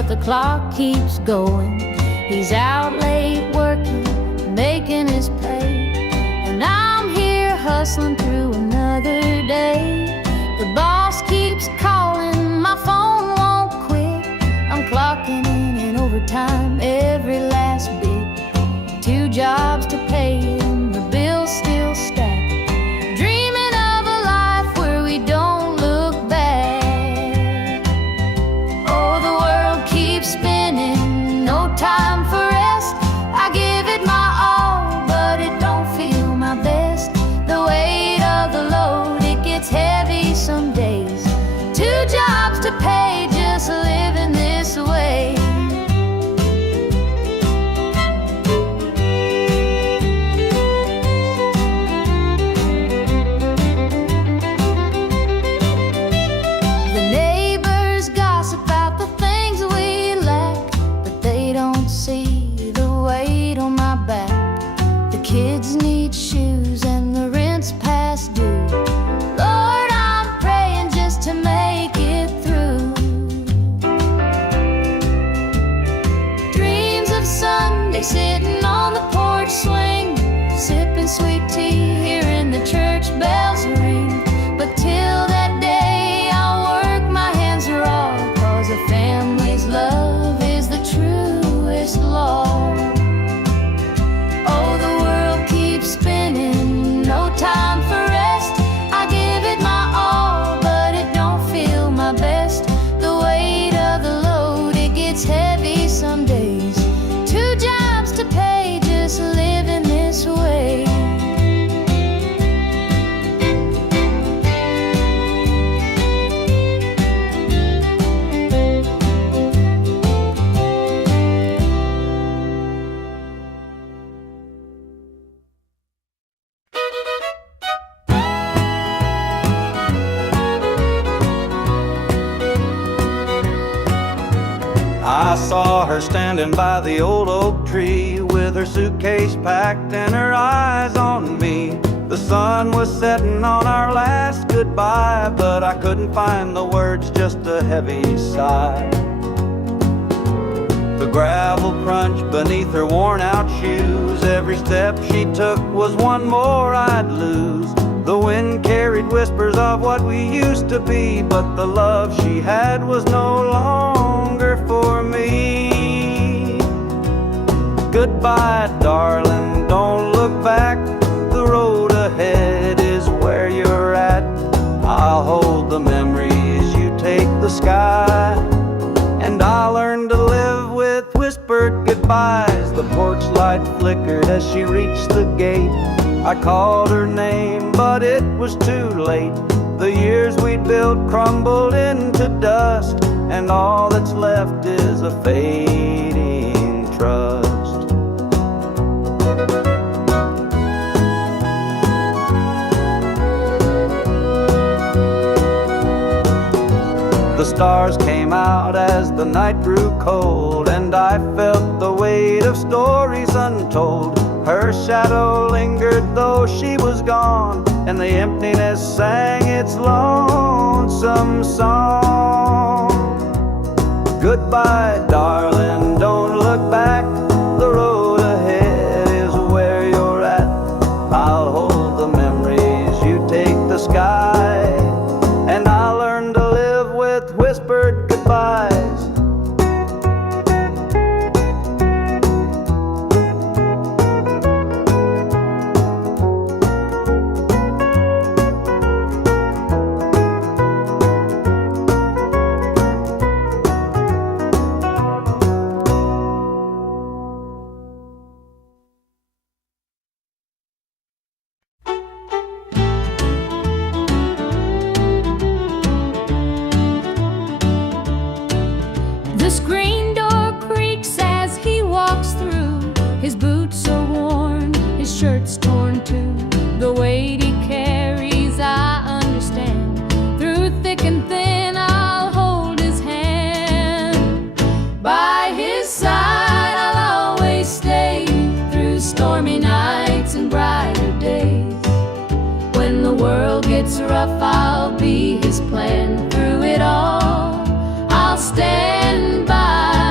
but the clock keeps going. He's out late working, making his pay, and I'm here hustling through another day. The boss keeps calling, my phone won't quit. I'm clocking in overtime every last bit. 2 jobs to pay and the bills still stack. Dreaming of a life where we don't look back. Oh, the world keeps spinning, no time for rest. I give it my all, but it don't feel my best. The weight of the load, it gets heavy some days. 2 jobs to pay, just living this way. The neighbors gossip about the things we lack, but they don't see the weight on my back. The kids need shoes and the rent's past due. Lord, I'm praying just to make it through. Dreams of Sunday sitting on the porch swing, sipping sweet tea, hearing the church bells ring. But till that day I'll work my hands raw, 'cause a family's love is the truest law. Oh, the world keeps spinning, no time for rest. I give it my all, but it don't feel my best. The weight of the load, it gets heavy some days. 2 jobs to pay, just living this way. I saw her standing by the old oak tree, with her suitcase packed and her eyes on me. The sun was setting on our last goodbye, but I couldn't find the words, just a heavy sigh. The gravel crunched beneath her worn out shoes. Every step she took was one more I'd lose. The wind carried whispers of what we used to be, but the love she had was no longer for me. Goodbye, darling, don't look back. The road ahead is where you're at. I'll hold the memories, you take the sky, and I'll learn to live with whispered goodbyes. The porch light flickered as she reached the gate. I called her name, but it was too late. The years we'd built crumbled into dust, and all that's left is a fading trust. The stars came out as the night grew cold, and I felt the weight of stories untold. Her shadow lingered though she was gone, and the emptiness sang its lonesome song. Goodbye, darling, don't look back. The road ahead is where you're at. I'll hold the memories, you take the sky, and I'll learn to live with whispered goodbyes. The screen door creaks as he walks through. His boots are worn, his shirt's torn too. The weight he carries, I understand. Through thick and thin, I'll hold his hand. By his side, I'll always stay, through stormy nights and brighter days. When the world gets rough, I'll be his plan. Through it all, I'll stand by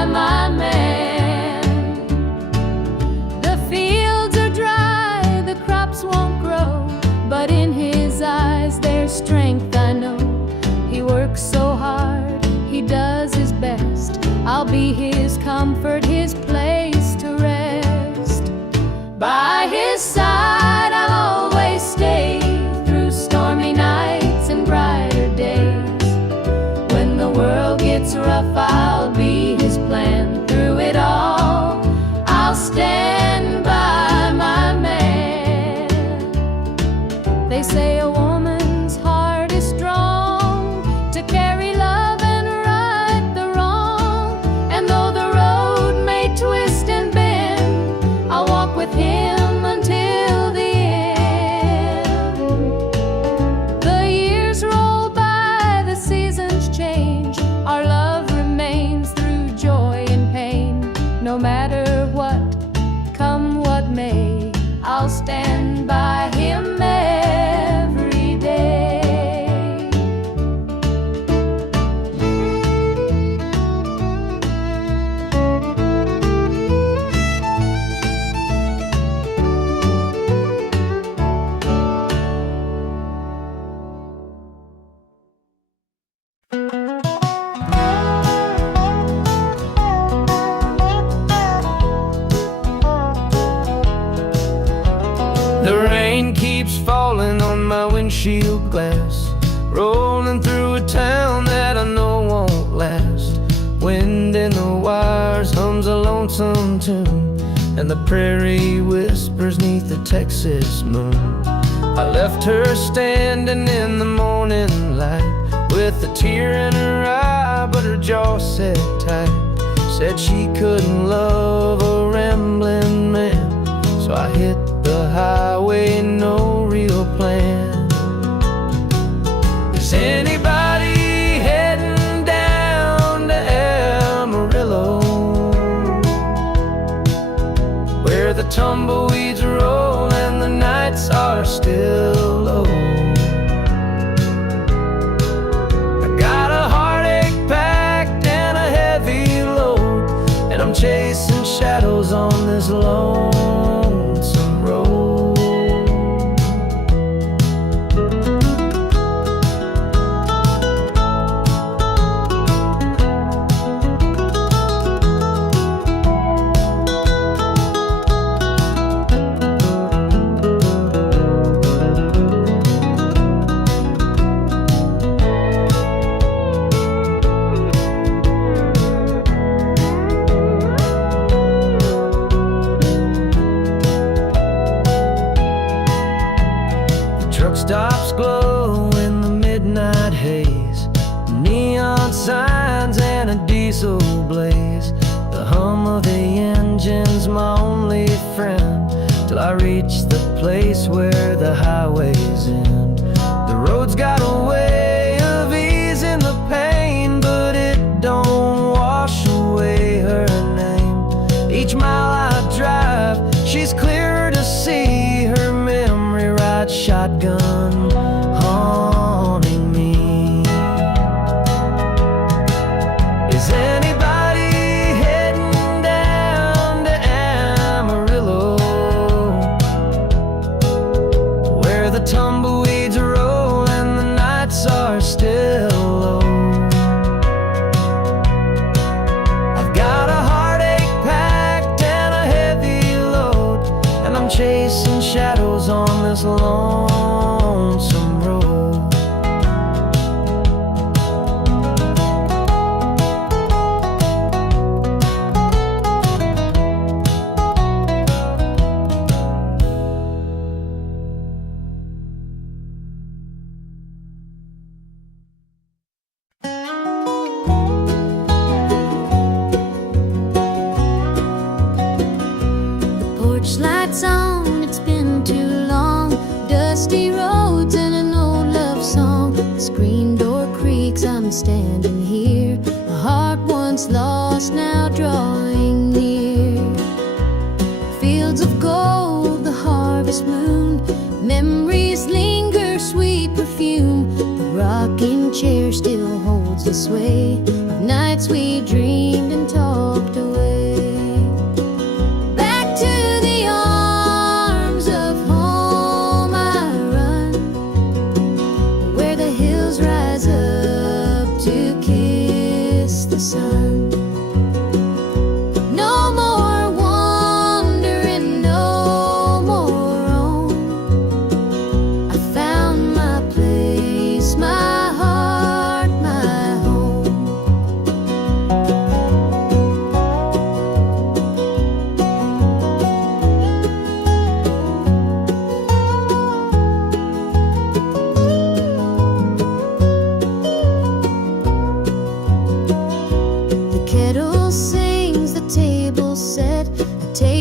I'll be his comfort, his place to rest. By his side I'll always stay, through stormy nights and brighter days. When the world gets rough, I'll be his plan. Through it all, I'll stand by my man. They say a woman's heart is strong to carry love and right the wrong. And though the road may twist and bend, I'll walk with him until the end. The years roll by, the seasons change, our love remains through joy and pain. No matter what, come what may, I'll stand by him every day. The rain keeps falling on my windshield glass, rolling through a town that I know won't last. Wind in the wires hums a lonesome tune, and the prairie whispers neath the Texas moon. I left her standing in the morning light, with a tear in her eye, but her jaw set tight. Said she couldn't love a rambling man, so I hit the highway, no real plan. Is anybody heading down to Amarillo, where the tumbleweeds roll and the nights are still low? I got a heartache packed and a heavy load, and I'm chasing shadows on this lonesome road. Truck stops glow in the midnight haze, neon signs and a diesel blaze. The hum of the engine's my only friend, till I reach the place where the highways end. The road's got a way of easing the pain, but it don't wash away her name. Each mile I drive, she's clearer to see, her memory rides shotgun, haunting me. Is anybody heading down to Amarillo, where the tumbleweeds roll and the nights are still low? I've got a heartache packed and a heavy load, and I'm chasing shadows on this lonesome road. Porch lights on, it's been too long. Dusty roads and an old love song. The screen door creaks, I'm standing here. A heart once lost, now drawing near. Fields of gold, the harvest moon. Memories linger, sweet perfume. The rocking chair still holds the sway of nights we dreamed and talked away. Back to the arms of home I run, where the hills rise up to kiss the sun.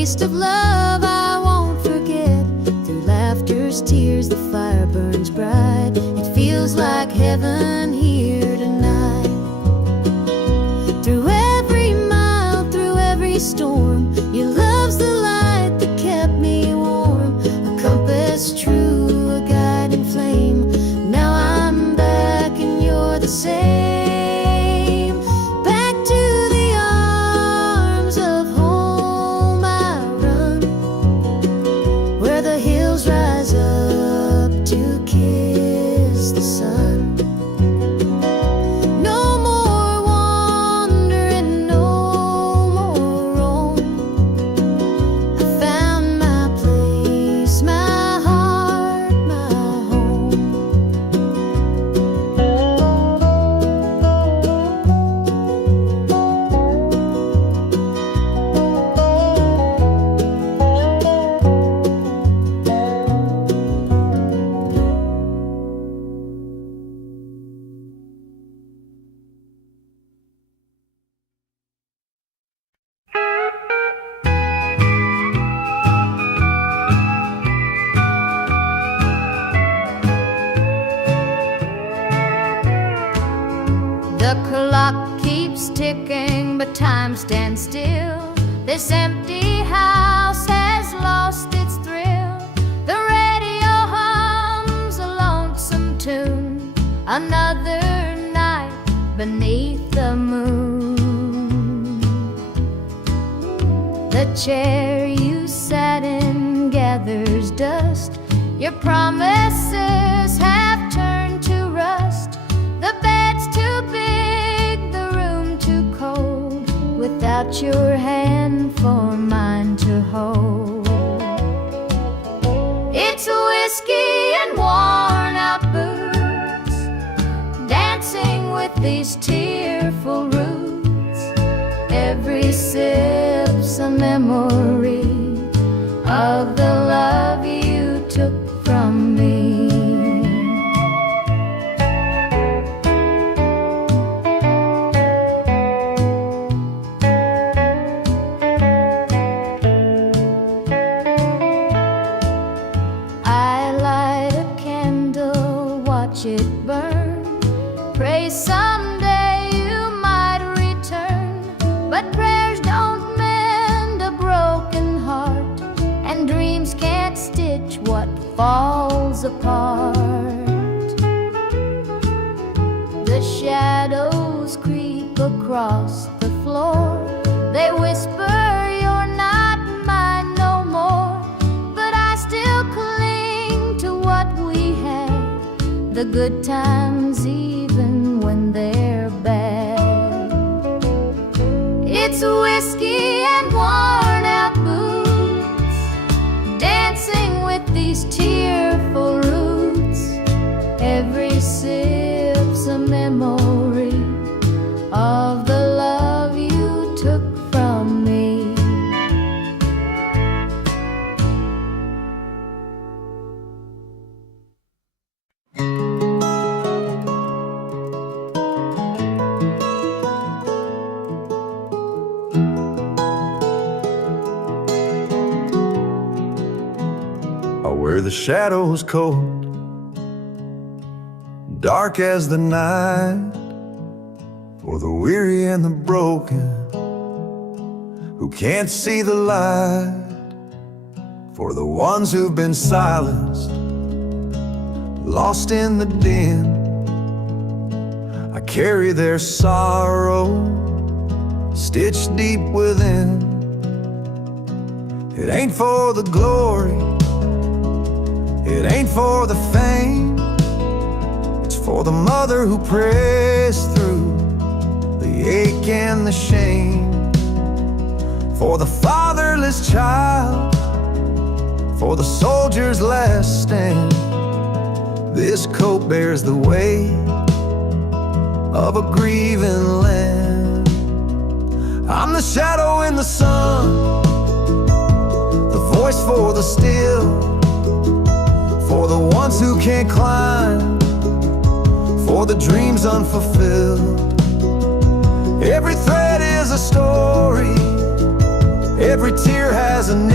taste of love I won't forget. Through laughter's tears the fire burns bright. It feels like heaven here tonight. Through every mile, through every storm, your love's the light that kept me warm. A compass true, a guiding flame. Now I'm back and you're the same. Back to the arms of home I run, where the hills rise up to kiss the sun. No more wandering, no more roam. I found my place, my heart, my home. The clock keeps ticking, but time stands still. This empty house has lost its thrill. The radio hums a lonesome tune. Another night beneath the moon. The chair you sat in gathers dust. Your promises have turned to rust. The bed's too big, the room too cold, without your hand for mine to hold. It's whiskey and worn out boots, dancing with these tearful roots. Every sip's a memory of the love you took from me. I light a candle, watch it burn, pray someday you might return. But prayers don't mend a broken heart, and dreams can't stitch what falls apart. The shadows creep across the floor. They whisper you're not mine no more, but I still cling to what we had. The good times even when they're bad. It's whiskey and worn out boots, dancing with these tearful roots. Every sip's a memory of the love you took from me. Where the shadows cold, dark as the night, for the weary and the broken who can't see the light, for the ones who've been silenced, lost in the din. I carry their sorrow stitched deep within. It ain't for the glory, it ain't for the fame. It's for the mother who prays through the ache and the shame. For the fatherless child, for the soldier's last stand. This coat bears the weight of a grieving land. I'm the shadow in the sun, the voice for the still, for the ones who can't climb, for the dreams unfulfilled. Every thread is a story, every tear has a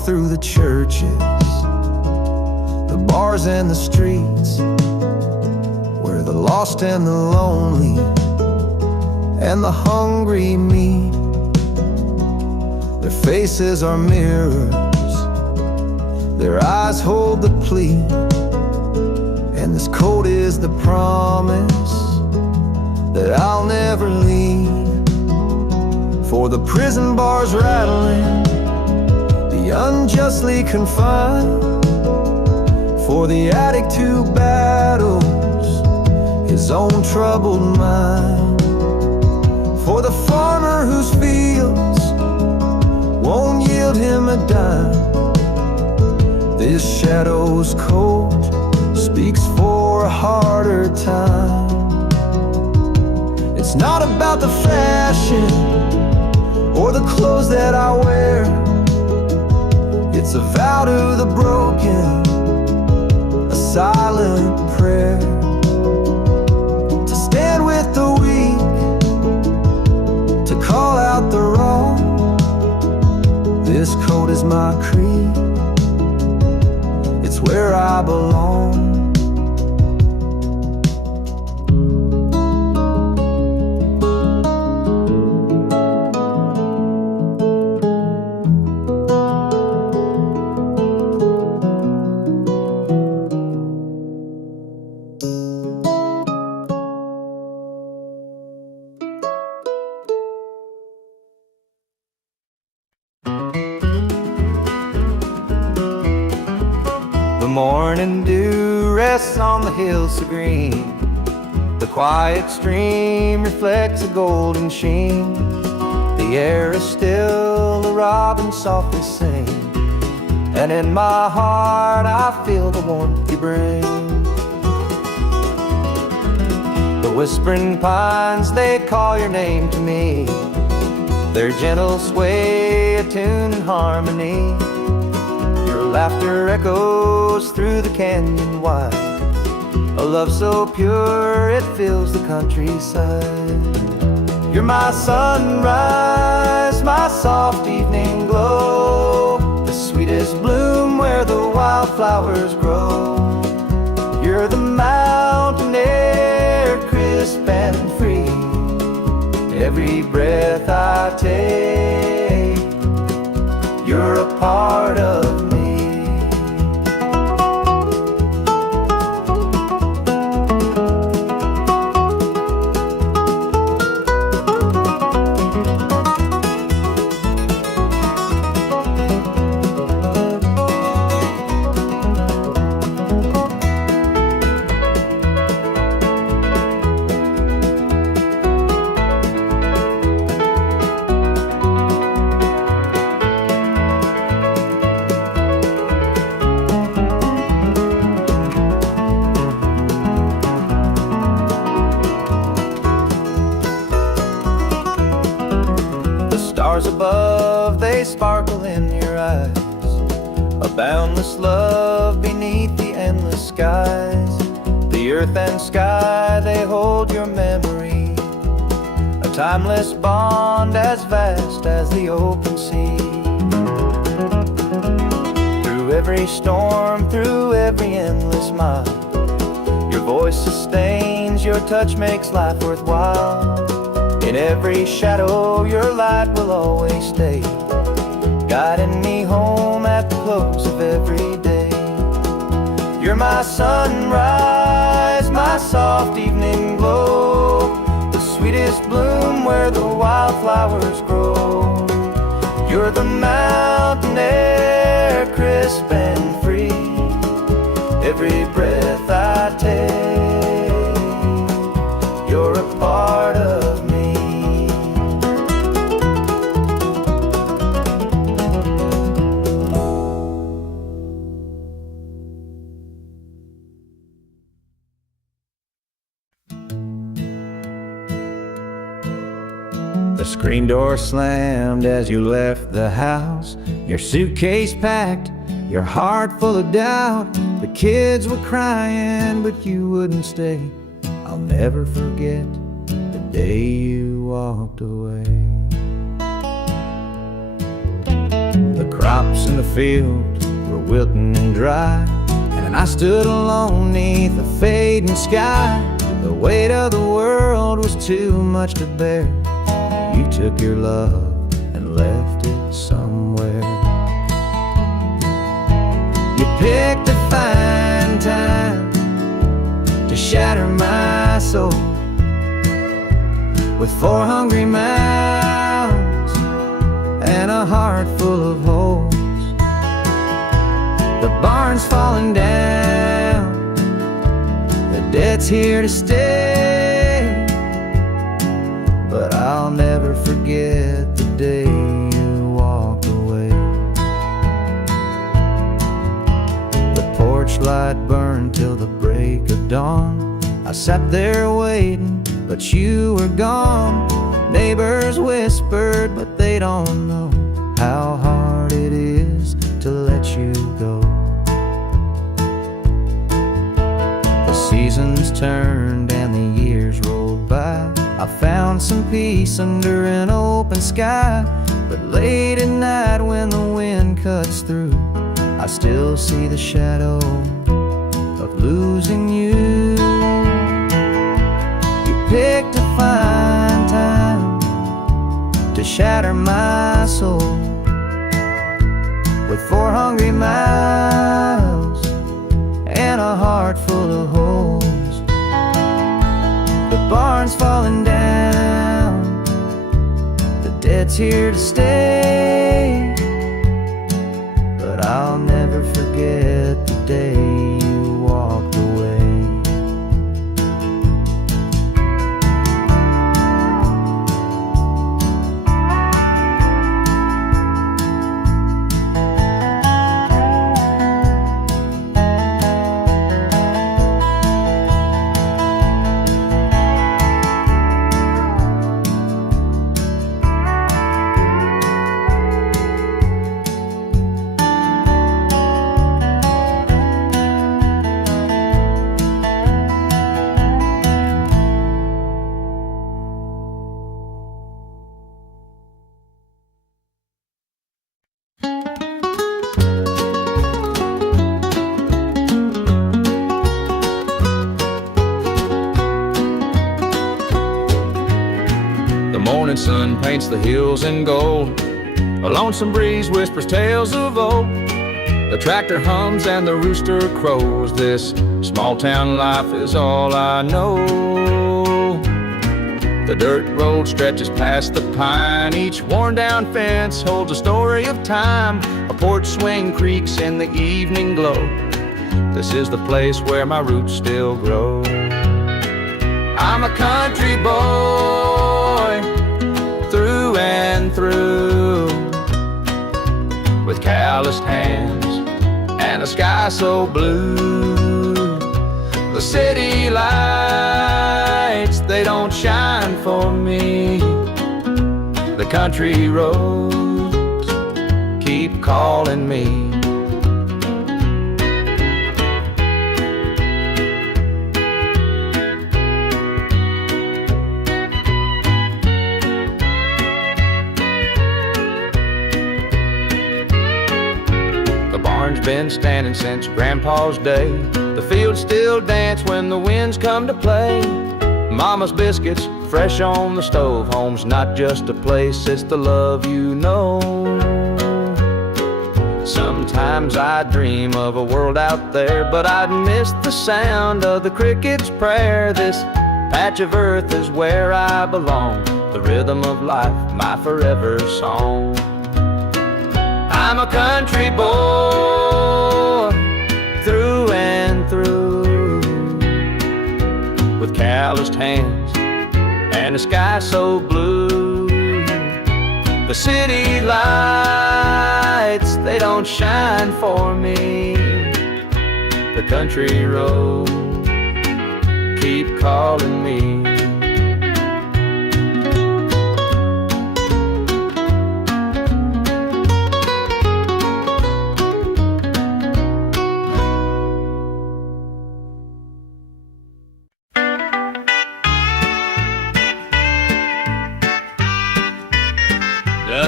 through the churches, the bars and the streets, where the lost and the lonely and the hungry meet. Their faces are mirrors, their eyes hold the plea, and this coat is the promise that I'll never leave. For the prison bars rattling, the unjustly confined, for the addict who battles his own troubled mind, for the farmer whose fields won't yield him a dime. This shadow's coat speaks for a harder time. It's not about the fashion or the clothes that I wear. It's a vow to the broken, a silent prayer, to stand with the weak, to call out the wrong. This coat is my creed, it's where I belong. The morning dew rests on the hills so green, the quiet stream reflects a golden sheen. The air is still, the robins softly sing, and in my heart I feel the warmth you bring. The whispering pines, they call your name to me, their gentle sway attuned in harmony. Your laughter echoes through the canyon wide, a love so pure it fills the countryside. You're my sunrise, my soft evening glow, the sweetest bloom where the wildflowers grow. You're the mountain air, crisp and free, every breath I take, you're a part of me. Stars above, they sparkle in your eyes, a boundless love beneath the endless skies. The earth and sky, they hold your memory, a timeless bond as vast as the open sea. Through every storm, through every endless mile, your voice sustains, your touch makes life worthwhile. In every shadow, your light will always stay, guiding me home at the close of every day. You're my sunrise, my soft evening glow, the sweetest bloom where the wildflowers grow. You're the mountain air, crisp and free, every breath I take, you're a part of me. The screen door slammed as you left the house, your suitcase packed, your heart full of doubt. The kids were crying, but you wouldn't stay. I'll never forget the day you walked away. The crops in the field were wilting and dry, and I stood alone neath the fading sky. The weight of the world was too much to bear. You took your love and left it somewhere. You picked a fine time to shatter my soul with 4 hungry mouths and a heart full of holes. The barn's falling down, the debt's here to stay, but I'll never forget the day you walked away. The porch light burned till the break of dawn. I sat there waiting, but you were gone. Neighbors whispered, but they don't know how hard it is to let you go. The seasons turned and the years rolled by. I found some peace under an open sky, but late at night when the wind cuts through, I still see the shadow of losing you. You picked a fine time to shatter my soul with 4 hungry mouths and a heart full of holes. The barn's falling down, the debt's here to stay, but I'll never forget the day you walked away. morning sun paints the hills in gold. A lonesome breeze whispers tales of old. The tractor hums and the rooster crows. This small town life is all I know. The dirt road stretches past the pine. Each worn down fence holds a story of time. A porch swing creaks in the evening glow. This is the place where my roots still grow. I'm a country boy, through and through, with calloused hands and a sky so blue. The city lights, they don't shine for me. The country roads keep calling me. Been standing since Grandpa's day. The fields still dance when the winds come to play. Mama's biscuits fresh on the stove. Home's not just a place, it's the love you know. Sometimes I dream of a world out there, but I'd miss the sound of the cricket's prayer. This patch of earth is where I belong. The rhythm of life, my forever song. I'm a country boy, through and through, with calloused hands and a sky so blue. The city lights, they don't shine for me. The country roads keep calling me. The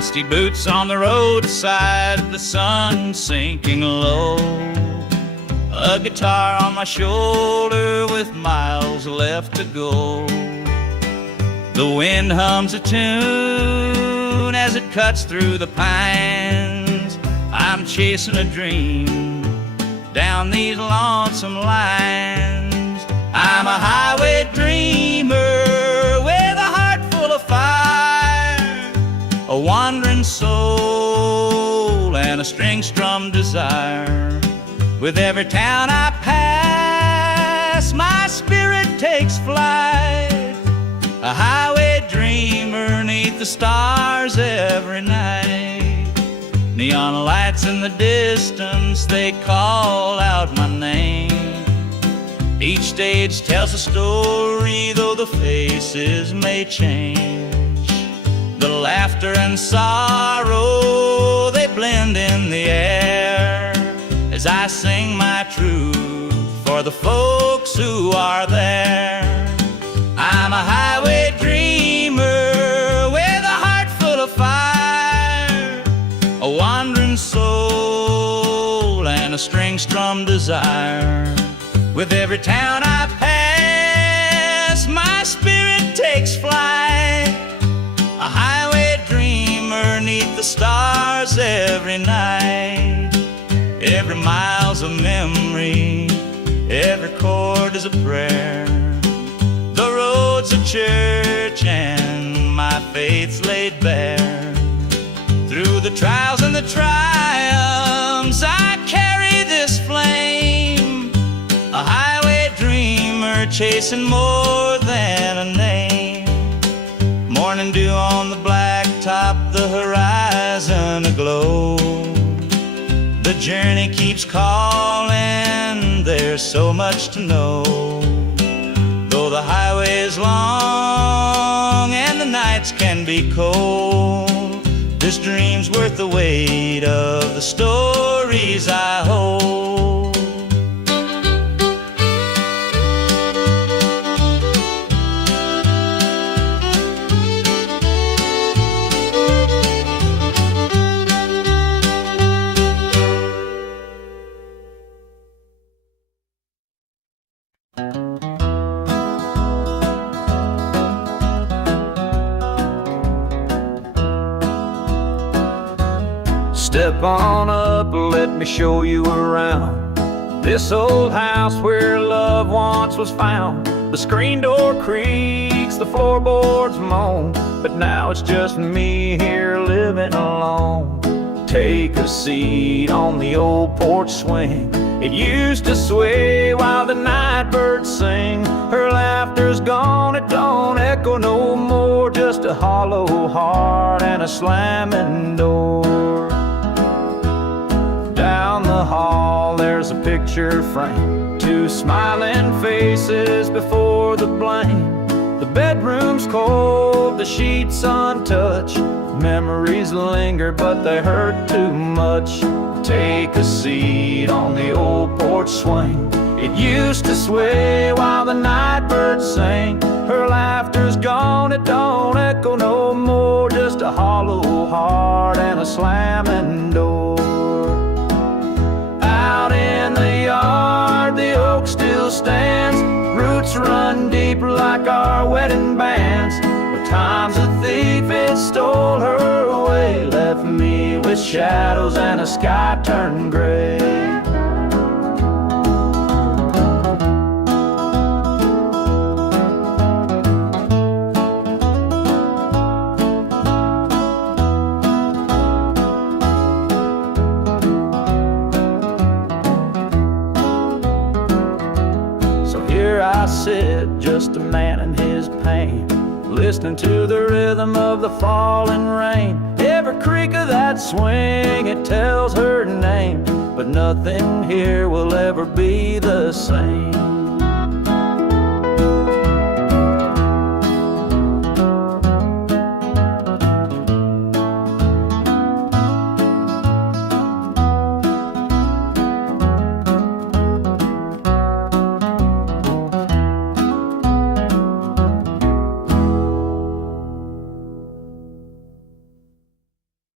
Dusty boots on the roadside, the sun sinking low. A guitar on my shoulder with miles left to go. The wind hums a tune as it cuts through the pines. I'm chasing a dream down these lonesome lines. I'm a highway dreamer with a heart full of fire, a wandering soul and a string-strummed desire. With every town I pass, my spirit takes flight, a highway dreamer 'neath the stars every night. Neon lights in the distance, they call out my name. Each stage tells a story, though the faces may change. The laughter and sorrow, they blend in the air as I sing my truth for the folks who are there. I'm a highway dreamer with a heart full of fire, a wandering soul and a string-strummed desire. With every town I pass, my spirit takes flight, a highway dreamer 'neath the stars every night. Every mile's a memory, every chord is a prayer. The road's a church and my faith's laid bare. Through the trials and the triumphs, I carry this flame, a highway dreamer chasing more than a name. Morning dew on the blacktop, the horizon aglow. The journey keeps calling, there's so much to know. Though the highway is long and the nights can be cold, this dream's worth the weight of the stories I hold. Step on up, let me show you around this old house where love once was found. The screen door creaks, the floorboards moan, but now it's just me here living alone. Take a seat on the old porch swing. It used to sway while the night birds sing. Her laughter's gone, it don't echo no more, just a hollow heart and a slamming door. Down the hall there's a picture frame, two smiling faces before the blame. The bedroom's cold, the sheets untouched. Memories linger but they hurt too much. Take a seat on the old porch swing. It used to sway while the night birds sang. Her laughter's gone, it don't echo no more, just a hollow heart and a slamming door. Out in the yard, the oak still stands. Roots run deep like our wedding bands. But time's a thief, it stole her away, left me with shadows and a sky turned gray. I sit, just a man in his pain, listening to the rhythm of the falling rain. Every creak of that swing, it tells her name, but nothing here will ever be the same.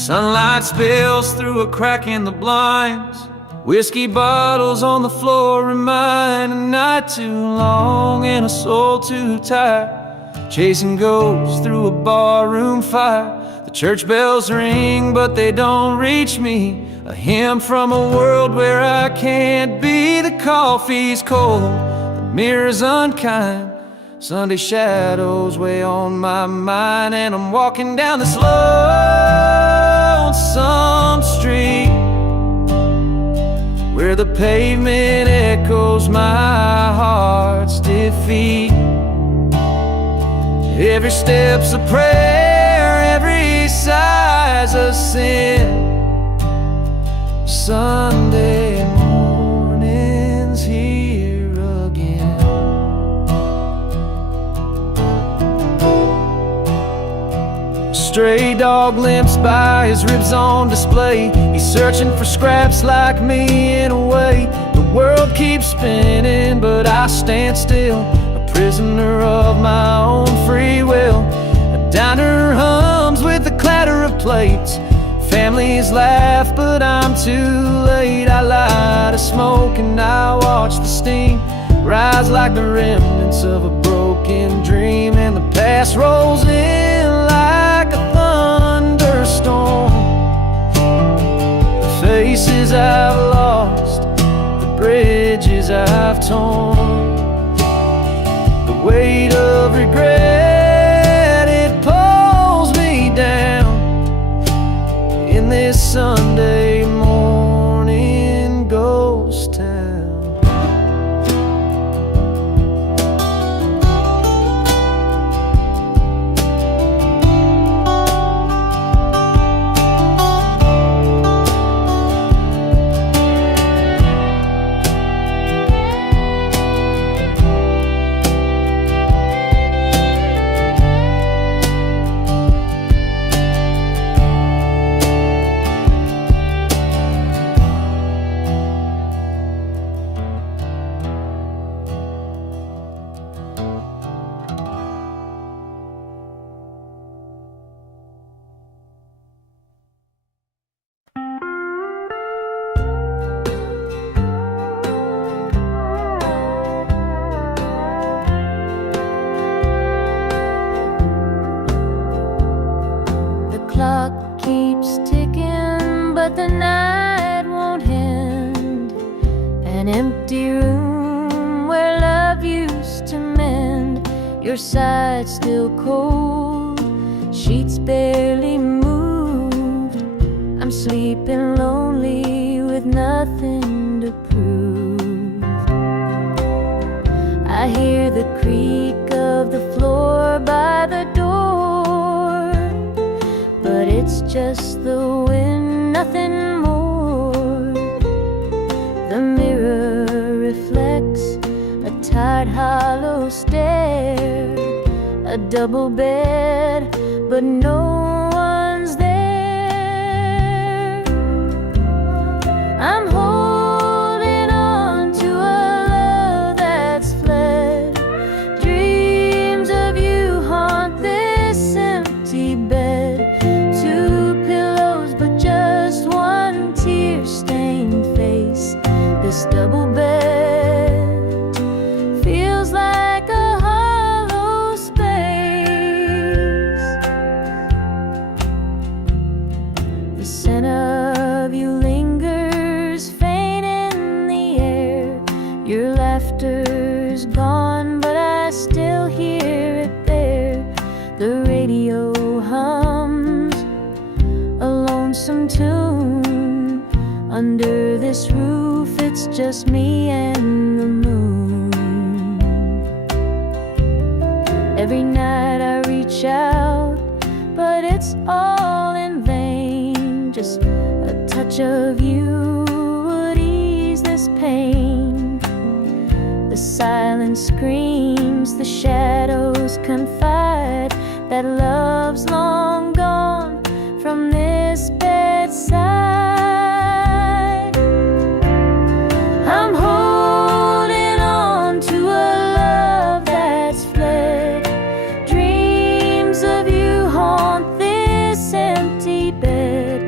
Sunlight spills through a crack in the blinds. Whiskey bottles on the floor remind a night too long and a soul too tired, chasing ghosts through a barroom fire. The church bells ring, but they don't reach me. A hymn from a world where I can't be. The coffee's cold, the mirror's unkind. Sunday shadows weigh on my mind, and I'm walking down this lonesome street where the pavement echoes my heart's defeat. Every step's a prayer, every sigh's a sin. Sunday morning's here again. Stray dog limps by, his ribs on display. He's searching for scraps like me in a way. The world keeps spinning, but I stand still, a prisoner of my own free will. A diner hums with the clatter of plates. Families laugh, but I'm too late. I light a smoke and I watch the steam rise like the remnants of a broken dream. And the past rolls in like a thunderstorm. The faces I've lost, the bridges I've torn, the weight of regret, it pulls me down in this Sunday morning ghost town. Clock keeps ticking, but the night won't end. An empty room where love used to mend. Your side still cold, sheets barely moved. I'm sleeping lonely with nothing to prove. I hear the creak of the floor by the door, but it's just the wind, nothing more. The mirror reflects a tired, hollow stare. A double bed, but no one's there. I'm holding on to a love that's fled. Dreams of you haunt this empty bed. Tear-stained face. This double bed feels like a hollow space. The scent of you lingers faint in the air. Your laughter's gone, but I still hear it there. The radio hums a lonesome tune. Under this roof, it's just me and the moon. Every night I reach out, but it's all in vain. Just a touch of you would ease this pain. The silence screams, the shadows confide that love's long gone from this bedside. I'm holding on to a love that's fled. Dreams of you haunt this empty bed.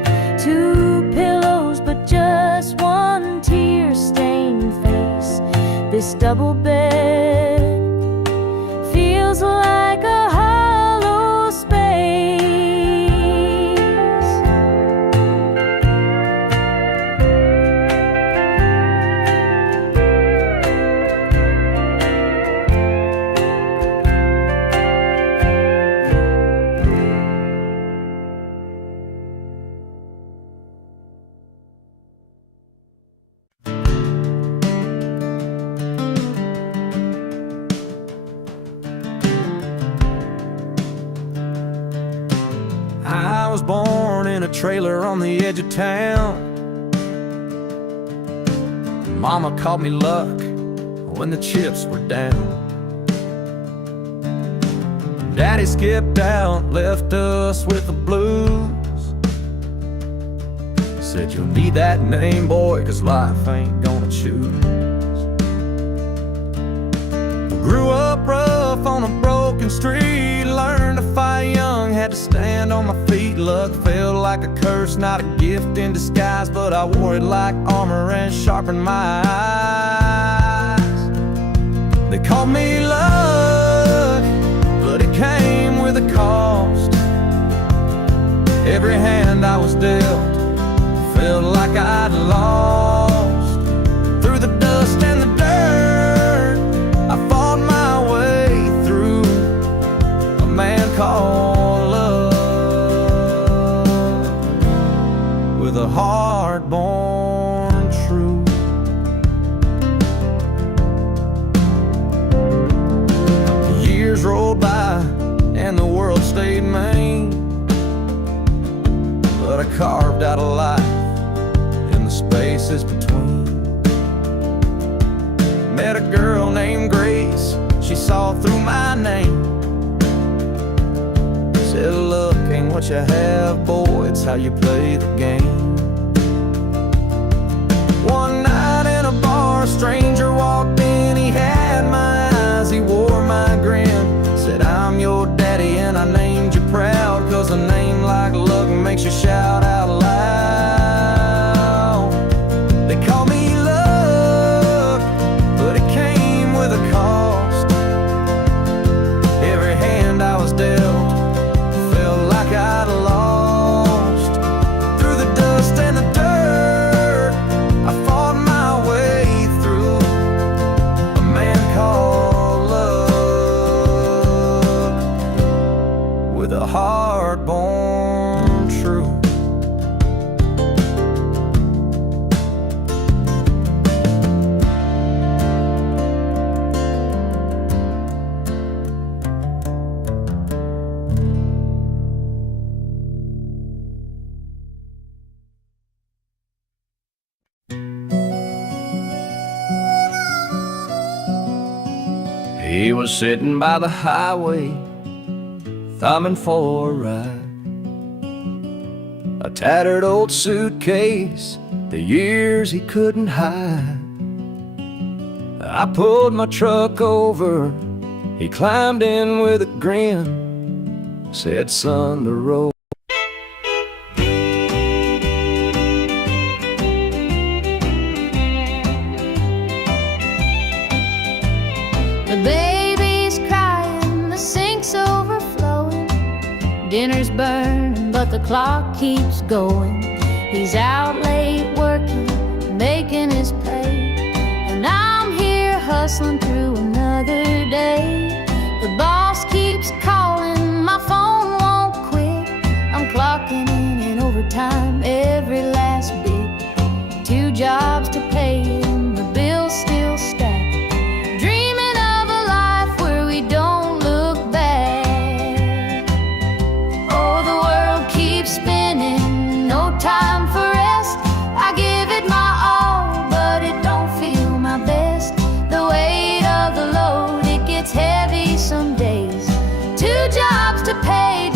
double bed feels like a hollow space. I was born in a trailer on the edge of town. Mama called me luck when the chips were down. Daddy skipped out, left us with the blues. Said you'll need that name, boy, 'cause life ain't gonna choose. Grew up rough on a broken street, learned to fight young, had to stand on my feet. Luck felt like a curse, not a gift in disguise, but I wore it like armor and sharpened my eyes. They called me luck, but it came with a cost. Every hand I was dealt felt like I'd lost. Through the dust and the dirt, I fought my way through a man called love, with a heart-born truth. Years rolled by and the world stayed mean, but I carved out a life in the spaces between. Met a girl named Grace, she saw through my name. Said luck ain't what you have, boy, it's how you play the game. One night in a bar, a stranger walked in, he had my eyes, he wore my grin. Said I'm your daddy and I named you proud, 'cause a name like luck makes you shout out loud. They call me luck, but it came with a cost. Every hand I was dealt felt like I'd lost. Through the dust and the dirt, I fought my way through a man called love, with a heart-born truth. He was sitting by the highway, thumbing for a ride. A tattered old suitcase, the years he couldn't hide. I pulled my truck over, he climbed in with a grin. Said, son, the road. The baby's crying, the sink's overflowing. Dinner's burning, but the clock keeps going. He's out late working, making his pay, and I'm here hustling through another day. The boss keeps calling, my phone won't quit. I'm clocking in overtime every last bit. 2 jobs to pay and the bills still stack. Dreaming of a life where we don't look back. Oh, the world keeps spinning, no time for rest. I give it my all, but it don't feel my best. The weight of the load, it gets heavy some days. 2 jobs to pay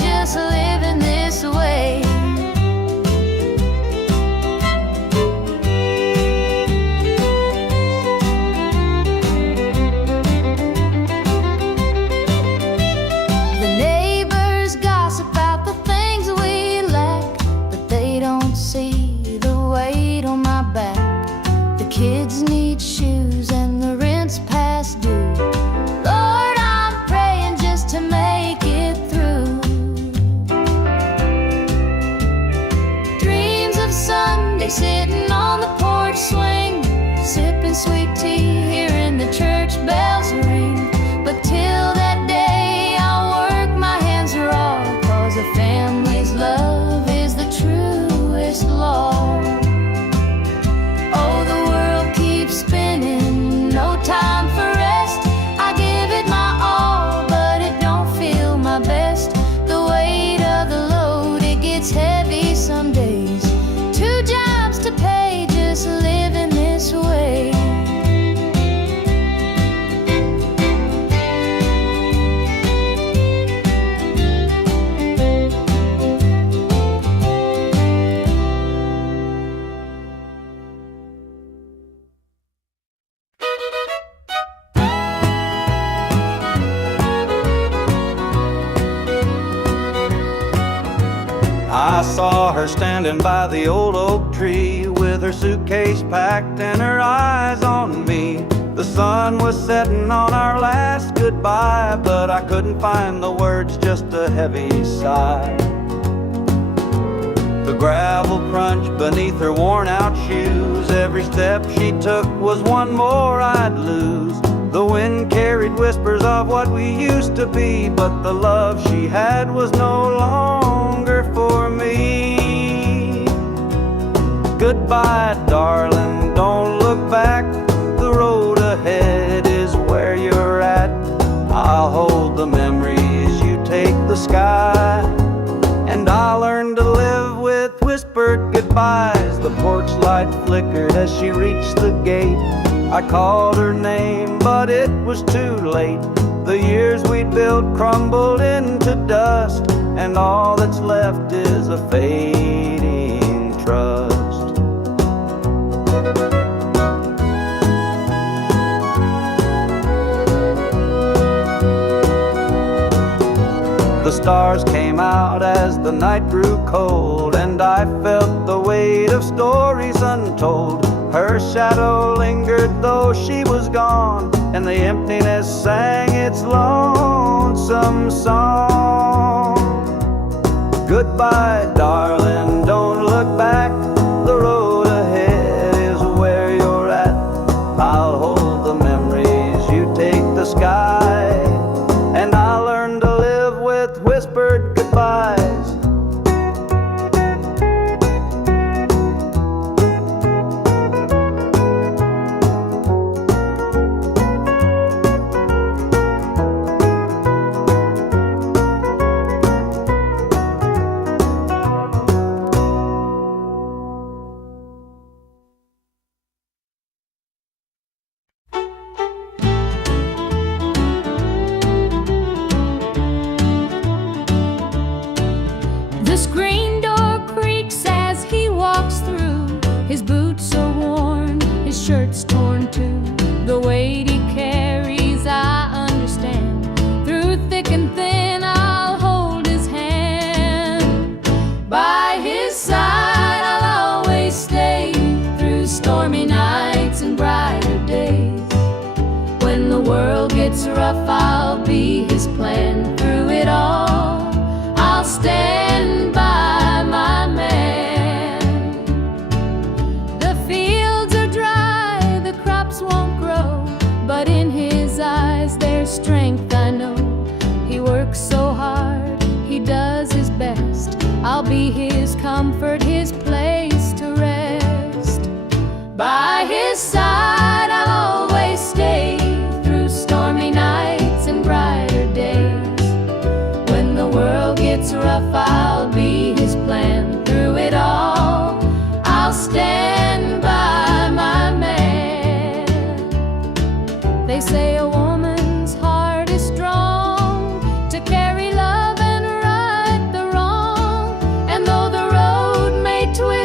day, sitting on the porch swing, sipping sweet tea, hearing the church bells ring. But till that day, I'll work my hands raw, 'cause a family's love is the truest law. Oh, the world keeps spinning, no time for rest. I give it my all, but it don't feel my best. The weight of the load, it gets heavy some days. 2 jobs to pay, just living this way. I saw her standing by the old oak tree with her suitcase packed and her eyes on me. The sun was setting on our last goodbye, but I couldn't find the words, just a heavy sigh. The gravel crunched beneath her worn out shoes. Every step she took was one more I'd lose. The wind carried whispers of what we used to be, but the love she had was no longer for me. Goodbye, darling, don't look back. The road ahead is where you're at. I'll hold the memories, you take the sky. And I'll learn to live with whispered goodbyes. The porch light flickered as she reached the gate. I called her name, but it was too late. The years we'd built crumbled into dust, and all that's left is a fading trust. The stars came out as the night grew cold, and I felt the weight of stories untold. Her shadow lingered though she was gone, and the emptiness sang its lonesome song. Goodbye, darling, don't look back. The road ahead is where you're at. I'll hold the memories, you take the sky. And I'll learn to live with whispered goodbyes. The screen door creaks as he walks through. His boots are worn, his shirt's torn too. The weight he carries, I understand. Through thick and thin, I'll hold his hand. By his side, I'll always stay. Through stormy nights and brighter days. When the world gets rough, I'll be his plan. Through it all, I'll stand by my man. The fields are dry, the crops won't grow, but in his eyes there's strength, I know. He works so hard, he does his best. I'll be his comfort, his place to rest. By his side I'll always stay. Through stormy nights and brighter days. When the world gets rough, I'll be his plan. Through it all, I'll stand by my man. They say a woman's heart is strong to carry love and right the wrong. And though the road may twist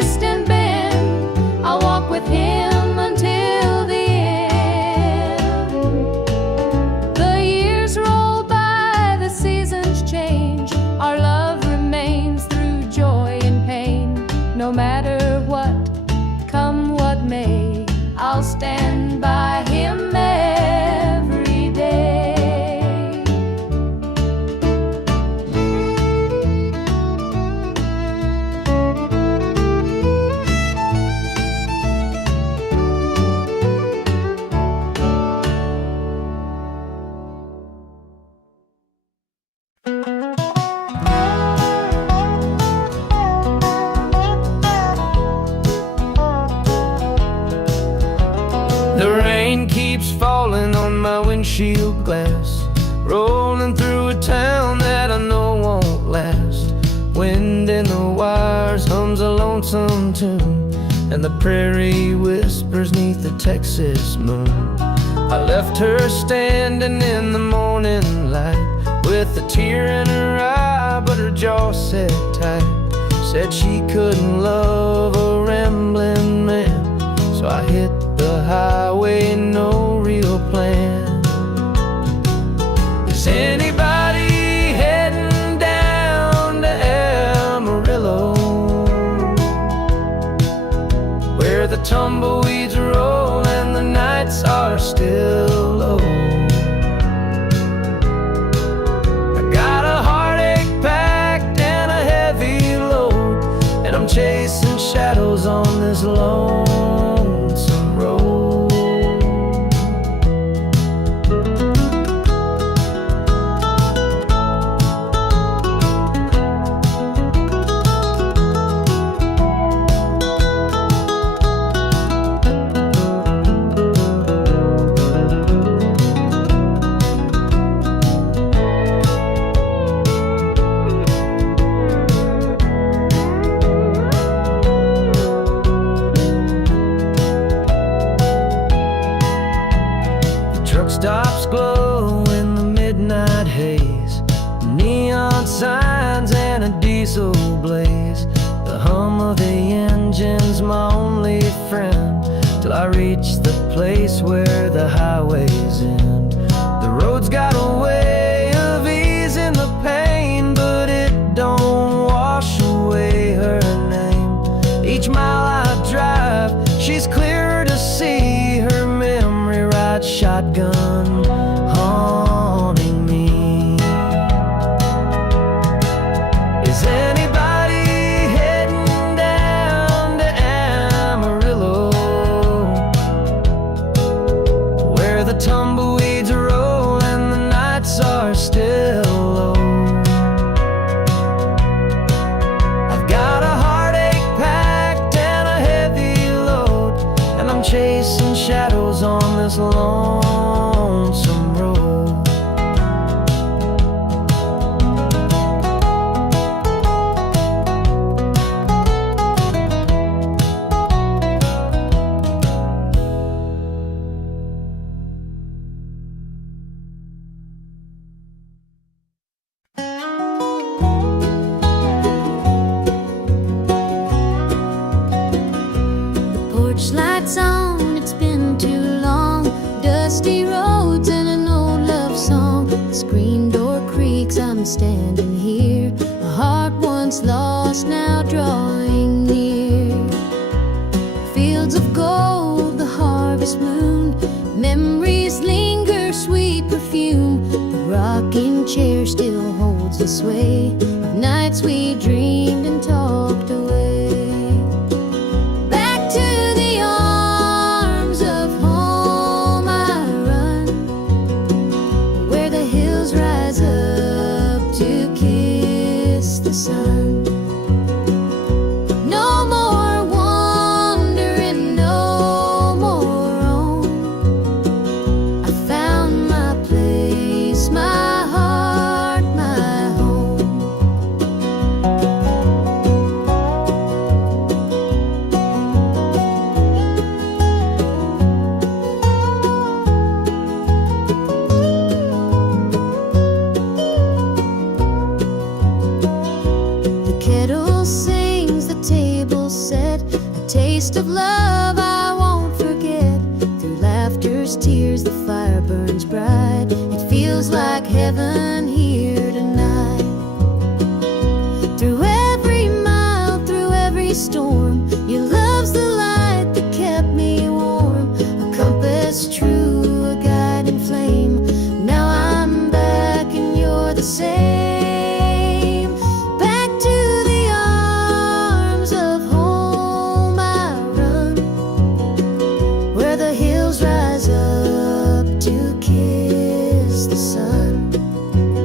in the wires hums a lonesome tune, and the prairie whispers 'neath the Texas moon. I left her standing in the morning light with a tear in her eye, but her jaw set tight. Said she couldn't love a rambling man, so I hit the highway, no real plan. Is anybody heading down to Amarillo, where the tumbleweeds roll and the nights are still low? I got a heartache packed and a heavy load, and I'm chasing shadows on this lonesome road. Stops glow in the midnight haze, neon signs and a diesel blaze. The hum of the engine's my only friend, till I reach the place where the highways end. The road's got a way of easing the pain, but it don't wash away her name. Each mile I drive, she's clearer to see, her memory rides shotgun, haunting me. Is anybody heading down to Amarillo, where the tumbleweeds roll and the nights are still low? I've got a heartache packed and a heavy load, and I'm chasing shadows on this lonesome road. Porch lights on, it's been too long. Dusty roads and an old love song. The screen door creaks, I'm standing here. A heart once lost, now drawing near. Fields of gold, the harvest moon. Memories linger, sweet perfume. The rocking chair still holds the sway of nights we dreamed and talked away. Sun. No more wandering, no more roam. I found my place, my heart, my home. Kettle sings, the table set, a taste of love I won't forget. Through laughter's tears, the fire burns bright. It feels like heaven here tonight. Through every mile, through every storm, your love's the light that kept me warm. A compass true, a guiding flame. Now I'm back and you're the same. Rise up to kiss the sun.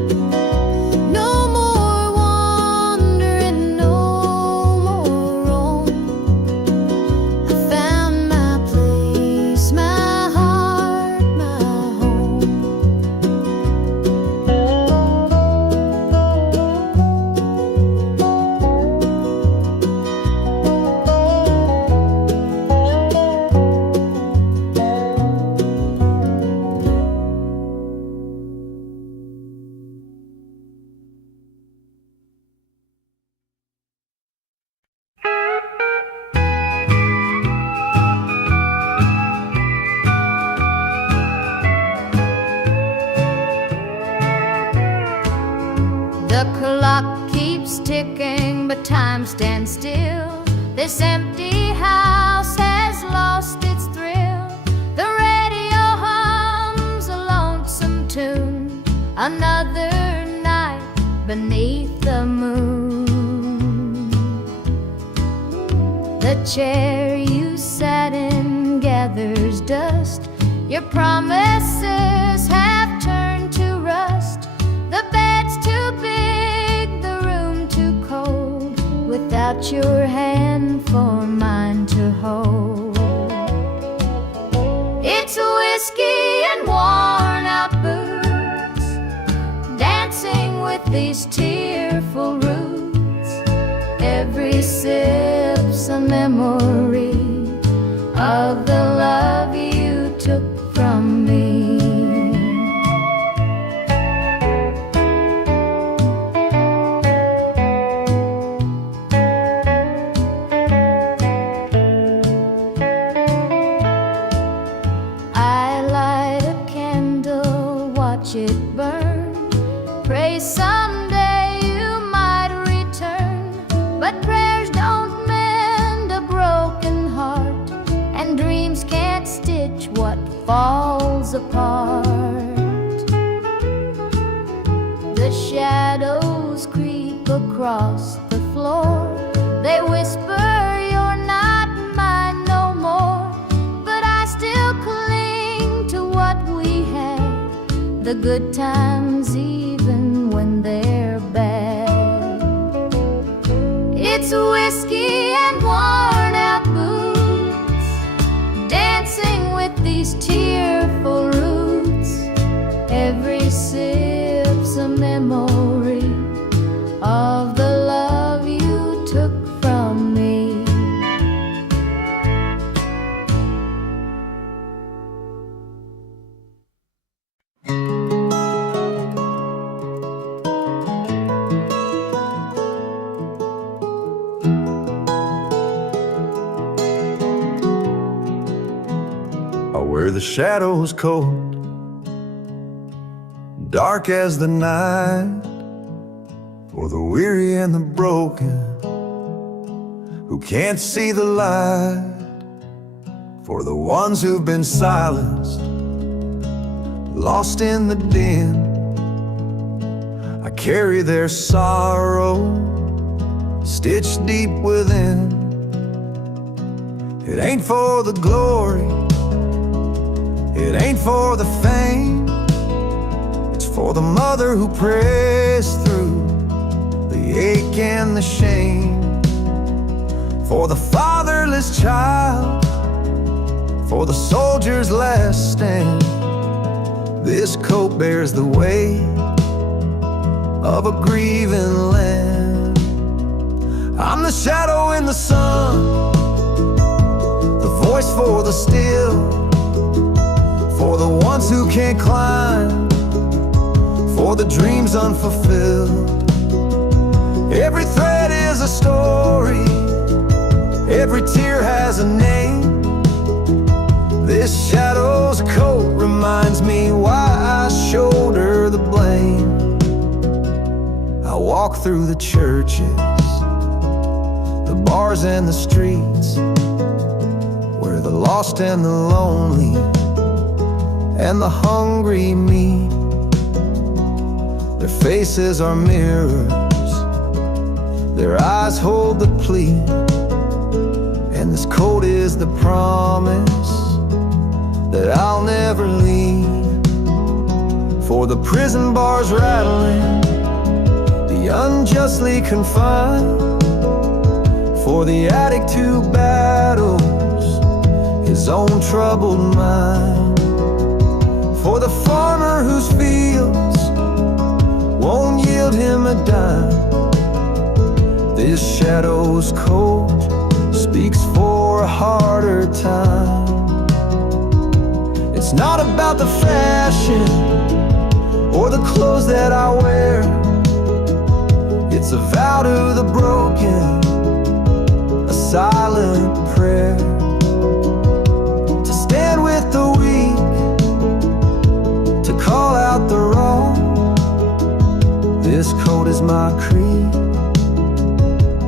everything but time stands still. This empty house has lost its thrill. The radio hums a lonesome tune. Another night beneath the moon. The chair you sat in gathers dust. Your promises have turned to rust. The bed's too big, the room too cold, without your hand for mine to hold. It's whiskey and worn out boots, dancing with these tearful roots. Every sip's a memory of the love you took from me. I light a candle, watch it burn, pray someday you might return. But prayers don't mend a broken heart, and dreams can't stitch what falls apart. The shadows creep across the floor. They whisper you're not mine no more. But I still cling to what we had, the good times even when they're bad. It's whiskey and worn out boots, dancing with these tearful roots. Every sip's a memory of the love you took from me. Where the shadows cold, dark as the night, for the weary and the broken who can't see the light, for the ones who've been silenced, lost in the din. I carry their sorrow stitched deep within. It ain't for the glory, it ain't for the fame. It's for the mother who prays through the ache and the shame. For the fatherless child, for the soldier's last stand. This coat bears the weight of a grieving land. I'm the shadow in the sun, the voice for the still, for the ones who can't climb, for the dreams unfulfilled. Every thread is a story, every tear has a name. This shadow's coat reminds me why I shoulder the blame. I walk through the churches, the bars and the streets, where the lost and the lonely and the hungry meet. Their faces are mirrors, their eyes hold the plea, and this coat is the promise that I'll never leave. For the prison bars rattling, the unjustly confined, for the addict who battles his own troubled mind, for the farmer whose fields won't yield him a dime. This shadow's coat speaks for a harder time. It's not about the fashion or the clothes that I wear. It's a vow to the broken, a silent prayer, to stand with the weak, to call out the wrong. This coat is my creed,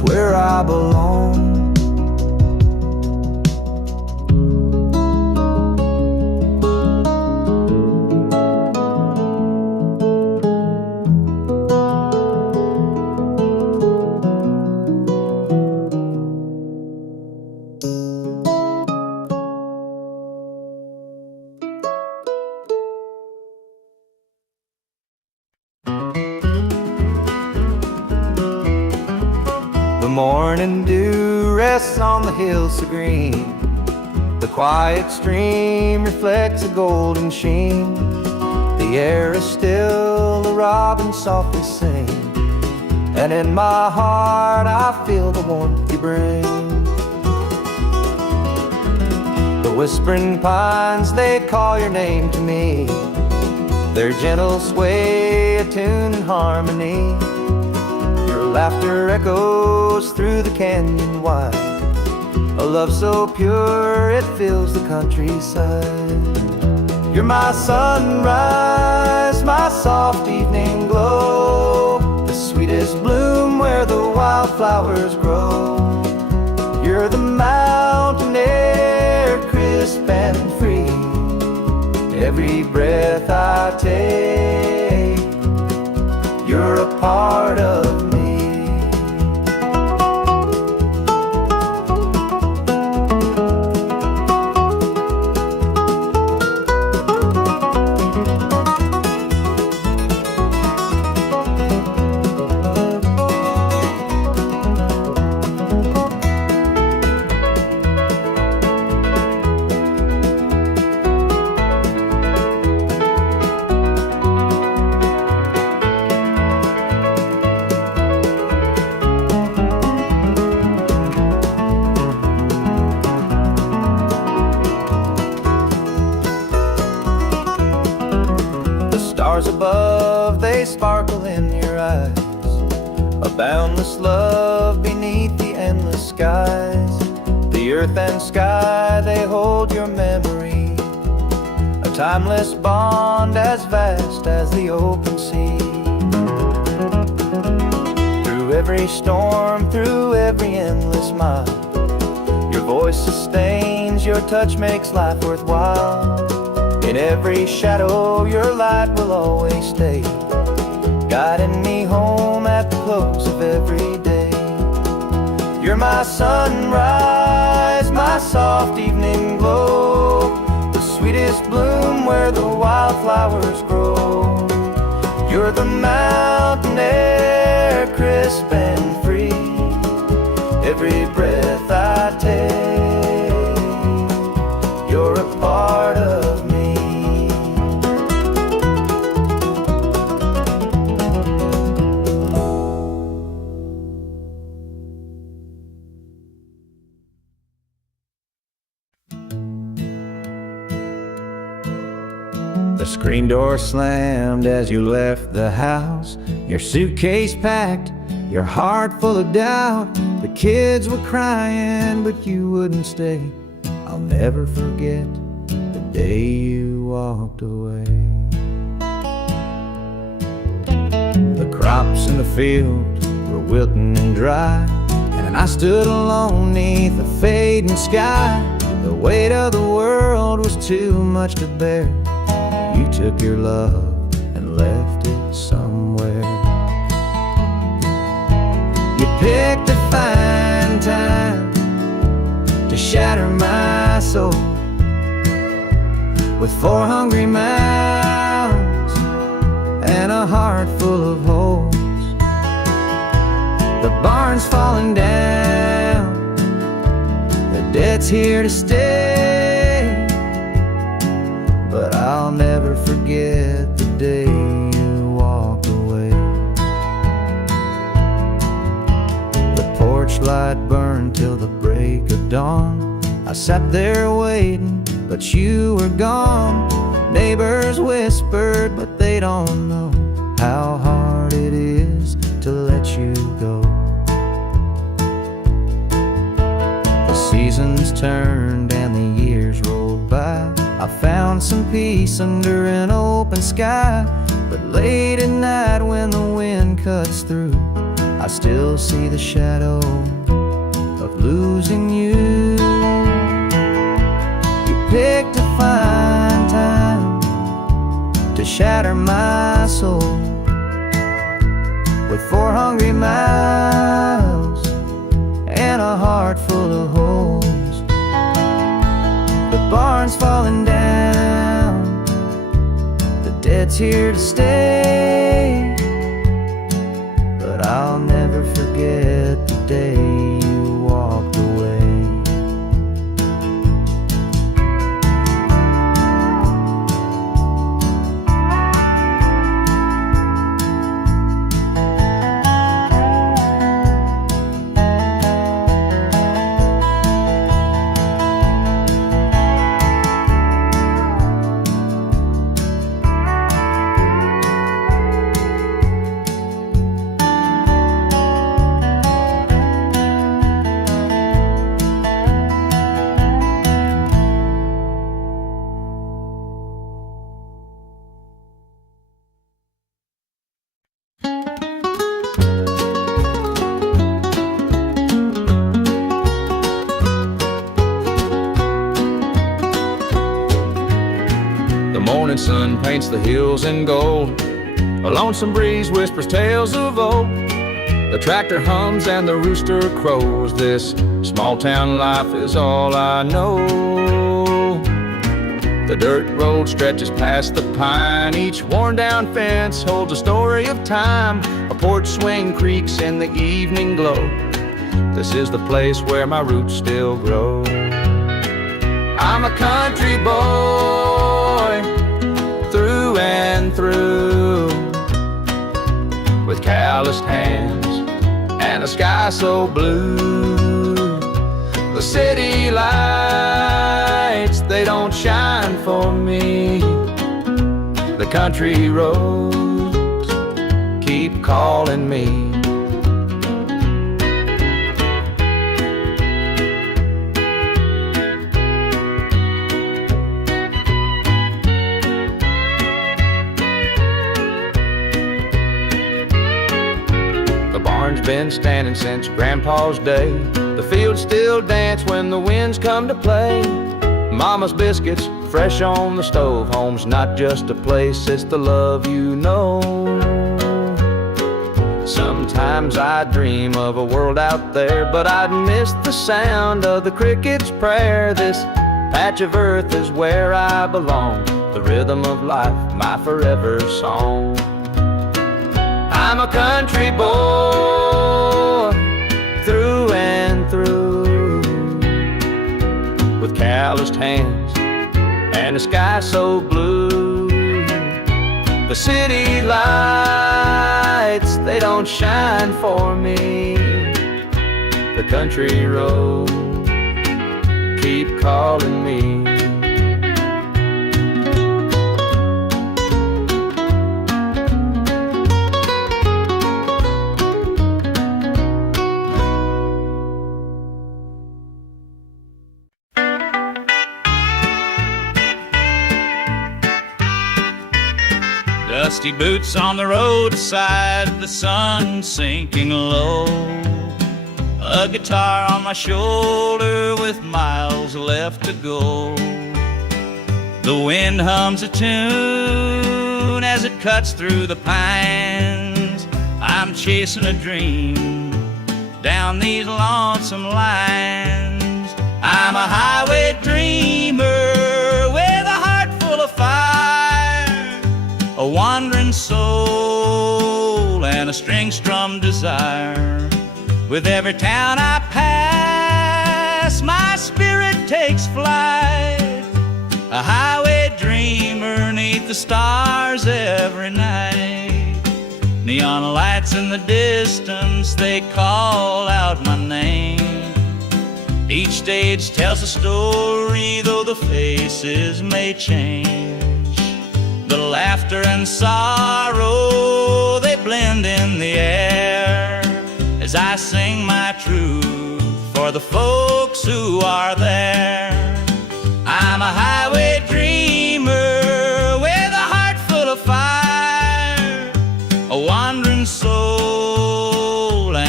is where I belong. The morning dew rests on the hills so green. The quiet stream reflects a golden sheen. The air is still, the robins softly sing, and in my heart I feel the warmth you bring. The whispering pines, they call your name to me. Their gentle sway, attuned in harmony. Your laughter echoes through the canyon wide, a love so pure it fills the countryside. You're my sunrise, my soft evening glow, the sweetest bloom where the wildflowers grow. You're the mountain air, crisp and free. Every breath I take, you're a part of me. Stars above, they sparkle in your eyes, a boundless love beneath the endless skies. The earth and sky, they hold your memory, a timeless bond as vast as the open sea. Through every storm, through every endless mile, your voice sustains, your touch makes life worthwhile. In every shadow, your light will always stay, guiding me home at the close of every day. You're my sunrise, my soft evening glow, the sweetest bloom where the wildflowers grow. You're the mountain air, crisp and free. Every breath I take, you're a part of me. The screen door slammed as you left the house, your suitcase packed, your heart full of doubt. The kids were crying, but you wouldn't stay. I'll never forget the day you walked away. The crops in the field were wilting and dry, and I stood alone neath the fading sky. The weight of the world was too much to bear. You took your love and left it somewhere. You picked a fine time to shatter my soul with 4 hungry mouths and a heart full of holes. The barn's falling down, the debt's here to stay, but I'll never forget the day you walked away. The porch light burned till the break of dawn. I sat there waiting, but you were gone. Neighbors whispered, but they don't know how hard it is to let you go. The seasons turned and the years rolled by. I found some peace under an open sky, but late at night when the wind cuts through, I still see the shadow of losing you. You picked a fine time to shatter my soul with 4 hungry mouths and a heart full of holes. The barn's falling down, the dead's here to stay, but I'll never forget the day you walked away. The morning sun paints the hills in gold. A lonesome breeze whispers tales of old. The tractor hums and the rooster crows. This small town life is all I know. The dirt road stretches past the pine. Each worn down fence holds a story of time. A porch swing creaks in the evening glow. This is the place where my roots still grow. I'm a country boy through and through, with calloused hands and a sky so blue. The city lights, they don't shine for me. The country roads keep calling me. Been standing since Grandpa's day. The fields still dance when the winds come to play. Mama's biscuits fresh on the stove. Home's not just a place, it's the love you know. Sometimes I dream of a world out there, but I'd miss the sound of the cricket's prayer. This patch of earth is where I belong. The rhythm of life, my forever song. I'm a country boy through and through, with calloused hands and a sky so blue. The city lights, they don't shine for me. The country roads keep calling me. Dusty boots on the roadside, the sun sinking low. A guitar on my shoulder with miles left to go. The wind hums a tune as it cuts through the pines. I'm chasing a dream down these lonesome lines. I'm a highway dreamer with a heart full of fire, a wandering soul and a string-strummed desire. With every town I pass, my spirit takes flight, a highway dreamer 'neath the stars every night. Neon lights in the distance, they call out my name. Each stage tells a story, though the faces may change. The laughter and sorrow, they blend in the air, as I sing my truth for the folks who are there. I'm a highway dreamer with a heart full of fire, a wandering soul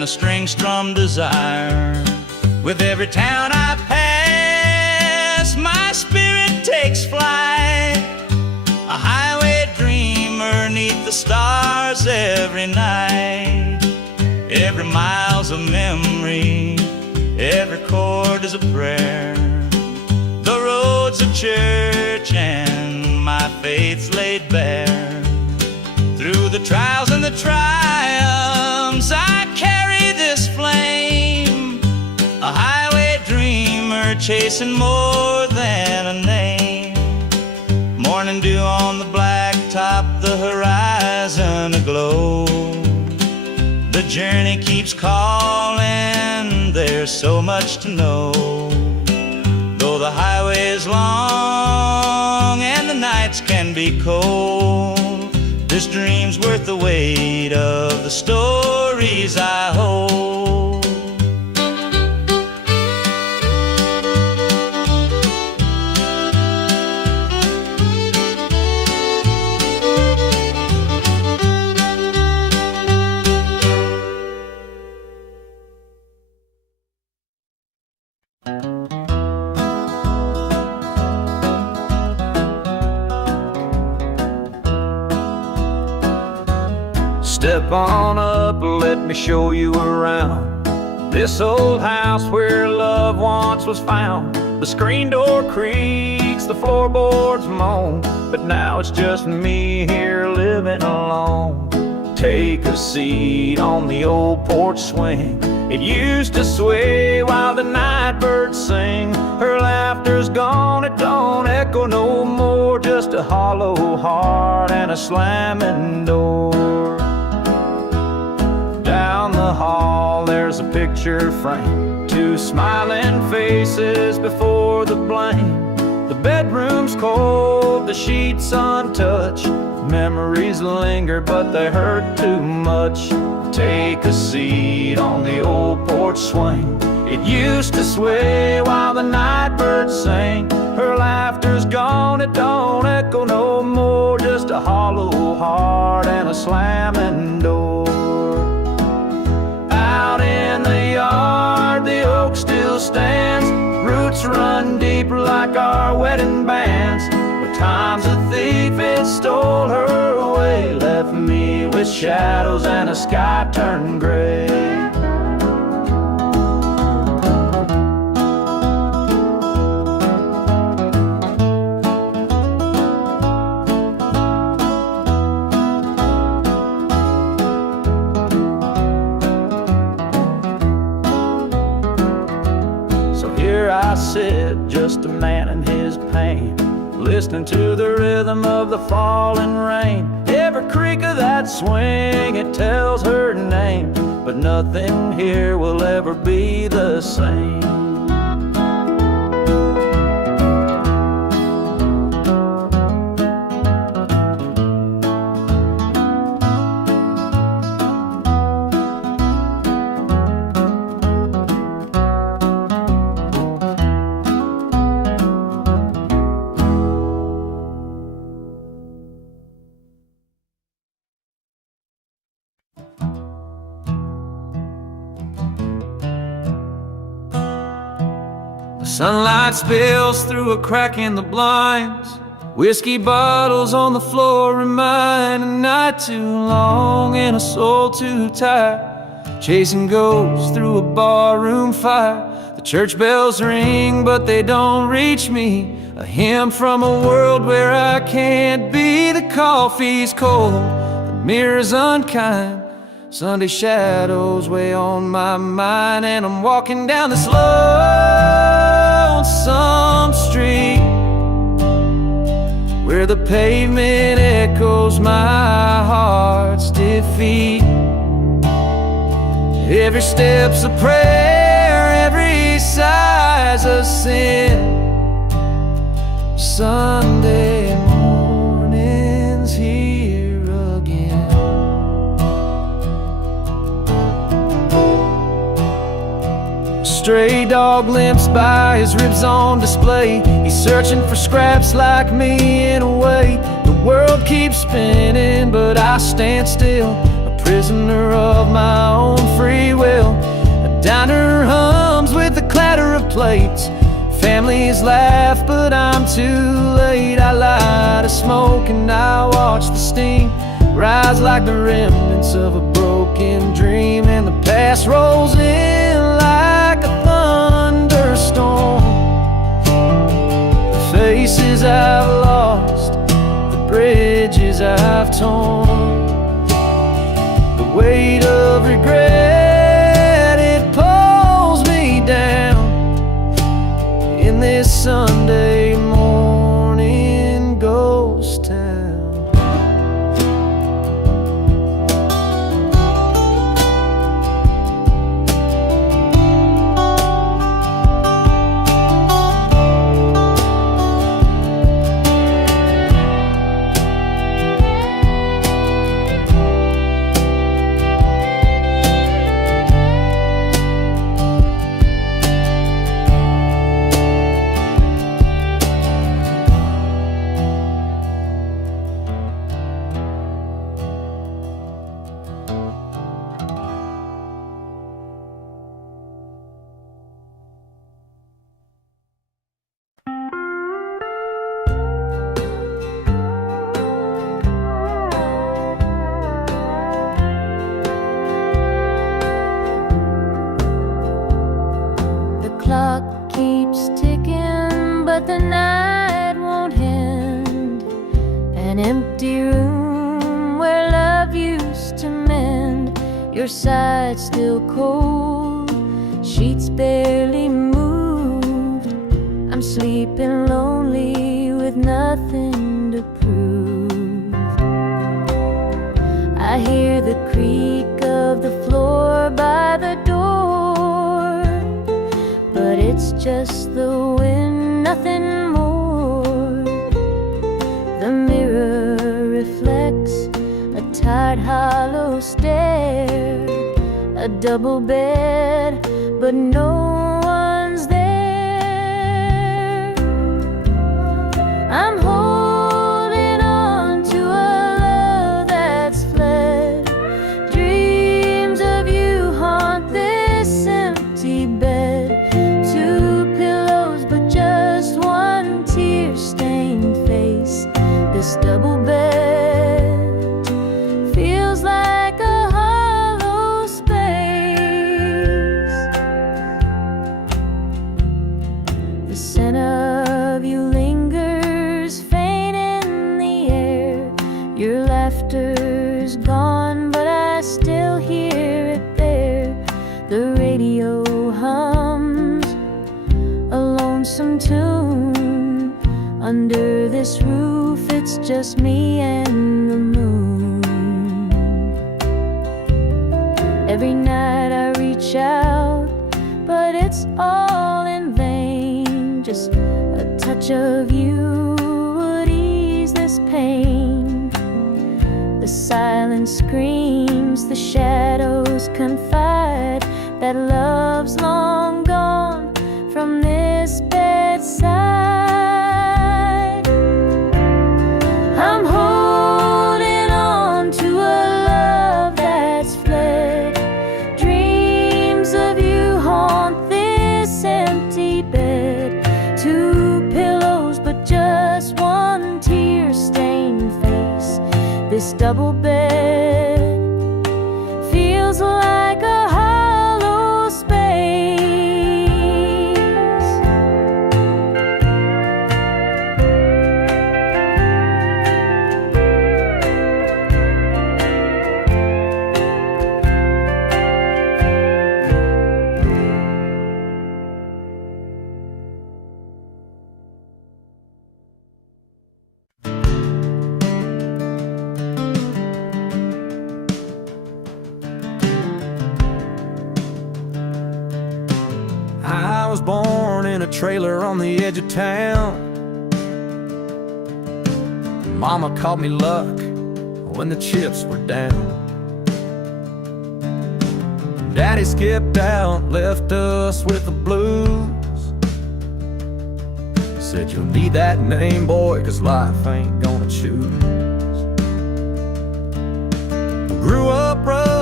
and a string-strummed desire. With every town I pass, my spirit takes flight, a highway dreamer 'neath the stars every night. Every mile's a memory, every chord is a prayer. The road's a church and my faith's laid bare. Through the trials and the triumphs I carry this flame, a highway dreamer chasing more than a name. Morning dew on the blacktop, the horizon aglow. The journey keeps calling, there's so much to know. Though the highway is long and the nights can be cold, this dream's worth the weight of the stories I hold. Step on up, let me show you around this old house where love once was found. The screen door creaks, the floorboards moan, but now it's just me here living alone. Take a seat on the old porch swing. It used to sway while the night birds sing. Her laughter's gone, it don't echo no more, just a hollow heart and a slamming door. Down the hall there's a picture frame, two smiling faces before the blame. The bedroom's cold, the sheets untouched. Memories linger but they hurt too much. Take a seat on the old porch swing. It used to sway while the night birds sang. Her laughter's gone, it don't echo no more, just a hollow heart and a slamming door. Out in the yard, the oak still stands. Roots run deep like our wedding bands. But time's a thief, it stole her away, left me with shadows and a sky turned gray. I sit, just a man in his pain, listening to the rhythm of the falling rain. Every creak of that swing, it tells her name, but nothing here will ever be the same. Sunlight spills through a crack in the blinds. Whiskey bottles on the floor remind a night too long and a soul too tired, chasing ghosts through a barroom fire. The church bells ring but they don't reach me, a hymn from a world where I can't be. The coffee's cold, the mirror's unkind, Sunday shadows weigh on my mind, and I'm walking down this lonesome street where the pavement echoes my heart's defeat. Every step's a prayer, every sigh's a sin. Sunday morning's here again. A stray dog limps by, his ribs on display. He's searching for scraps like me in a way. The world keeps spinning but I stand still, a prisoner of my own free will. A diner hums with the clatter of plates. Families laugh, but I'm too late. I light a smoke and I watch the steam rise like the remnants of a broken dream. And the past rolls in like a thunderstorm. The faces I've lost, the bridges I've torn, the weight of regret, it pulls me down in this Sunday morning ghost town. Clock keeps ticking, but the night won't end. An empty room where love used to mend. Your side still cold, sheets barely moved. I'm sleeping lonely with nothing to prove. I hear the creak of the floor by the door, but it's just the wind, nothing more. The mirror reflects a tired, hollow stare. A double bed, but no one's there. I'm holding on to a love that's fled. Dreams of you haunt this empty bed. This double bed feels like a hollow space. The scent of you lingers faint in the air. Your laughter's gone, but I still hear it there. The radio hums a lonesome tune. Under this roof, it's just me and the moon. Every night I reach out, but it's all in vain. Just a touch of you would ease this pain. The silence screams, the shadows confide that love's long gone from this bedside. I'm holding on to a love that's fled. Dreams of you haunt this empty bed. Two pillows, but just one tear-stained face. This double bed feels like a hollow space. I was born in a trailer on the edge of town. Mama called me luck when the chips were down. Daddy skipped out, left us with the blues. Said you'll need that name, boy, 'cause life ain't gonna choose. Grew up rough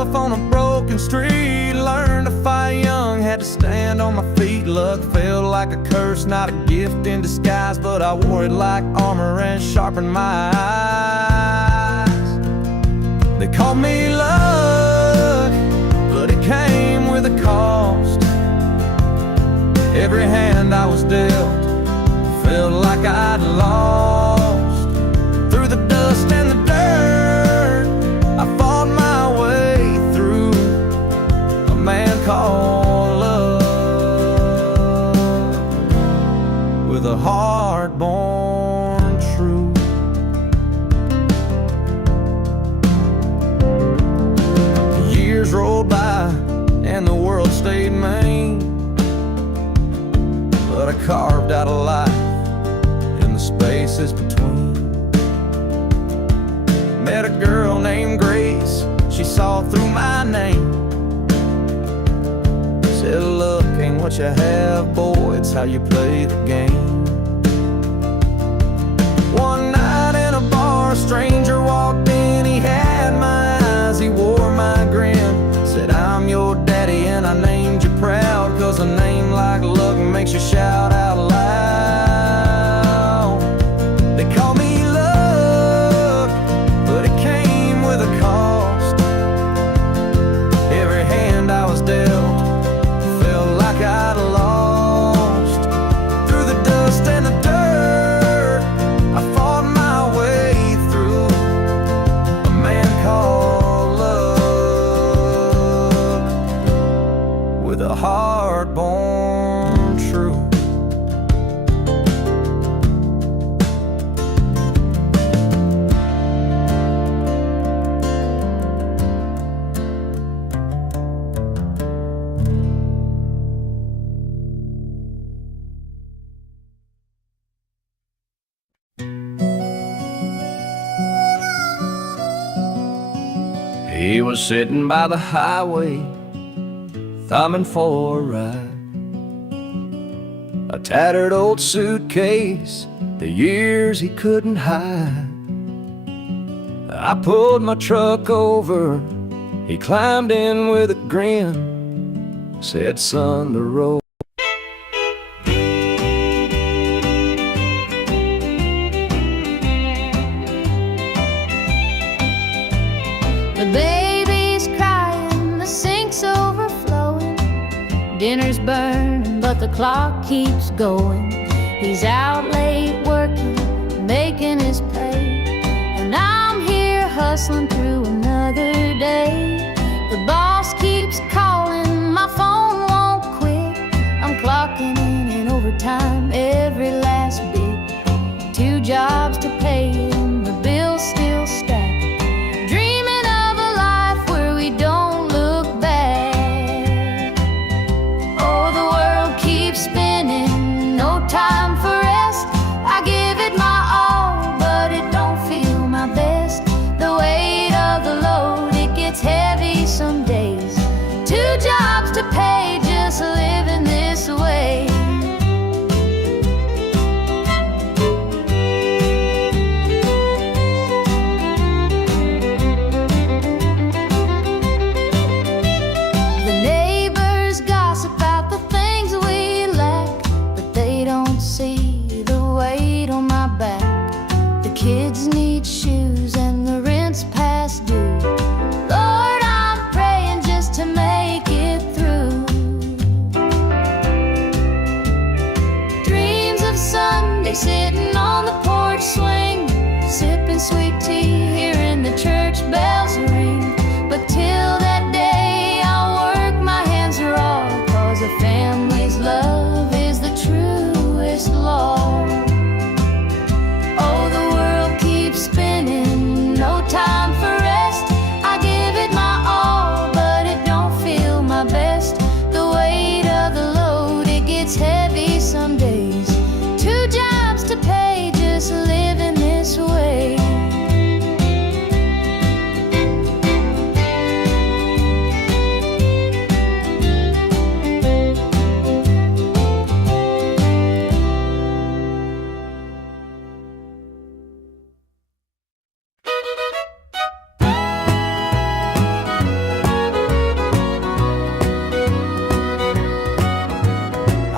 rough on a broken street. Learned to fight young, had to stand on my feet. Luck felt like a curse, not a gift in disguise, but I wore it like armor and sharpened my eyes. They called me luck, but it came with a cost. Every hand I was dealt felt like I'd lost. Through the dust and the dirt, I fought my way through a man called love, with a heart born true. Years rolled by and the world stayed mean, but I carved out a life in the spaces between. Met a girl named Grace, she saw through my name. Said, look, ain't what you have, boy, it's how you play the game. One night in a bar, a stranger walked in, he had my eyes, he wore my grin. Said, I'm your daddy and I named you proud, 'cause a name like luck makes you shout out loud. They call me luck, but it came with a cost. Every hand I was dealt felt like I'd lost. Through the dust and the dirt, I fought my way through a man called love, with a heart born true. He was sitting by the highway, thumbing for a ride. A tattered old suitcase, the years he couldn't hide. I pulled my truck over, he climbed in with a grin. Said, son, the road. The baby's crying, the sink's overflowing. Dinner's burning, but the clock keeps going. He's out late working, making his pay, and I'm here hustling through another day. The boss keeps calling, my phone won't quit. I'm clocking in overtime, every last bit. 2 jobs to pay and the bills still stack. Dreaming of a life where we don't look back. Oh, the world keeps spinning, no time for rest. I give it my all, but it don't feel my best. The weight of the load, it gets heavy some days. 2 jobs to pay, just living this way. The neighbors gossip about the things we lack, but they don't see the weight on my back. The kids need shoes and the rent's past due. Lord, I'm praying just to make it through. Dreams of Sunday sitting on the porch swing, sipping sweet tea, hearing the church bells ring. But till that day, I'll work my hands raw, 'cause a family's love is the truest law. Oh, the world keeps spinning, no time for rest. I give it my all, but it don't feel my best. The weight of the load, it gets heavy some days. 2 jobs to pay, just living this way.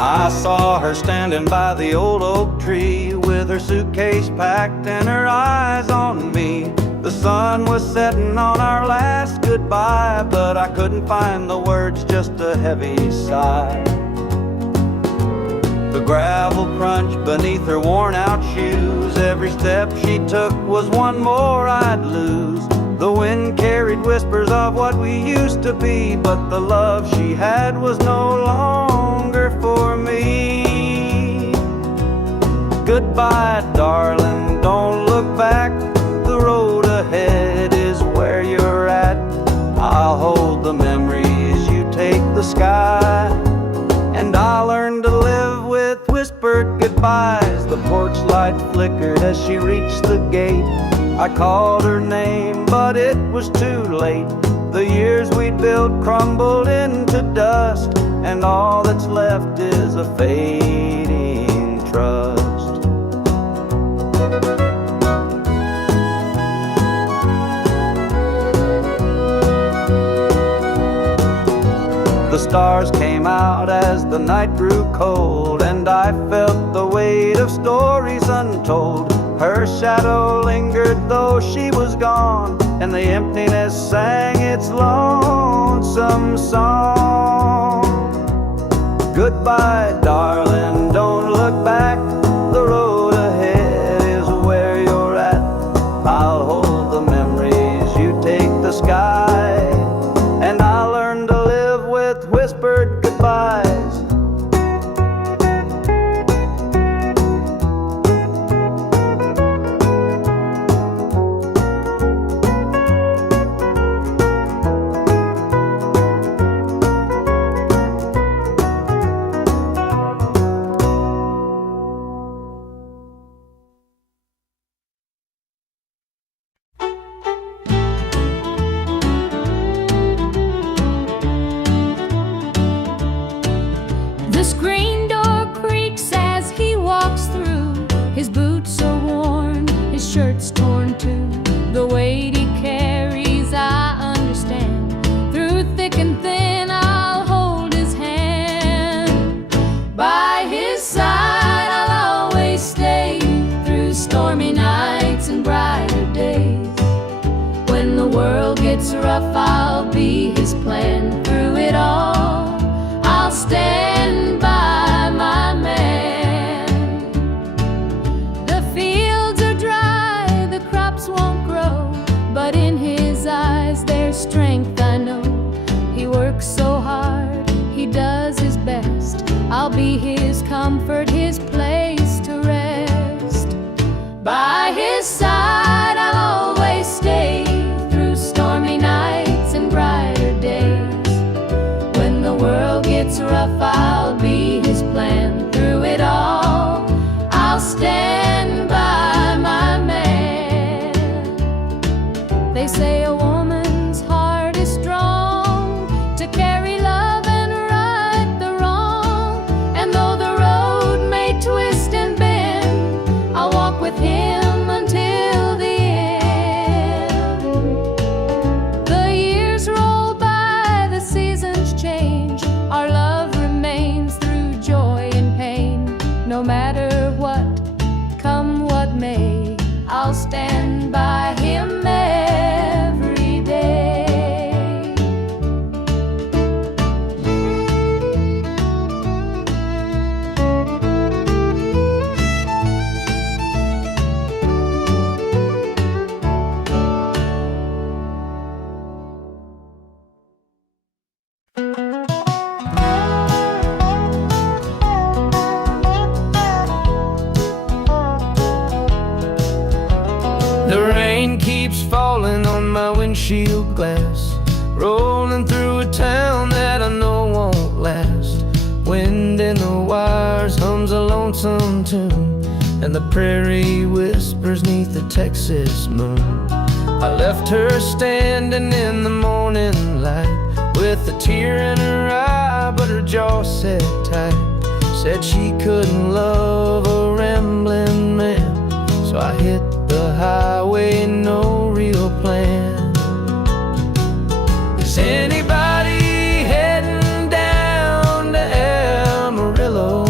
I saw her standing by the old oak tree with her suitcase packed and her eyes on me. The sun was setting on our last goodbye, but I couldn't find the words, just a heavy sigh. The gravel crunched beneath her worn-out shoes. Every step she took was one more I'd lose. The wind carried whispers of what we used to be, but the love she had was no longer for me. Goodbye, darling, don't look back. The road ahead is where you're at. I'll hold the memories, you take the sky. And I'll learn to live with whispered goodbyes. The porch light flickered as she reached the gate. I called her name, but it was too late. The years we'd built crumbled into dust, and all that's left is a fading trust. The stars came out as the night grew cold, and I felt the weight of stories untold. Her shadow lingered though she was gone, and the emptiness sang its lonesome song. Goodbye, darling, don't look back. The road ahead is where you're at. I'll hold the memories, you take the sky. And I'll learn to live with whispered goodbyes. The screen door creaks as he walks through. His boots are worn, his shirt's torn too. The weight he carries, I understand. Through thick and thin, I'll hold his hand. By his side, I'll always stay. Through stormy nights and brighter days. When the world gets rough, I'll be his plan. Through it all, I'll stand by my man. The fields are dry, the crops won't grow, but in his eyes there's strength, I know. He works so hard, he does his best. I'll be his comfort, his place to rest. By his side I'll always stay. Through stormy nights and brighter days. When the world gets rough, I'll be his plan. Through it all, I'll stand by my man. They say a woman's heart is strong to carry love and right the wrong. And though the road may twist and bend, I'll walk with him until the end. The years roll by, the seasons change. Our love remains through joy and pain. No matter what, come what may, I'll stand by him every day. The rain keeps falling on my windshield glass, rolling through a town that I know won't last. Wind in the wires hums a lonesome tune, and the prairie whispers 'neath the Texas moon. I left her standing in the morning light, with a tear in her eye, but her jaw set tight. Said she couldn't love a rambling man, so I hit the highway, no real plan. Is anybody heading down to Amarillo?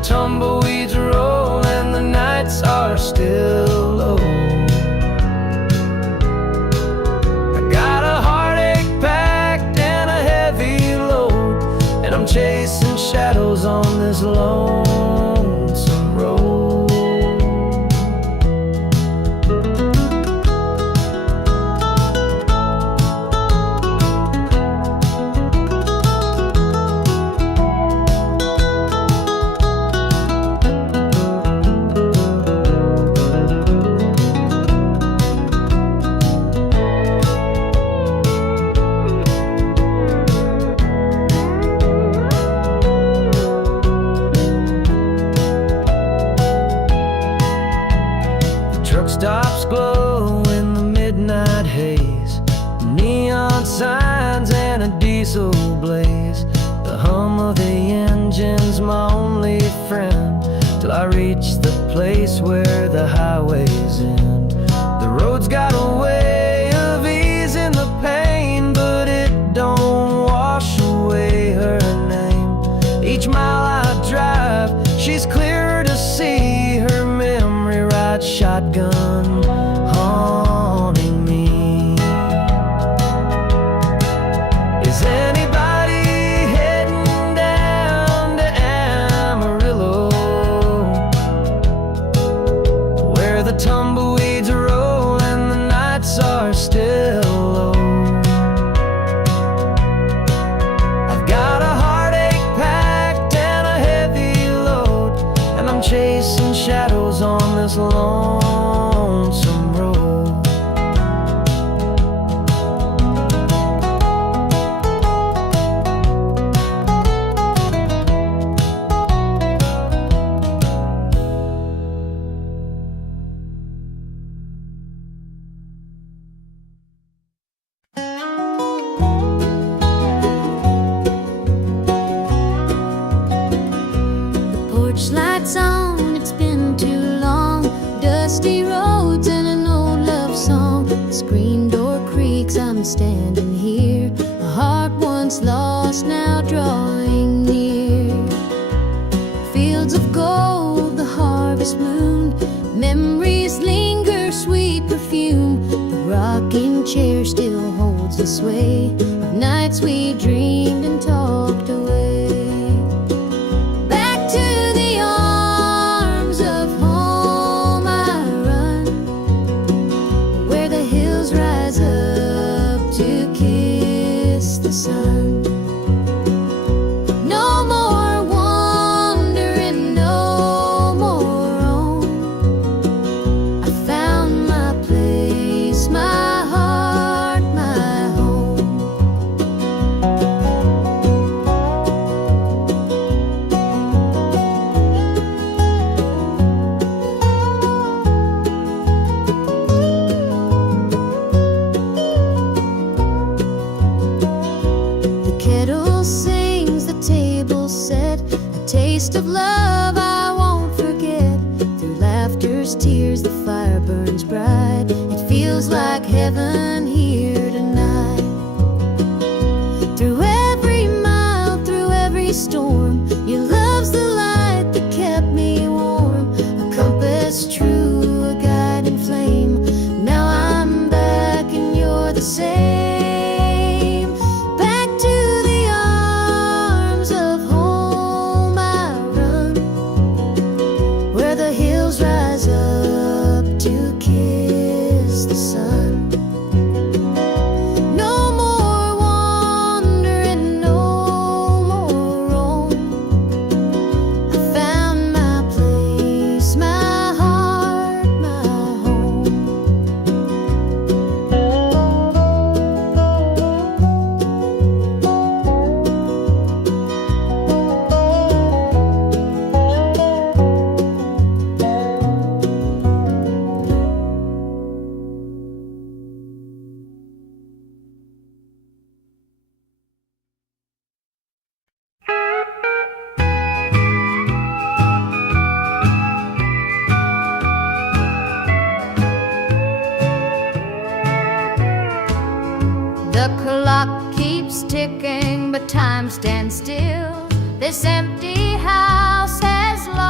tumbleweeds roll and the nights are still low. I got a heartache packed and a heavy load, and I'm chasing shadows on this lonesome road. Stops glow in the midnight haze, neon signs and a diesel blaze. The hum of the engine's my only friend, till I reach the place where the highways end. The road's got a way of easing the pain, but it don't wash away her name. Each mile I drive, she's clearer to see, her memory rides shotgun, haunting me. Is anybody heading down to Amarillo, where the tumbleweeds roll and the nights are still low? I've got a heartache packed and a heavy load, and I'm chasing shadows on this lonesome road. Porch lights on, it's been too long. Dusty roads and an old love song. The screen door creaks, I'm standing here. A heart once lost, now drawing near. Fields of gold, the harvest moon. Memories linger, sweet perfume. The rocking chair still holds the sway of nights we dreamed and talked away. Sun. No more wandering, no more roam. I found my place, my heart, my home. Kettle sings, the table set, a taste of love I won't forget. Through laughter's tears, the fire burns bright. It feels like heaven here tonight. Through every mile, through every storm, your love's the light that kept me warm. A compass true, a guiding flame. Now I'm back and you're the same. The clock keeps ticking, but time stands still. This empty house has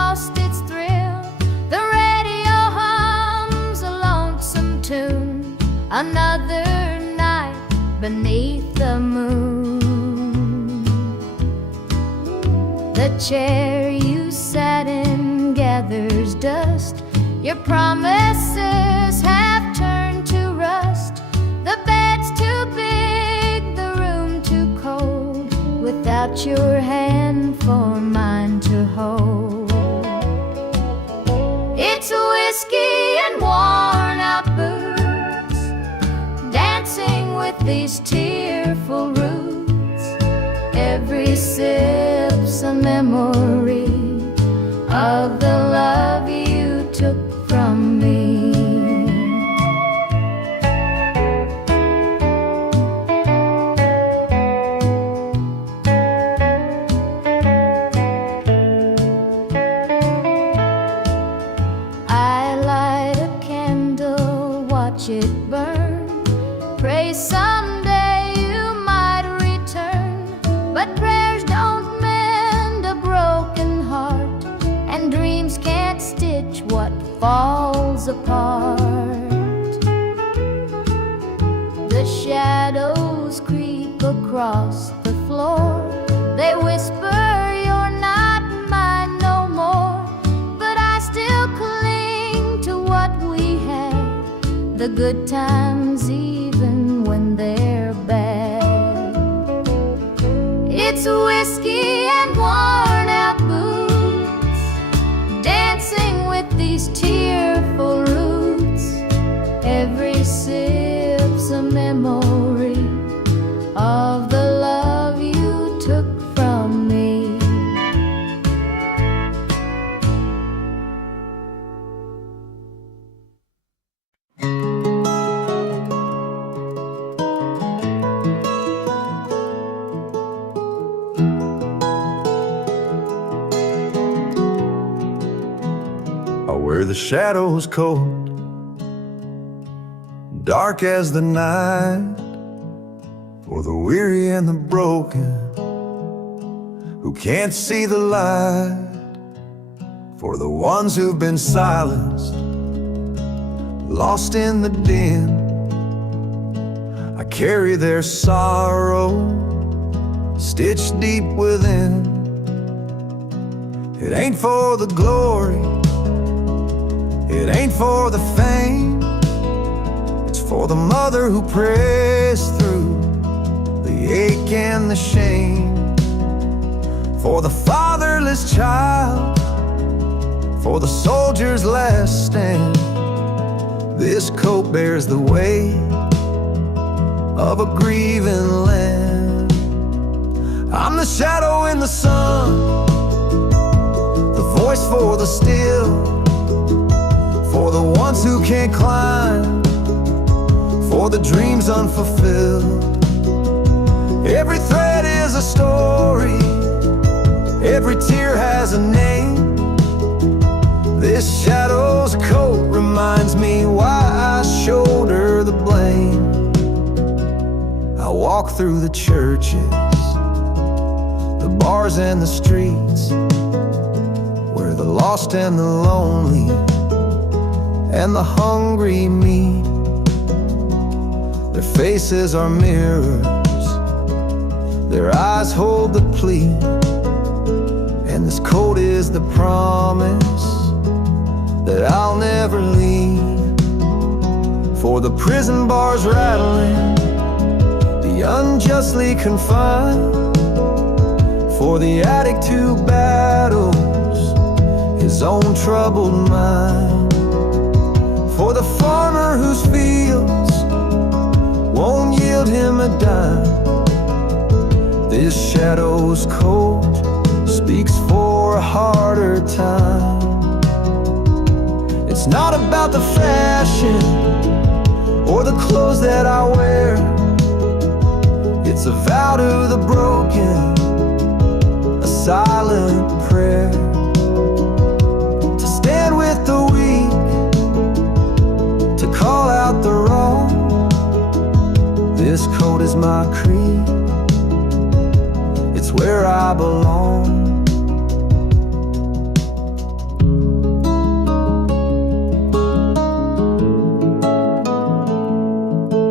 another night beneath the moon. The chair you sat in gathers dust. Your promises have turned to rust. The bed's too big, the room too cold, without your hand for mine to hold. It's whiskey and worn out boots, dancing with these tearful roots. Every sip's a memory of the love you took from me. I light a candle, watch it burn, pray someday you might return. But prayers don't mend a broken heart, and dreams can't stitch what falls apart. The shadows creep across the floor. They whisper you're not mine no more, but I still cling to what we had, the good times even when they're bad. It's whiskey and worn out boots, dancing with these tearful roots. Every sip's a memory of the love you took from me. Where the shadows cold, dark as the night, for the weary and the broken who can't see the light, for the ones who've been silenced, lost in the din. I carry their sorrow stitched deep within. It ain't for the glory, it ain't for the fame, it's for the mother who prays through the ache and the shame, for the fatherless child, for the soldier's last stand. This coat bears the weight of a grieving land. I'm the shadow in the sun, the voice for the still, for the ones who can't climb, for the dreams unfulfilled. Every thread is a story, every tear has a name. This shadow's coat reminds me why I shoulder the blame. I walk through the churches, the bars and the streets, where the lost and the lonely and the hungry meet. Their faces are mirrors, their eyes hold the plea, and this coat is the promise that I'll never leave. For the prison bars rattling, the unjustly confined, for the addict who battles his own troubled mind, for the farmer whose fields won't yield him a dime. This shadow's coat speaks for a harder time. It's not about the fashion or the clothes that I wear. It's a vow to the broken, a silent prayer, to stand with the weak, to call out the wrong. This coat is my creed, it's where I belong.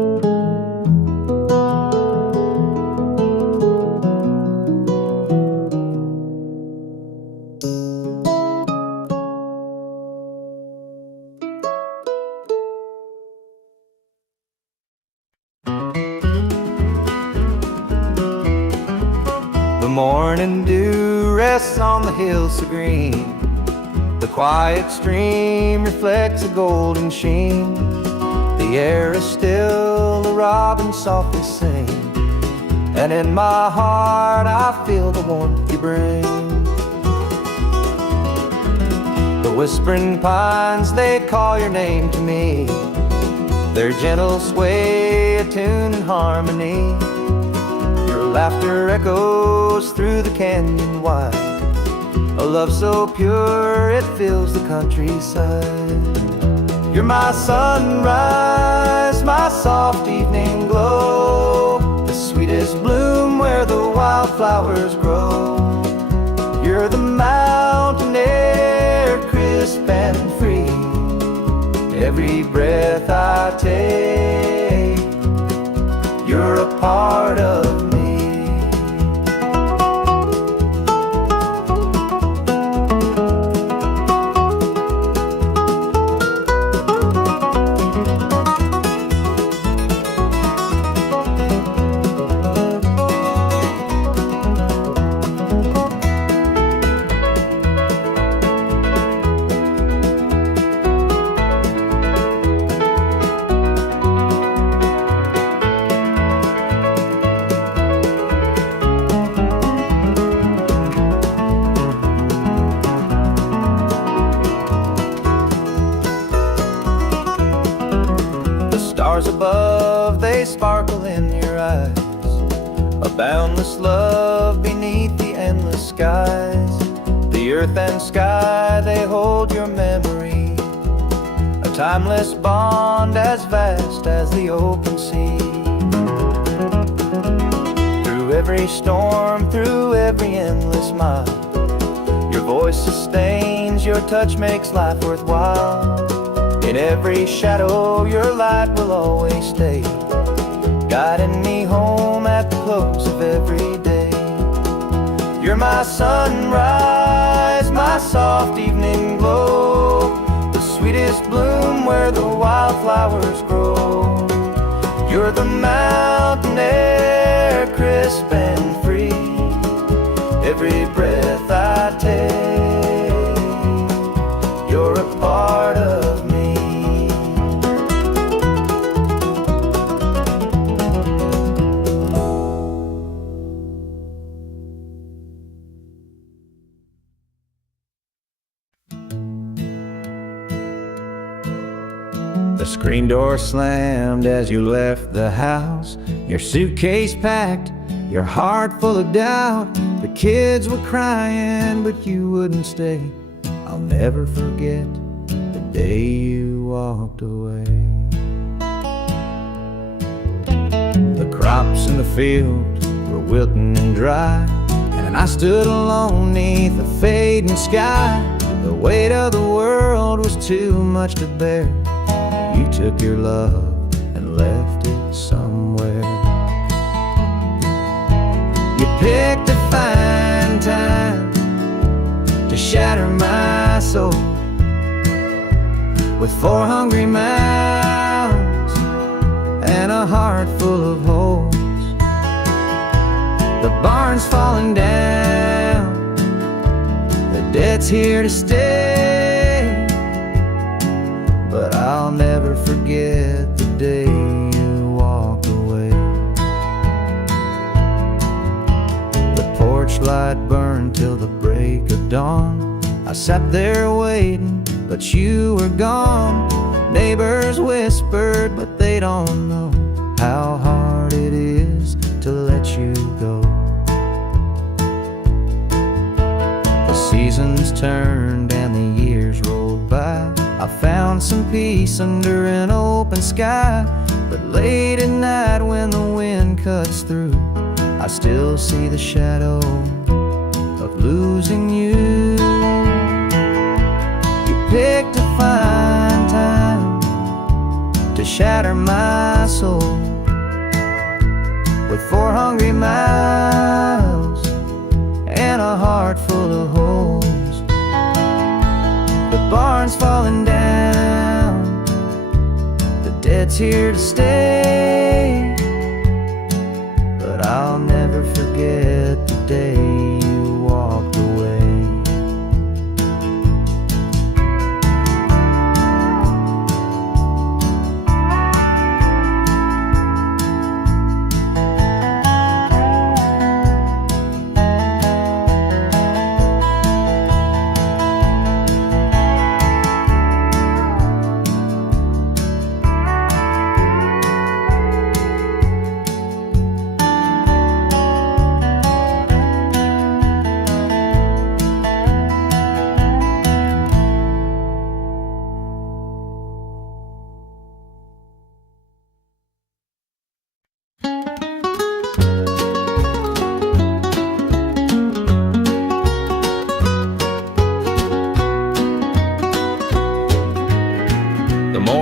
morning dew rests on the hills so green. The quiet stream reflects a golden sheen. The air is still, the robins softly sing, and in my heart I feel the warmth you bring. The whispering pines, they call your name to me. Their gentle sway, a tune in harmony. Your laughter echoes through the canyon wide, a love so pure it fills the countryside. You're my sunrise, my soft evening glow, the sweetest bloom where the wildflowers grow. You're the mountain air, crisp and free. Every breath I take, you're a part of me. Stars above, they sparkle in your eyes, a boundless love beneath the endless skies. The earth and sky, they hold your memory, a timeless bond as vast as the open sea. Through every storm, through every endless mile, your voice sustains, your touch makes life worthwhile. In every shadow, your light will always stay, guiding me home at the close of every day. You're my sunrise, my soft evening glow, the sweetest bloom where the wildflowers grow. You're the mountain air, crisp and free. Every breath I take, you're a part of me. The screen door slammed as you left the house, your suitcase packed, your heart full of doubt. The kids were crying, but you wouldn't stay. I'll never forget the day you walked away. The crops in the field were wilting and dry, and I stood alone neath the fading sky. The weight of the world was too much to bear. You took your love and left it somewhere. You picked a fine time to shatter my soul with 4 hungry mouths and a heart full of holes. The barn's falling down, the debt's here to stay, but I'll never forget the day you walked away. The porch light burned till the break of dawn. I sat there waiting, but you were gone. Neighbors whispered, but they don't know how hard it is to let you go. The seasons turned and the years rolled by. I found some peace under an open sky, but late at night when the wind cuts through, I still see the shadow of losing you. You picked a fine time to shatter my soul with 4 hungry mouths and a heart full of holes. The barn's falling down, the debt's here to stay, but I'll never forget the day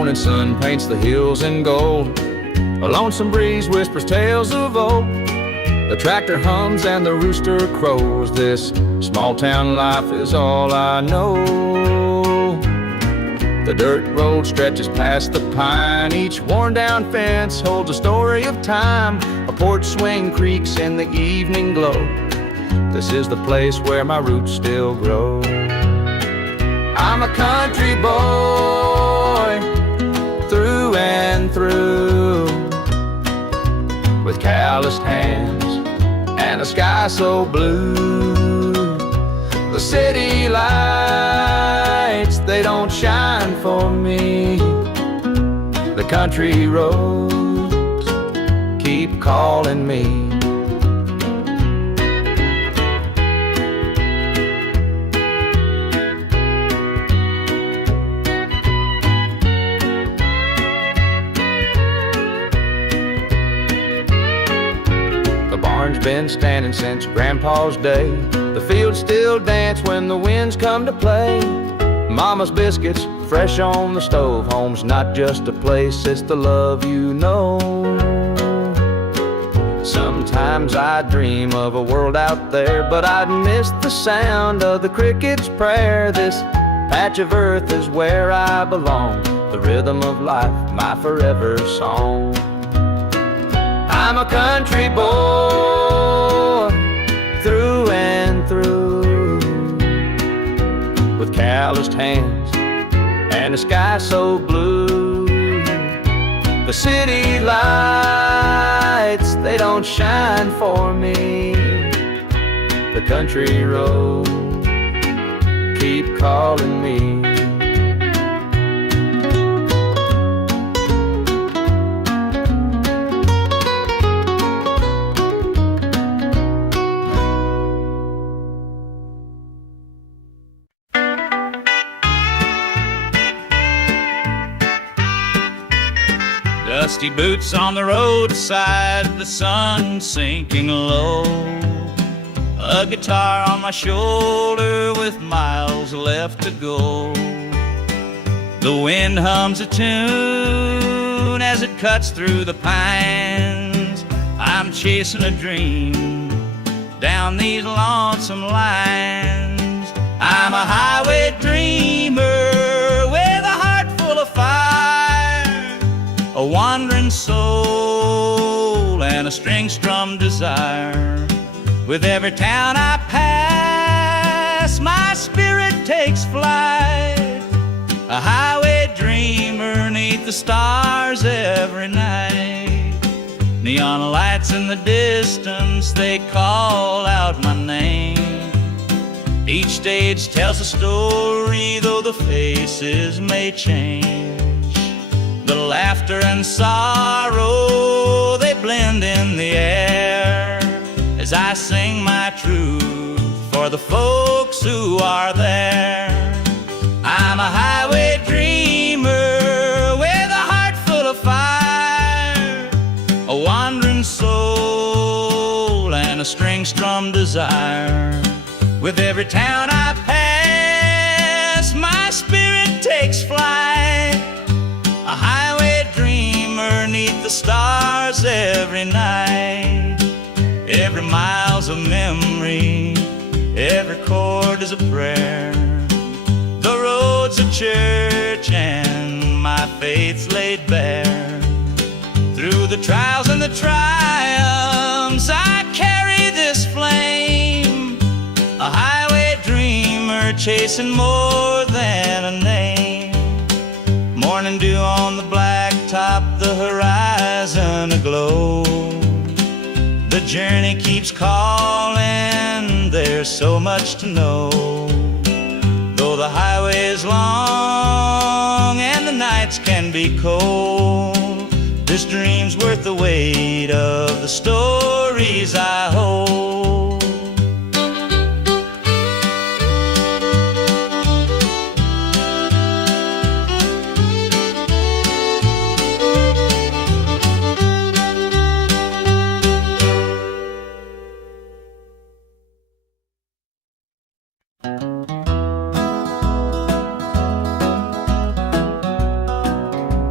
morning sun paints the hills in gold. A lonesome breeze whispers tales of old. The tractor hums and the rooster crows. This small town life is all I know. The dirt road stretches past the pine. Each worn down fence holds a story of time. A porch swing creaks in the evening glow. This is the place where my roots still grow. I'm a country boy through and through, with calloused hands and a sky so blue. The city lights, they don't shine for me. The country roads keep calling me. Been standing since Grandpa's day. The fields still dance when the winds come to play. Mama's biscuits fresh on the stove. Home's not just a place, it's the love you know. Sometimes I dream of a world out there, but I'd miss the sound of the cricket's prayer. This patch of earth is where I belong. The rhythm of life, my forever song. I'm a country boy through and through, with calloused hands and a sky so blue. The city lights, they don't shine for me. The country roads keep calling me. Dusty boots on the roadside, the sun sinking low. A guitar on my shoulder with miles left to go. The wind hums a tune as it cuts through the pines. I'm chasing a dream down these lonesome lines. I'm a highway dreamer with a heart full of fire, a wandering soul and a string-strummed desire. With every town I pass, my spirit takes flight, a highway dreamer 'neath the stars every night. Neon lights in the distance, they call out my name. Each stage tells a story, though the faces may change. The laughter and sorrow, they blend in the air, as I sing my truth for the folks who are there. I'm a highway dreamer with a heart full of fire, a wandering soul and a string-strummed desire. With every town I pass, my spirit takes flight, a highway dreamer 'neath the stars every night. Every mile's a memory, every chord is a prayer. The road's a church and my faith's laid bare. Through the trials and the triumphs, I carry this flame, a highway dreamer chasing more than a name. Morning dew on the blacktop, the horizon aglow. The journey keeps calling, there's so much to know. Though the highway is long and the nights can be cold, this dream's worth the weight of the stories I hold.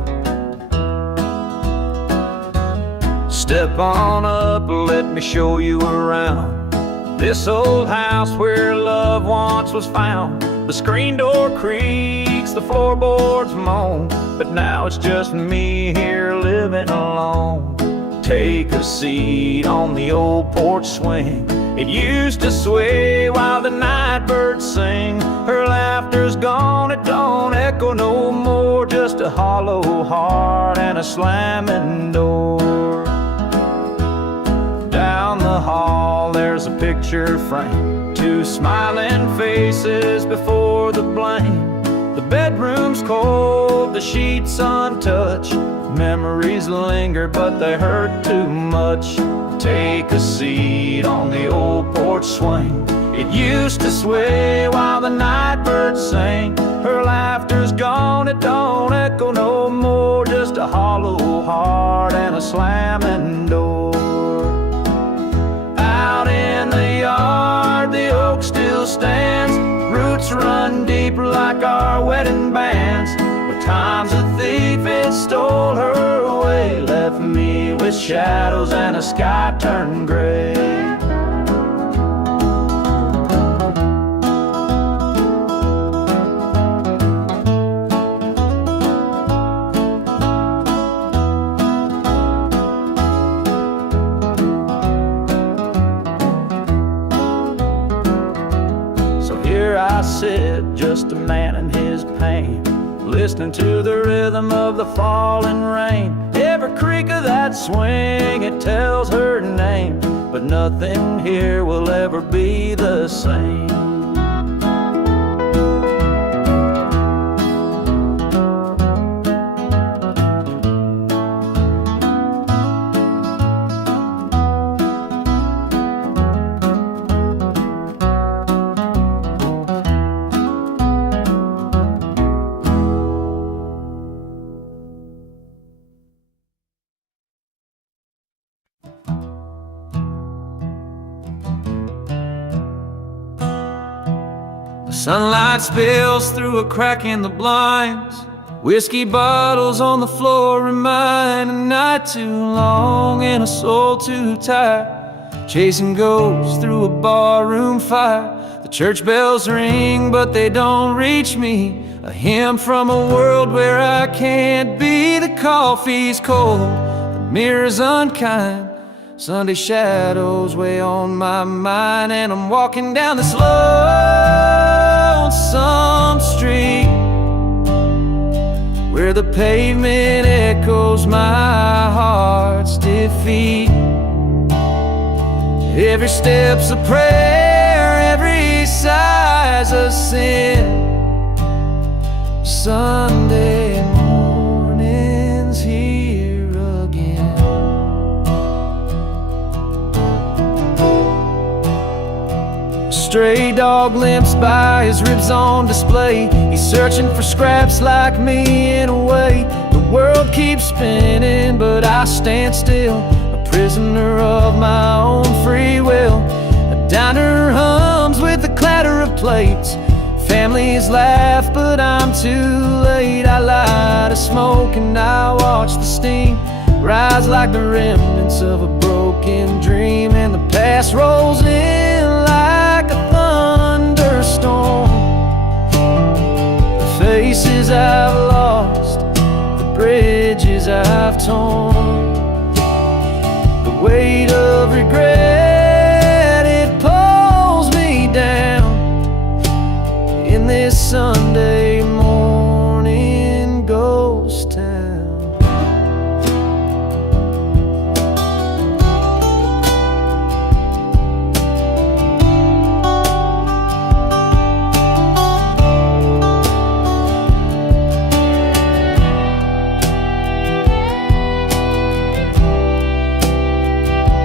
Step on up, let me show you around this old house where love once was found. The screen door creaks, the floorboards moan, but now it's just me here living alone. Take a seat on the old porch swing. It used to sway while the night birds sing. Her laughter's gone, it don't echo no more, just a hollow heart and a slamming door. Down the hall there's a picture frame, two smiling faces before the blame. The bedroom's cold, the sheets untouched. Memories linger but they hurt too much. Take a seat on the old porch swing. It used to sway while the night birds sang. Her laughter's gone, it don't echo no more, just a hollow heart and a slamming door. Out in the yard, the oak still stands. Roots run deep like our wedding bands. But time's a thief, it stole her away, left me with shadows and a sky turned gray. I sit, just a man in his pain, listening to the rhythm of the falling rain. Every creak of that swing, it tells her name, but nothing here will ever be the same. Sunlight spills through a crack in the blinds. Whiskey bottles on the floor remind a night too long and a soul too tired. Chasing ghosts through a barroom fire. The church bells ring but they don't reach me. A hymn from a world where I can't be. The coffee's cold, the mirror's unkind. Sunday shadows weigh on my mind, and I'm walking down this lonesome street where the pavement echoes my heart's defeat. Every step's a prayer, every sigh's a sin. Sunday morning's here again. Stray dog limps by, his ribs on display. He's searching for scraps like me in a way. The world keeps spinning but I stand still, a prisoner of my own free will. A diner hums with the clatter of plates. Families laugh but I'm too late. I light a smoke and I watch the steam rise like the remnants of a broken dream. And the past rolls in like a thunderstorm. The faces I've lost, the bridges I've torn, the weight of regret, it pulls me down in this Sunday morning ghost town.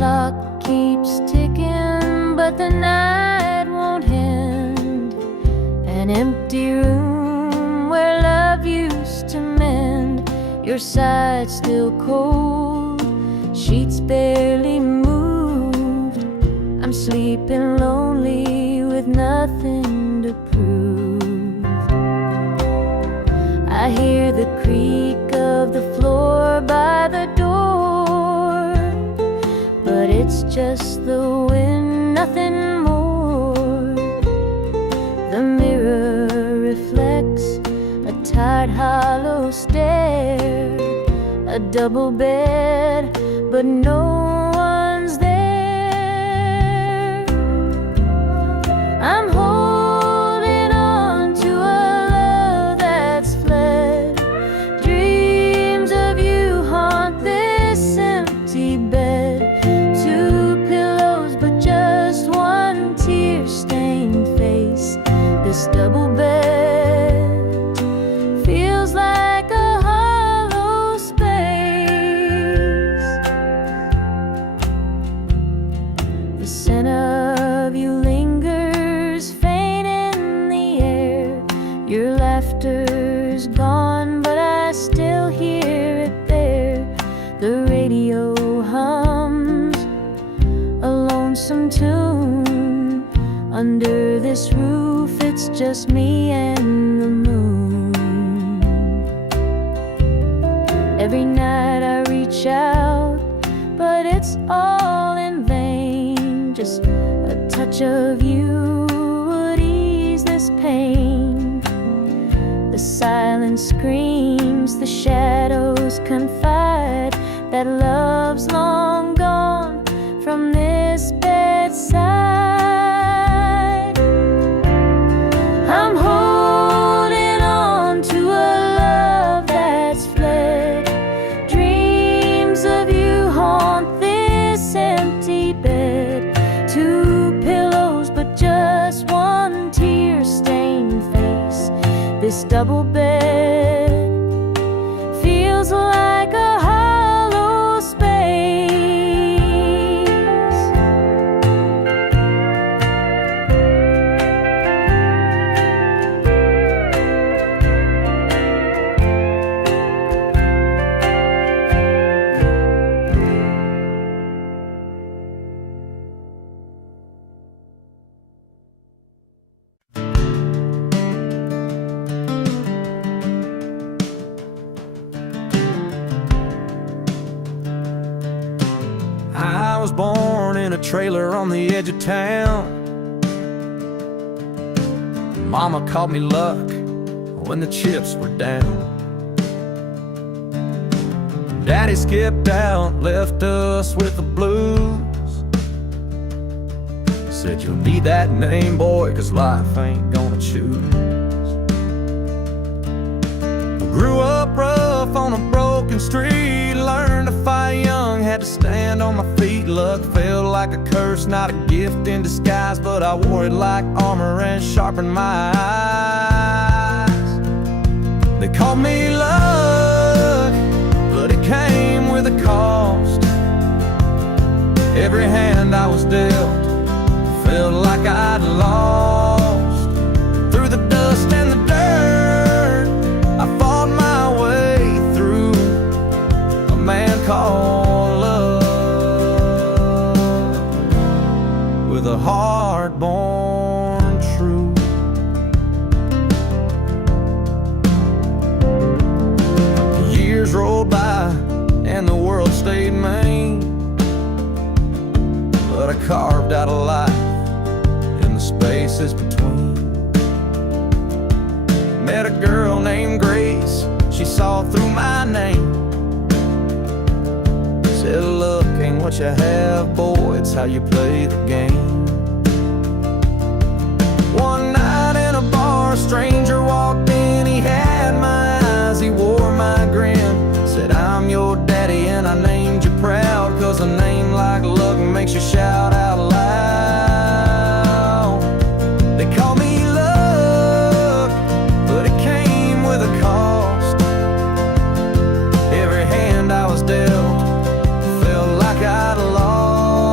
clock keeps ticking, but the night won't end. An empty room where love used to mend. Your side still cold, sheets barely moved. I'm sleeping lonely with nothing to prove. I hear the creak of the floor by the door, but it's just the wind, nothing more. The mirror reflects a tired, hollow stare, a double bed, but no one's there. I'm holding on to a love that's fled. Dreams of you haunt this empty bed. Two pillows, but just one tear-stained face. This double bed feels like a hollow space. The scent of you lingers faint in the air. Your laughter's gone, but I still hear it there. The radio hums a lonesome tune. Under this roof, it's just me and the moon. Every night I reach out, but it's all in vain. Just a touch of you would ease this pain. The silence screams, the shadows confide that love's long gone from this bedside. I'm holding on to a love that's fled. Dreams of you haunt this empty bed. Two pillows, but just one tear-stained face. This double bed feels like a hollow space. I was born in a trailer on the edge of town. Mama called me luck when the chips were down. Daddy skipped out, left us with the blues. Said you'll need that name, boy, 'cause life ain't gonna choose. Grew up rough on a broken street, learned to fight young, had to stand on my feet. Luck felt like a curse, not a gift in disguise, but I wore it like armor and sharpened my eyes. They called me luck, but it came with a cost. Every hand I was dealt felt like I'd lost. Through the dust and the dirt, I fought my way through a man called love, with a heart born true. The years rolled by and the world stayed mean, but I carved out a life in the spaces between. Met a girl named Grace, she saw through my name. Said luck ain't what you have, boy, it's how you play the game. One night in a bar, a stranger walked in, he had my eyes, he wore my grin. Said I'm your daddy and I named you proud, 'cause a name like luck makes you shout out loud. They call me luck, but it came with a cost. Every hand I was dealt felt like I'd lost.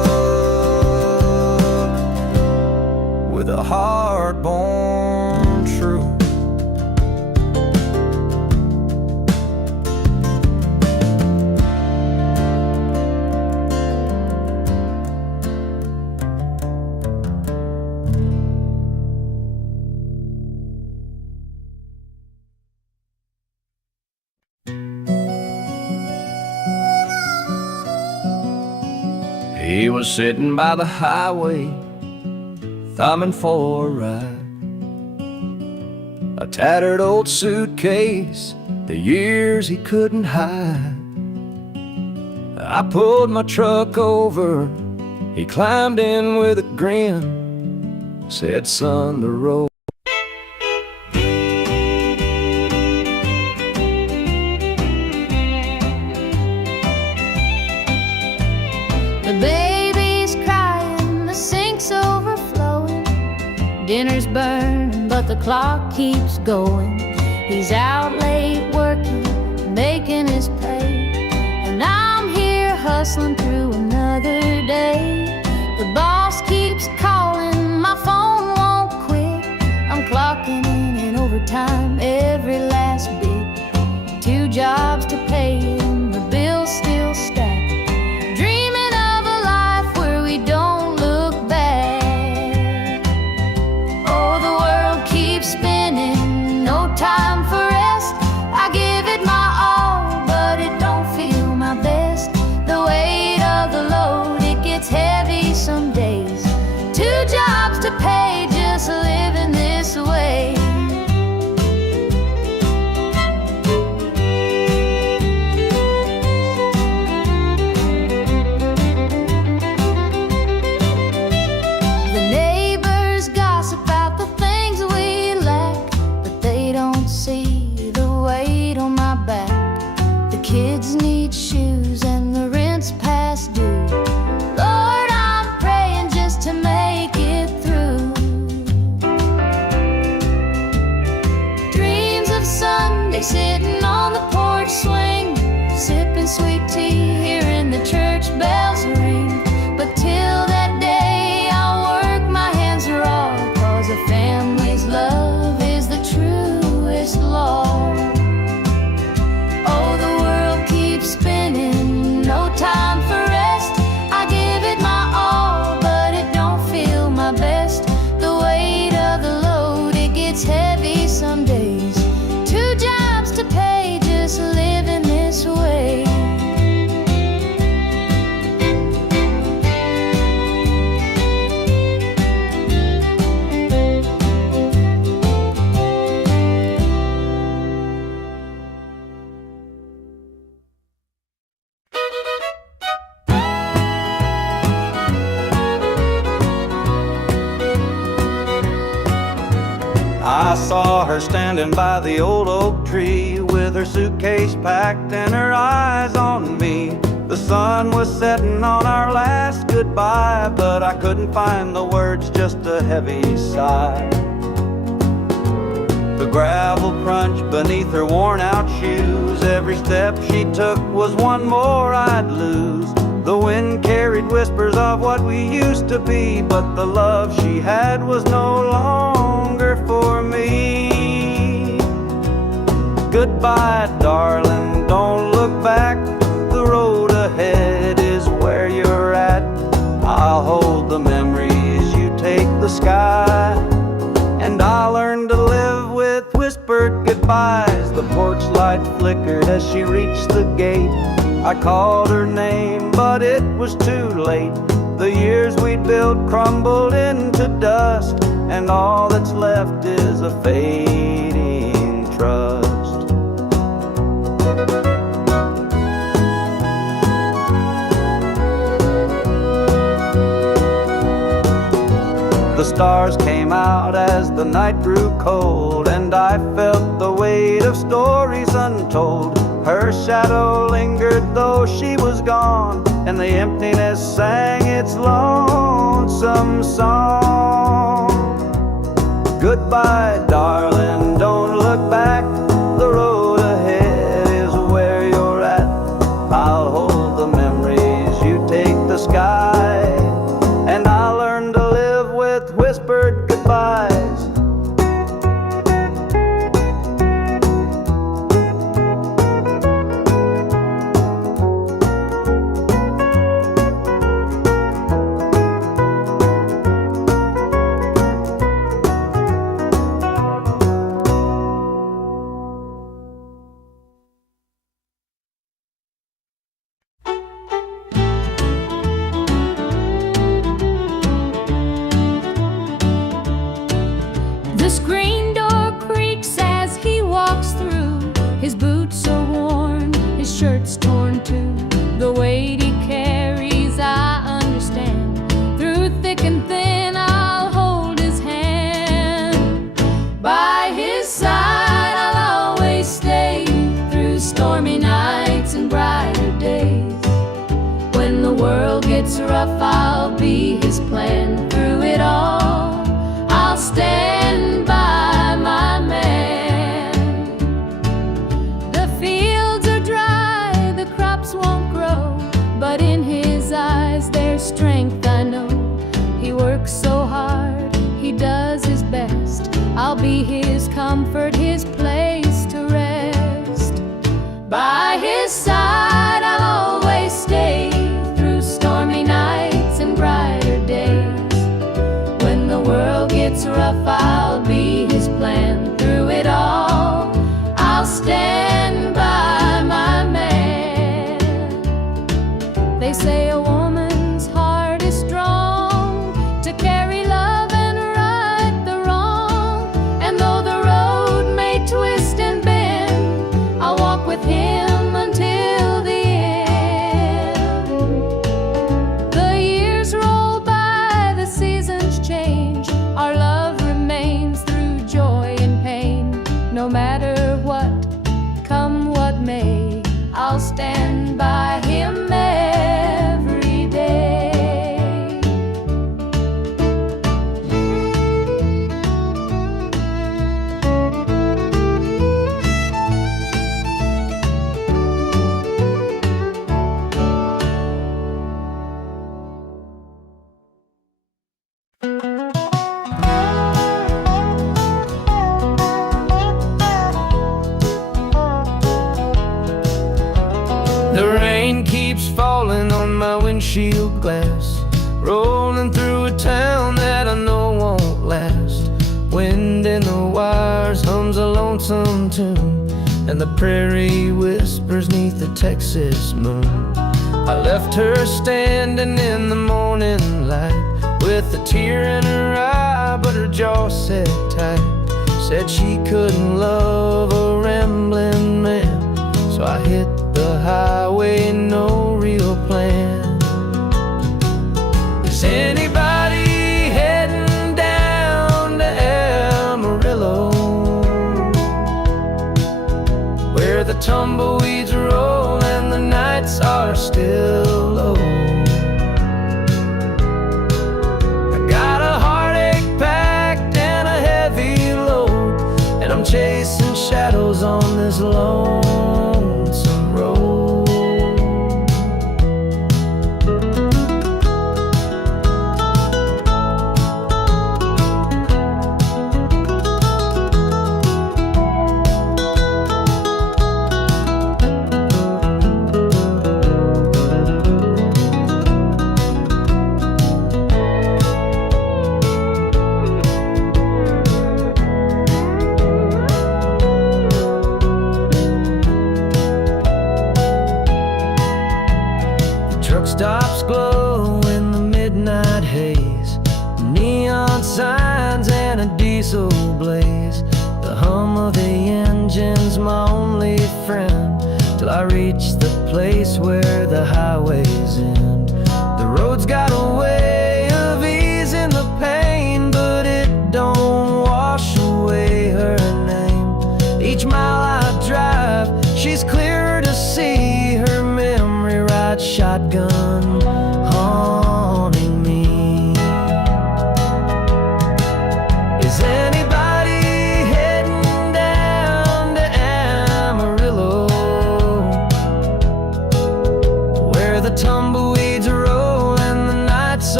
with a heart born true. He was sitting by the highway, thumbing for a ride. A tattered old suitcase, the years he couldn't hide. I pulled my truck over, he climbed in with a grin, said, "Son, the road." The baby's crying, the sink's overflowing. Dinner's burning, but the clock keeps going. He's out late working, making his pay, and I'm here hustling through another day. The boss keeps calling, my phone won't quit. I'm clocking in overtime, every last bit. 2 jobs to pay and the bills still stack. Time for rest, I give it my all, but it don't feel my best. The weight of the load, it gets heavy some days. 2 jobs to pay, just living this way. The neighbors gossip about the things we lack, they don't see the weight on my back. The kids need shoes and the rent's past due. Lord, I'm praying just to make it through. Dreams of Sunday sitting on the porch swing, sipping sweet tea, hearing the church bells ring. But till that day I'll work my hands raw, 'cause a family's love is the truest law. Oh, the world keeps spinning, no time for rest. I give it my all, but it don't feel my best. The weight of the load, it gets heavy some days. 2 jobs to pay, just living this way. I saw her standing by the old oak tree with her suitcase packed and her eyes on me. The sun was setting on our last goodbye, but I couldn't find the words, just a heavy sigh. The gravel crunched beneath her worn out shoes. Every step she took was one more I'd lose. The wind carried whispers of what we used to be, but the love she had was no longer for me. Goodbye, darling, don't look back. The road ahead is where you're at. I'll hold the memories, you take the sky. And I'll learn to live with whispered goodbyes. The porch light flickered as she reached the gate. I called her name, but it was too late. The years we'd built crumbled into dust, and all that's left is a fading trust. The stars came out as the night grew cold, and I felt the weight of stories untold. Her shadow lingered though she was gone, and the emptiness sang its lonesome song. Goodbye, darling, don't look back. The road ahead is where you're at. I'll hold the memories, you take the sky. And I'll learn to live with whispered goodbyes. despise. The screen door creaks as he walks through. His boots are worn, his shirt's torn too. The weight he carries, I understand. Through thick and thin, I'll hold his hand. By his side, I'll always stay. Through stormy nights and brighter days. When the world gets rough, I'll be his plan. Through it all, I'll stand by my man. The fields are dry, the crops won't grow, but in his eyes there's strength, I know. He works so hard, he does his best. I'll be his comfort, his place to rest. By his side I'll always stay. Through stormy nights and brighter days. When the world gets rough, I'll be his plan. Through it all, I'll stand by my man. They say a woman's heart is strong to carry love and right the wrong. And though the road may twist and bend, I'll walk with him until the end. The years roll by, the seasons change. Our love remains through joy and pain. No matter what, come what may, I'll stand by him every day. The rain keeps falling on my windshield glass, rolling through a town that I know won't last. Wind in the wires hums a lonesome tune, and the prairie whispers neath the Texas moon. I left her standing in the morning light, with a tear in her eye, but her jaw set tight. Said she couldn't love a rambling man, so I hit the highway, no real plan. Is anybody heading down to Amarillo, where the tumbleweeds roll and the nights are still low? I got a heartache packed and a heavy load, and I'm chasing shadows on this lonesome road. Truck stops glow in the midnight haze, neon signs and a diesel blaze. The hum of the engine's my only friend, till I reach the place where the highways end. The road's got a way of easing the pain, but it don't wash away her name. Each mile I drive, she's clearer to see, her memory rides shotgun, haunting me. Is anybody heading down to Amarillo, where the tumbleweeds roll and the nights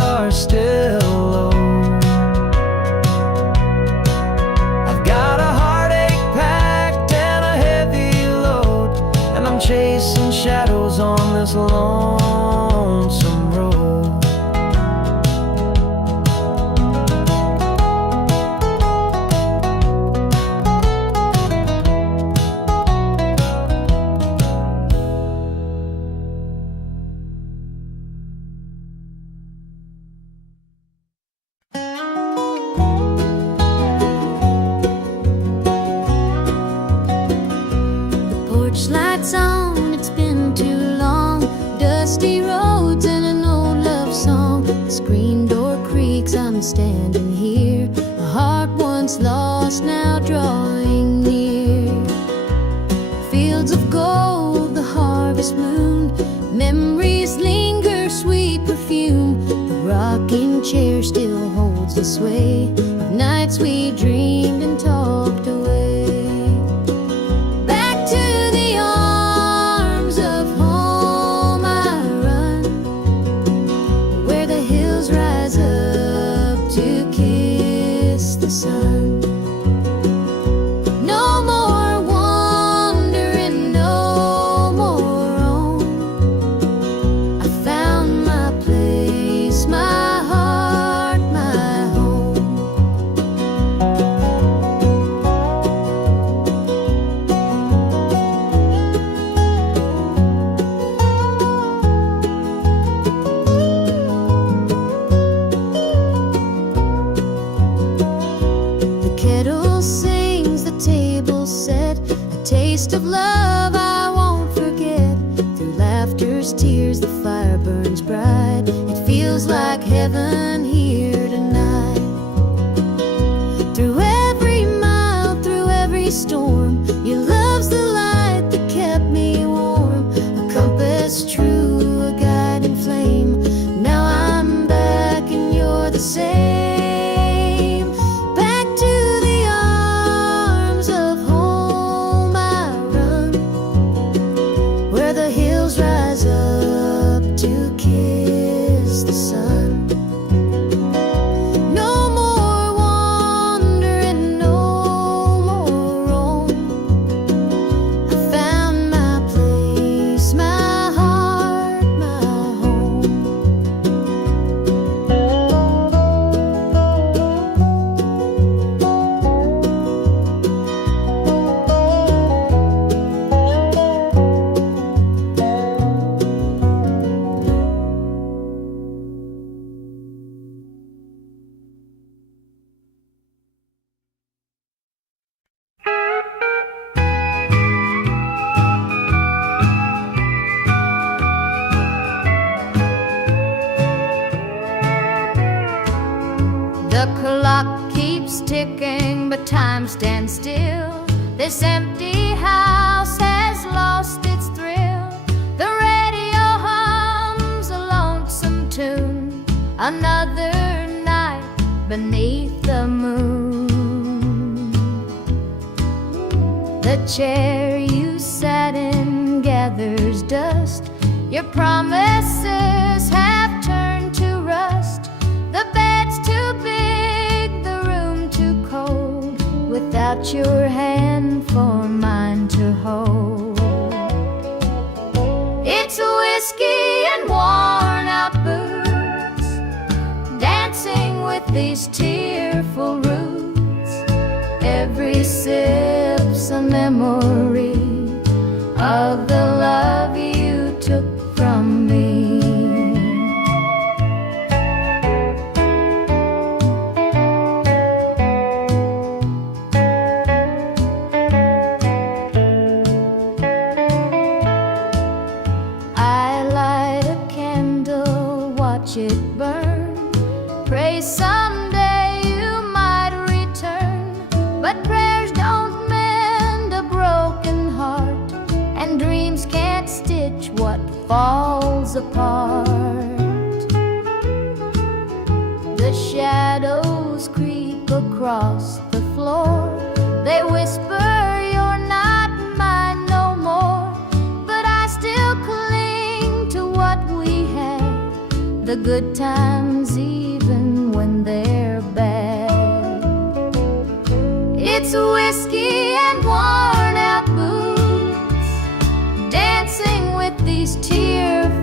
this lonesome road. Porch lights on, it's been too long. Dusty roads and an old love song. The screen door creaks, I'm standing here. A heart once lost, now drawing near. Fields of gold, the harvest moon. Memories linger, sweet perfume. The rocking chair still holds the sway of nights we dreamed and talked away. Sun. No more wandering, no more roam. I found my place, my heart, my home. Kettle sings, the table set, a taste of love I won't forget. Through laughter's tears, the fire burns bright. It feels like heaven here tonight. Through every mile, through every storm, your love's the light that kept me warm. A compass true, a guiding flame. Now I'm back and you're the same. The clock keeps ticking, but time stands still. This empty house has lost its thrill. The radio hums a lonesome tune. Another night beneath the moon. The chair you sat in gathers dust. Your promises have turned to rust. The bed's too big, the room too cold, without your hand for mine to hold. It's whiskey and worn out boots, dancing with these tearful roots. Every sip's a memory of the love you took from me. It burn. Pray someday you might return, but prayers don't mend a broken heart, and dreams can't stitch what falls apart. The shadows creep across the floor. They whisper you're not mine no more, but I still cling to what we had. The good times even when they're bad. It's whiskey and worn out boots, dancing with these tears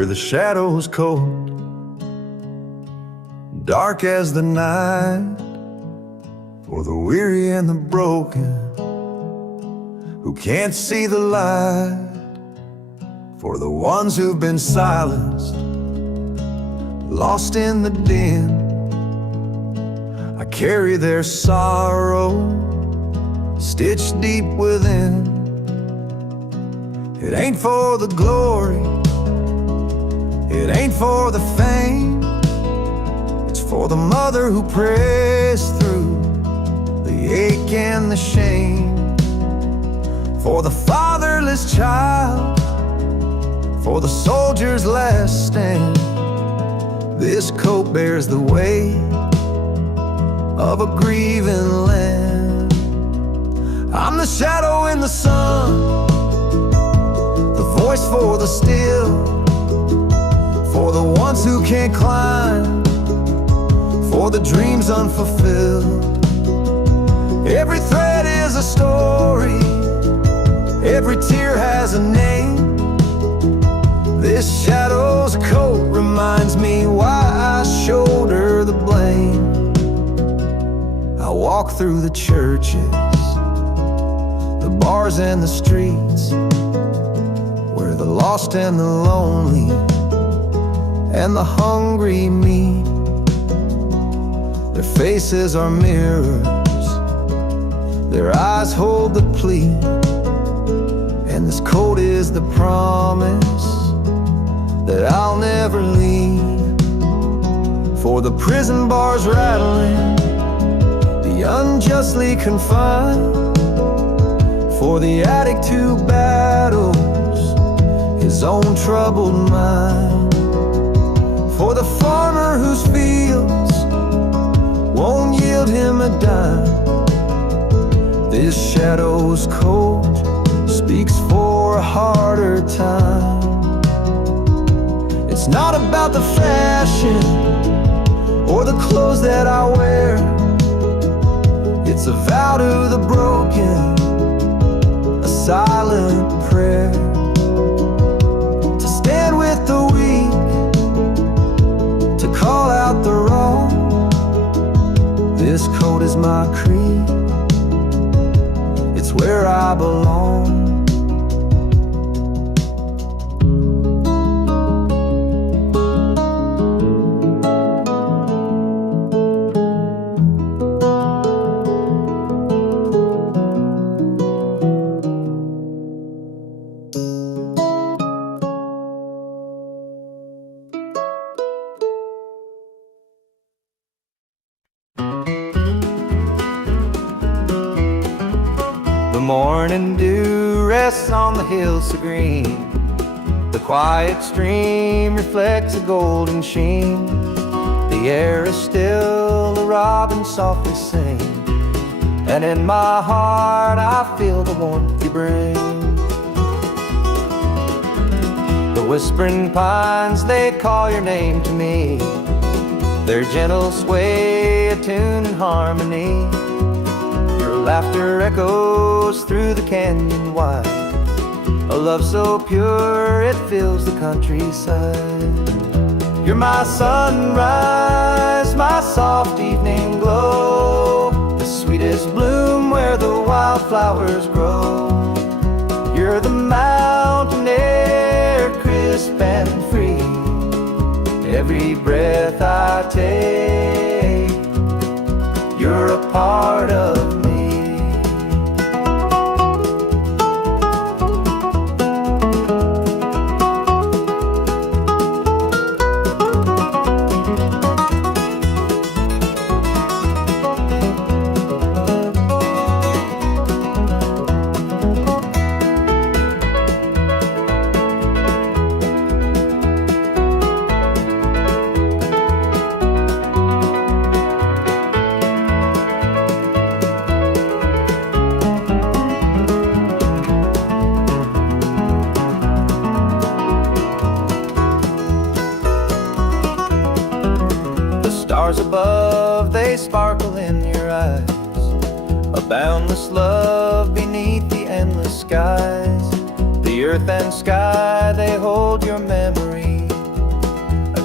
where the shadow's cold, dark as the night, for the weary and the broken who can't see the light, for the ones who've been silenced, lost in the din. I carry their sorrow stitched deep within. It ain't for the glory, it ain't for the fame, it's for the mother who prays through the ache and the shame, for the fatherless child, for the soldier's last stand. This coat bears the weight of a grieving land. I'm the shadow in the sun, the voice for the still, for the ones who can't climb, for the dreams unfulfilled. Every thread is a story, every tear has a name. This shadow's coat reminds me why I shoulder the blame. I walk through the churches, the bars and the streets, where the lost and the lonely and the hungry meet. Their faces are mirrors, their eyes hold the plea, and this coat is the promise that I'll never leave. For the prison bars rattling, the unjustly confined, for the addict who battles his own troubled mind, for the farmer whose fields won't yield him a dime. This shadow's coat speaks for a harder time. It's not about the fashion or the clothes that I wear, it's a vow to the broken, a silent prayer, to stand with the weak, to call out the wrong. This coat is my creed, it's where I belong. The morning dew rests on the hills so green, the quiet stream reflects a golden sheen. The air is still, the robins softly sing, and in my heart I feel the warmth you bring. The whispering pines, they call your name to me, their gentle sway a tune in harmony. Your laughter echoes through the canyon wide, a love so pure it fills the countryside. You're my sunrise, my soft evening glow, the sweetest bloom where the wildflowers grow. You're the mountain air, crisp and free, every breath I take, you're a part of me. Stars above, they sparkle in your eyes, a boundless love beneath the endless skies. The earth and sky, they hold your memories,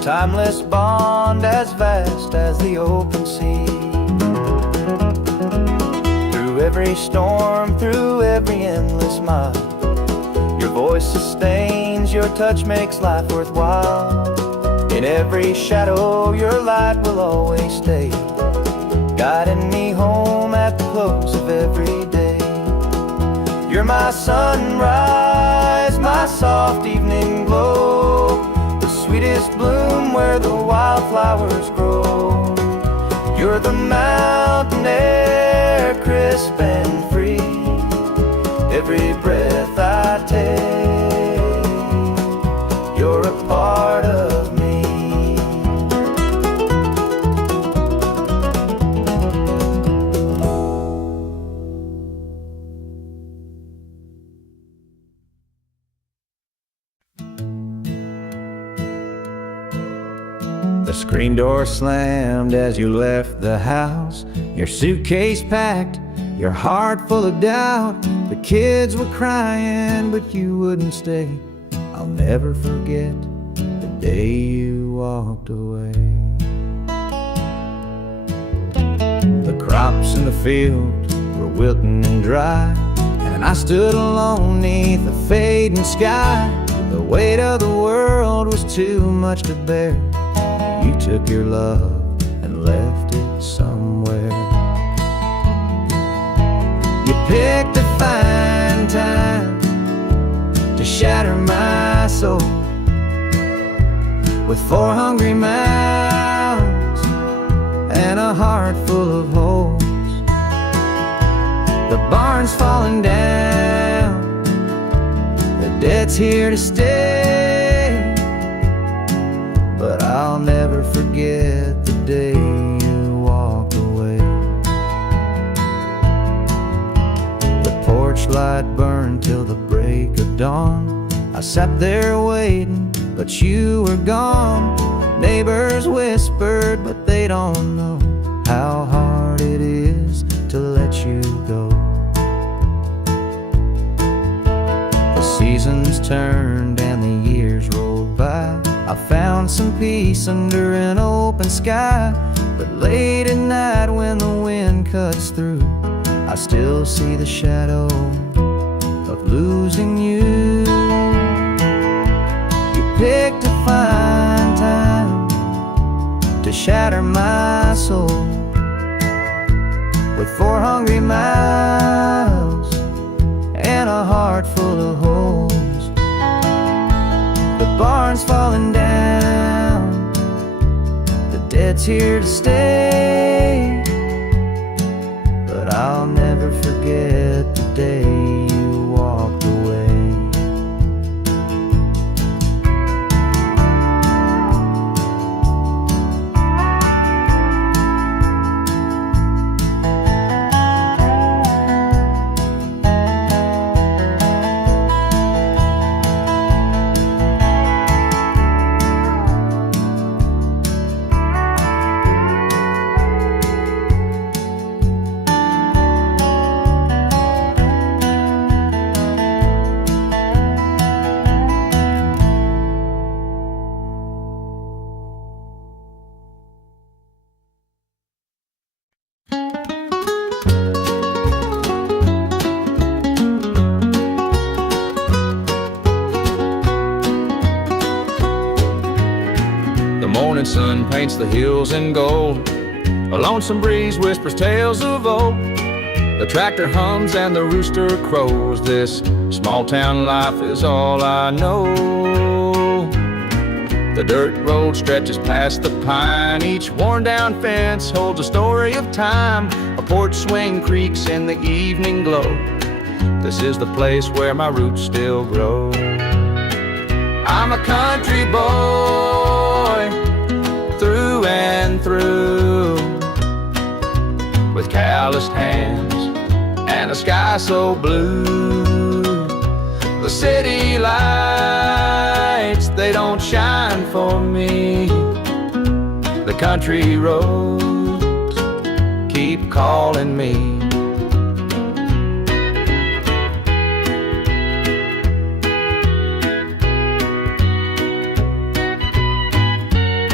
timeless bond as vast as the open sea. Through every storm, through every endless mile, your voice sustains, your touch makes life worthwhile. In every shadow, your light will always stay, guiding me home at the close of every day. You're my sunrise, my soft evening glow, the sweetest bloom where the wildflowers grow. You're the mountain air, crisp and free, every breath I take, you're a part of me. The screen door slammed as you left the house, your suitcase packed, your heart full of doubt. The kids were crying, but you wouldn't stay. I'll never forget the day you walked away. The crops in the field were wilting and dry, and I stood alone neath the fading sky. The weight of the world was too much to bear. You took your love and left it somewhere. You picked a fine time to shatter my soul with 4 hungry mouths and a heart full of holes. The barn's falling down, the debt's here to stay, but I'll never forget the day you walked away. The porch light burned till the break of dawn. I sat there waiting, but you were gone. Neighbors whispered, but they don't know how hard it is to let you go. The seasons turned and the years rolled by. I found some peace under an open sky, but late at night when the wind cuts through, I still see the shadow of losing you. You picked a fine time to shatter my soul with 4 hungry mouths and a heart full of holes. The barn's falling down, the debt's here to stay, but I'll never forget the day you walked away. Morning sun paints the hills in gold, a lonesome breeze whispers tales of old. The tractor hums and the rooster crows. This small town life is all I know. The dirt road stretches past the pine. Each worn down fence holds a story of time. A porch swing creaks in the evening glow. This is the place where my roots still grow. I'm a country boy through and through, with calloused hands and a sky so blue. The city lights, they don't shine for me. The country roads keep calling me.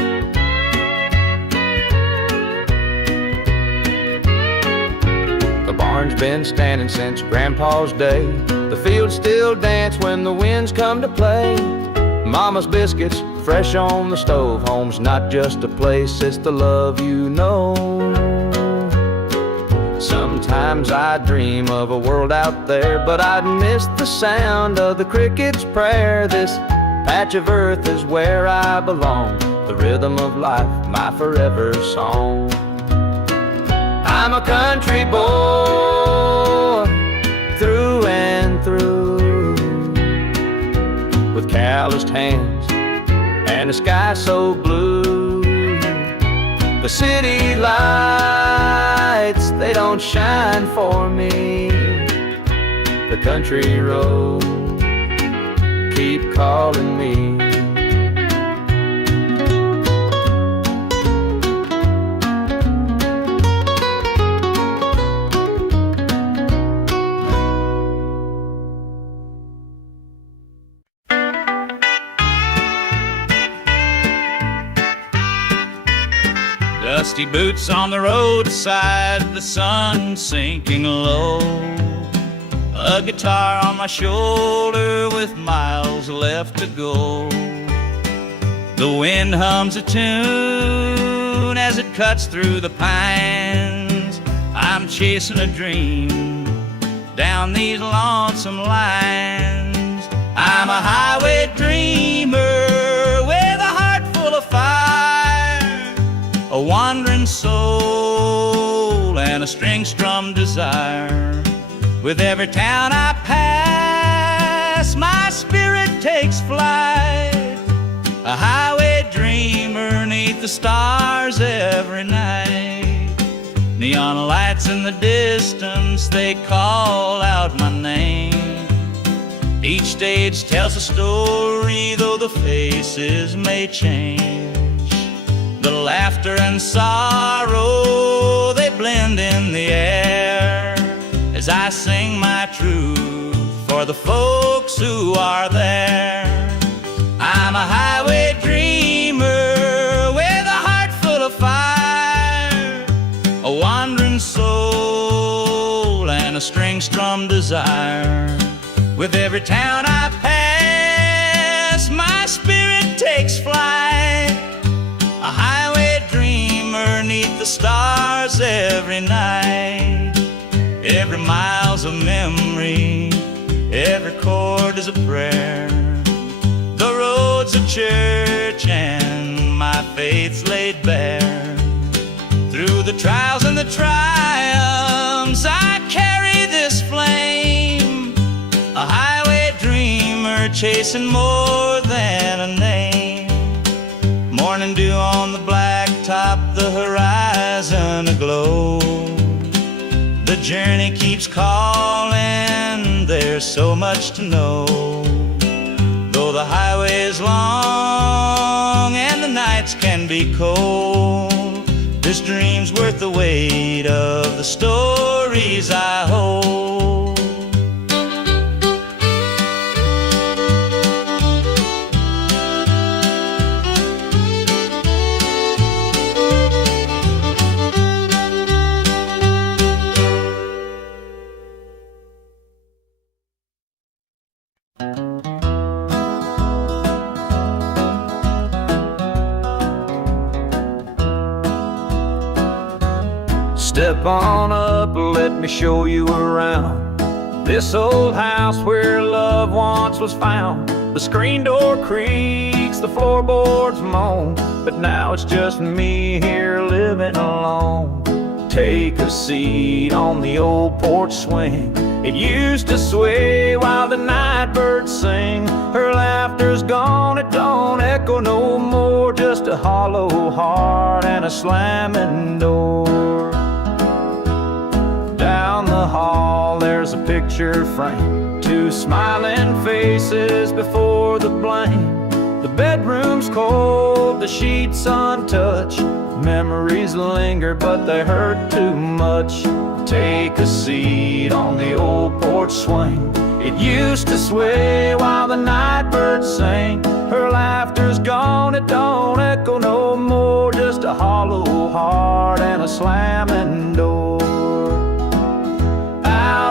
been standing since Grandpa's day. The fields still dance when the winds come to play. Mama's biscuits fresh on the stove. Home's not just a place, it's the love you know. Sometimes I dream of a world out there, but I'd miss the sound of the cricket's prayer. This patch of earth is where I belong, the rhythm of life, my forever song. I'm a country boy, through and through, with calloused hands and a sky so blue. The city lights, they don't shine for me. The country roads keep calling me. Dusty boots on the roadside, the sun sinking low. A guitar on my shoulder with miles left to go. The wind hums a tune as it cuts through the pines. I'm chasing a dream down these lonesome lines. I'm a highway dreamer with a heart full of fire, a wandering soul and a string-strummed desire. With every town I pass, my spirit takes flight, a highway dreamer 'neath the stars every night. Neon lights in the distance, they call out my name. Each stage tells a story, though the faces may change. The laughter and sorrow, they blend in the air, as I sing my truth for the folks who are there. I'm a highway dreamer with a heart full of fire, a wandering soul and a string-strummed desire. With every town I pass, my spirit takes flight, a highway dreamer 'neath the stars every night. Every mile's a memory, every chord is a prayer. The road's a church and my faith's laid bare. Through the trials and the triumphs, I carry this flame, a highway dreamer chasing more than a name. Morning dew on the blacktop, the horizon aglow. The journey keeps calling, there's so much to know. Though the highway is long and the nights can be cold, this dream's worth the weight of the stories I hold. Step on up, let me show you around this old house where love once was found. The screen door creaks, the floorboards moan, but now it's just me here living alone. Take a seat on the old porch swing. It used to sway while the night birds sing. Her laughter's gone, it don't echo no more, just a hollow heart and a slamming door. Down the hall there's a picture frame, two smiling faces before the blame. The bedroom's cold, the sheets untouched. Memories linger but they hurt too much. Take a seat on the old porch swing. It used to sway while the night birds sang. Her laughter's gone, it don't echo no more, just a hollow heart and a slamming door.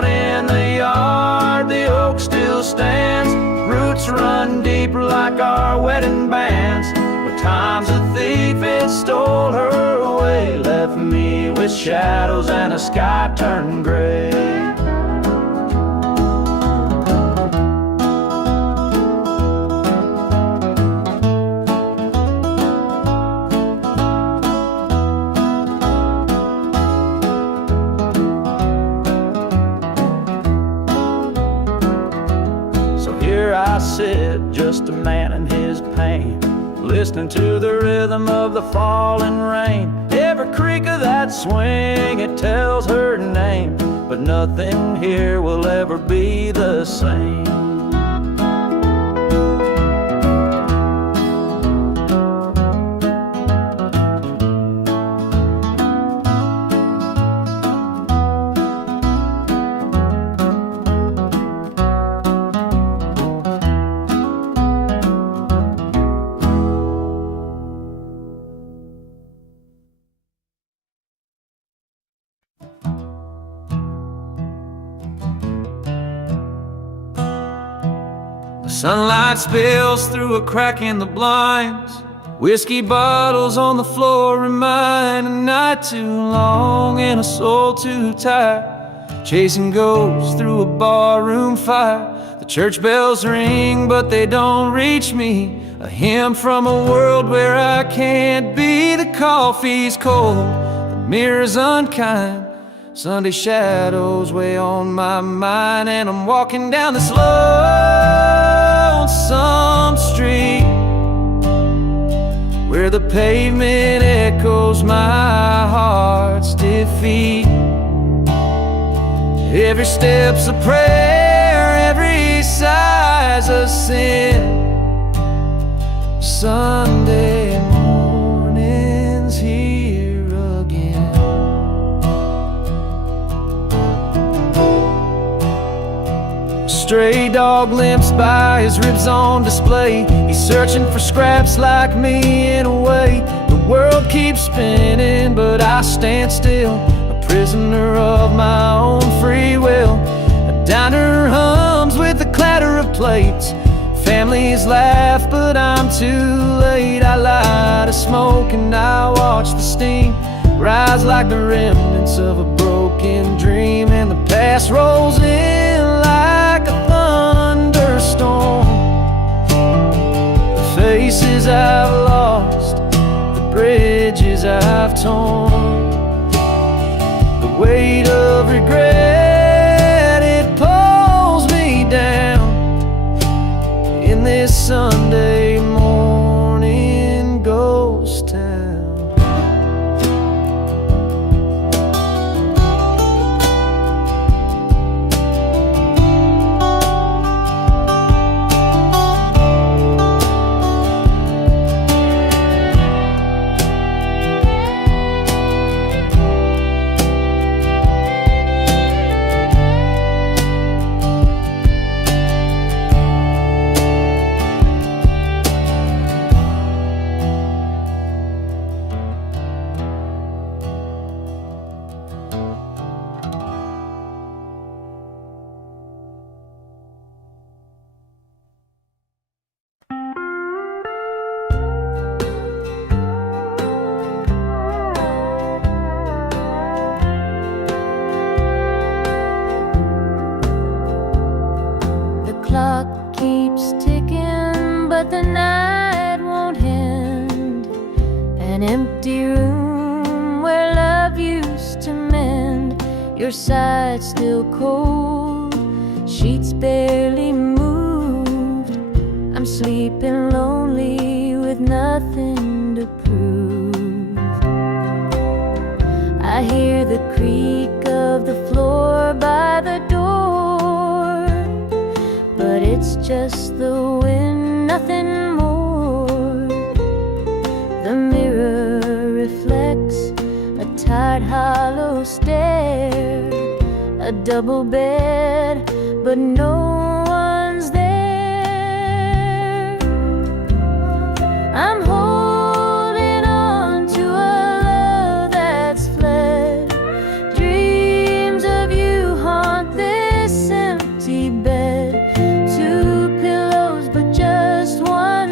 like our wedding bands. But time's a thief, it stole her away, left me with shadows and a sky turned gray. I sit, just a man in his pain, listening to the rhythm of the falling rain. Every creak of that swing, it tells her name, but nothing here will ever be the same. Sunlight spills through a crack in the blinds. Whiskey bottles on the floor remind a night too long and a soul too tired, chasing ghosts through a barroom fire. The church bells ring, but they don't reach me. A hymn from a world where I can't be. The coffee's cold, the mirror's unkind. Sunday shadows weigh on my mind, and I'm walking down this lonesome street where the pavement echoes my heart's defeat. Every step's a prayer, every sigh's a sin. Sunday morning's here again. A stray dog limps by, his ribs on display. He's searching for scraps like me in a way. The world keeps spinning, but I stand still, a prisoner of my own free will. A diner hums with the clatter of plates. Families laugh, but I'm too late. I light a smoke and I watch the steam rise like the remnants of a broken dream. And the past rolls in like a thunderstorm. The faces I've lost, the bridges I've torn, the weight of regret, it pulls me down in this Sunday morning ghost town. Clock keeps ticking, but the night won't end. An empty room where love used to mend. Your side still cold, sheets barely moved. I'm sleeping lonely with nothing to prove. I hear the creak of the floor by the door, but it's just the wind, nothing more. The mirror reflects a tired, hollow stare. A double bed, but no one's there. I'm holding on to a love that's fled. Dreams of you haunt this empty bed. Two pillows, but just one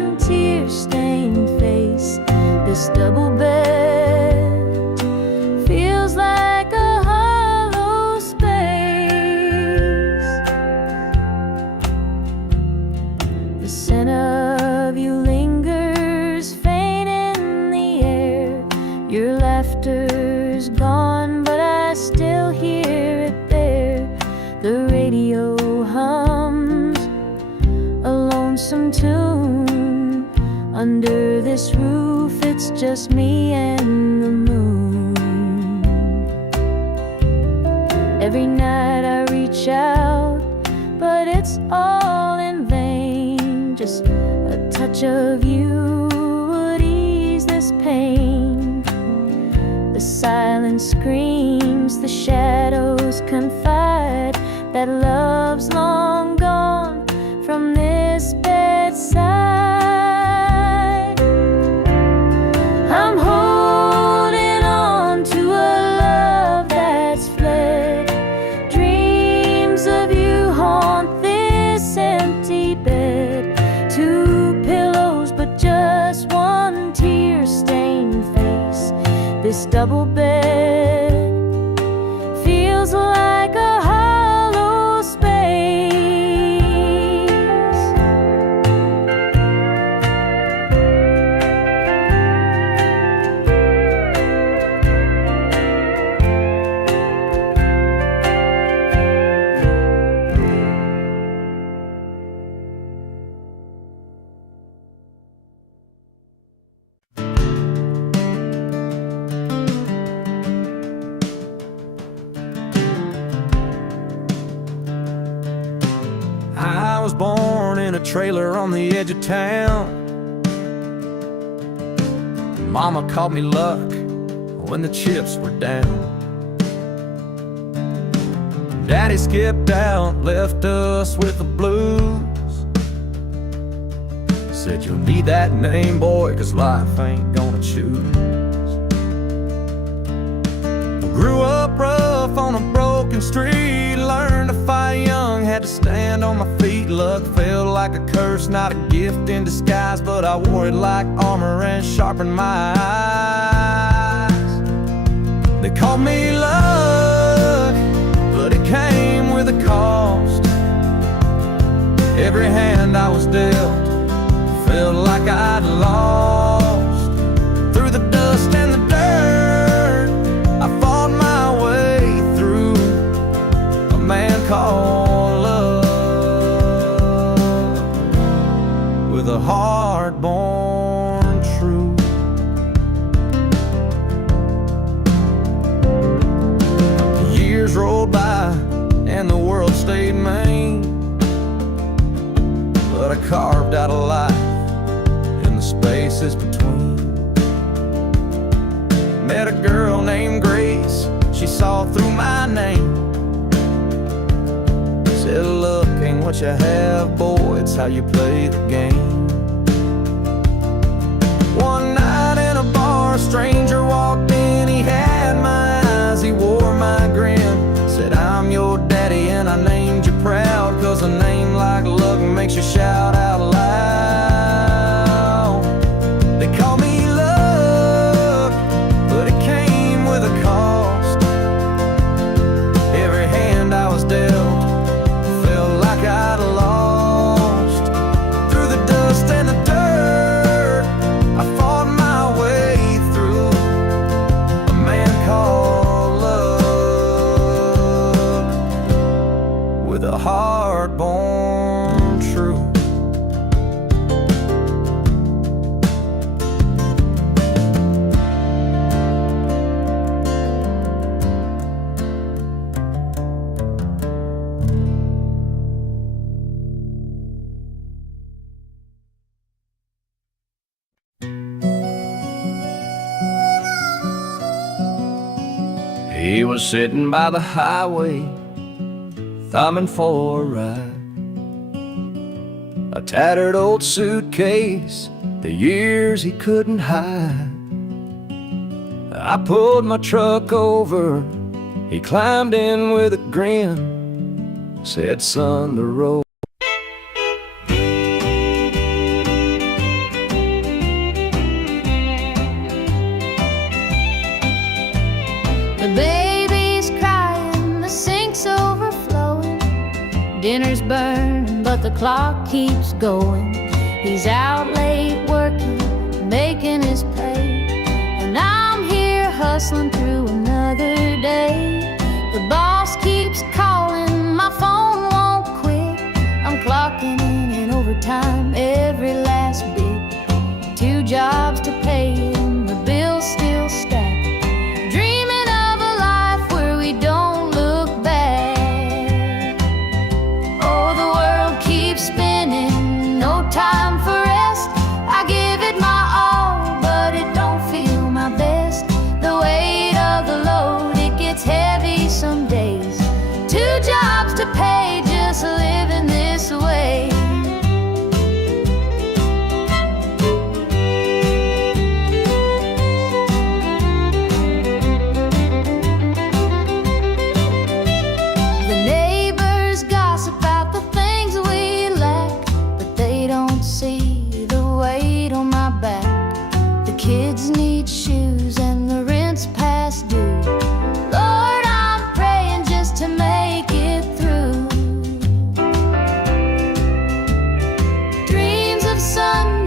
radio hums a lonesome tune. Under this roof it's just me and the moon. Every night I reach out, but it's all in vain. Just a touch of you would ease this pain. The silence screams, the shadows confide that love's long gone from this bedside. I'm holding on to a love that's fled. Dreams of you haunt this empty bed. Two pillows but just one tear-stained face. This double bed feels like a hollow space. I was born in a trailer on the edge of town. Mama called me luck when the chips were down. Daddy skipped out, left us with the blues. Said you'll need that name, boy, 'cause life ain't gonna choose. Grew up rough on a broken street, learned to fight young, had to stand on my feet. Luck felt like a curse, not a gift in disguise, but I wore it like armor and sharpened my eyes. They called me luck, but it came with a cost. Every hand I was dealt felt like I'd lost. Through the dust and the dirt, I fought my way through. A man called love, with a heart born true. Years rolled by and the world stayed mean, but I carved out a life in the spaces between. Met a girl named Grace, she saw through my name. Said, look, ain't what you have, boy, it's how you play the game. One night in a bar, a stranger walked in, he had my eyes, he wore my grin. Said, I'm your daddy and I named you proud, 'cause a name like luck makes you shout out loud. They call me luck, but it came with a cost. Every hand I was dealt felt like I'd lost. Through the dust and the dirt, I fought my way through. A man called love, with a heart born true. He was sitting by the highway, thumbing for a ride. A tattered old suitcase, the years he couldn't hide. I pulled my truck over, he climbed in with a grin. Said, son, the road. The baby's crying, the sink's overflowing. Dinner's burning, but the clock keeps going. He's out late working, making his pay, and I'm here hustling through another day. The boss keeps calling, my phone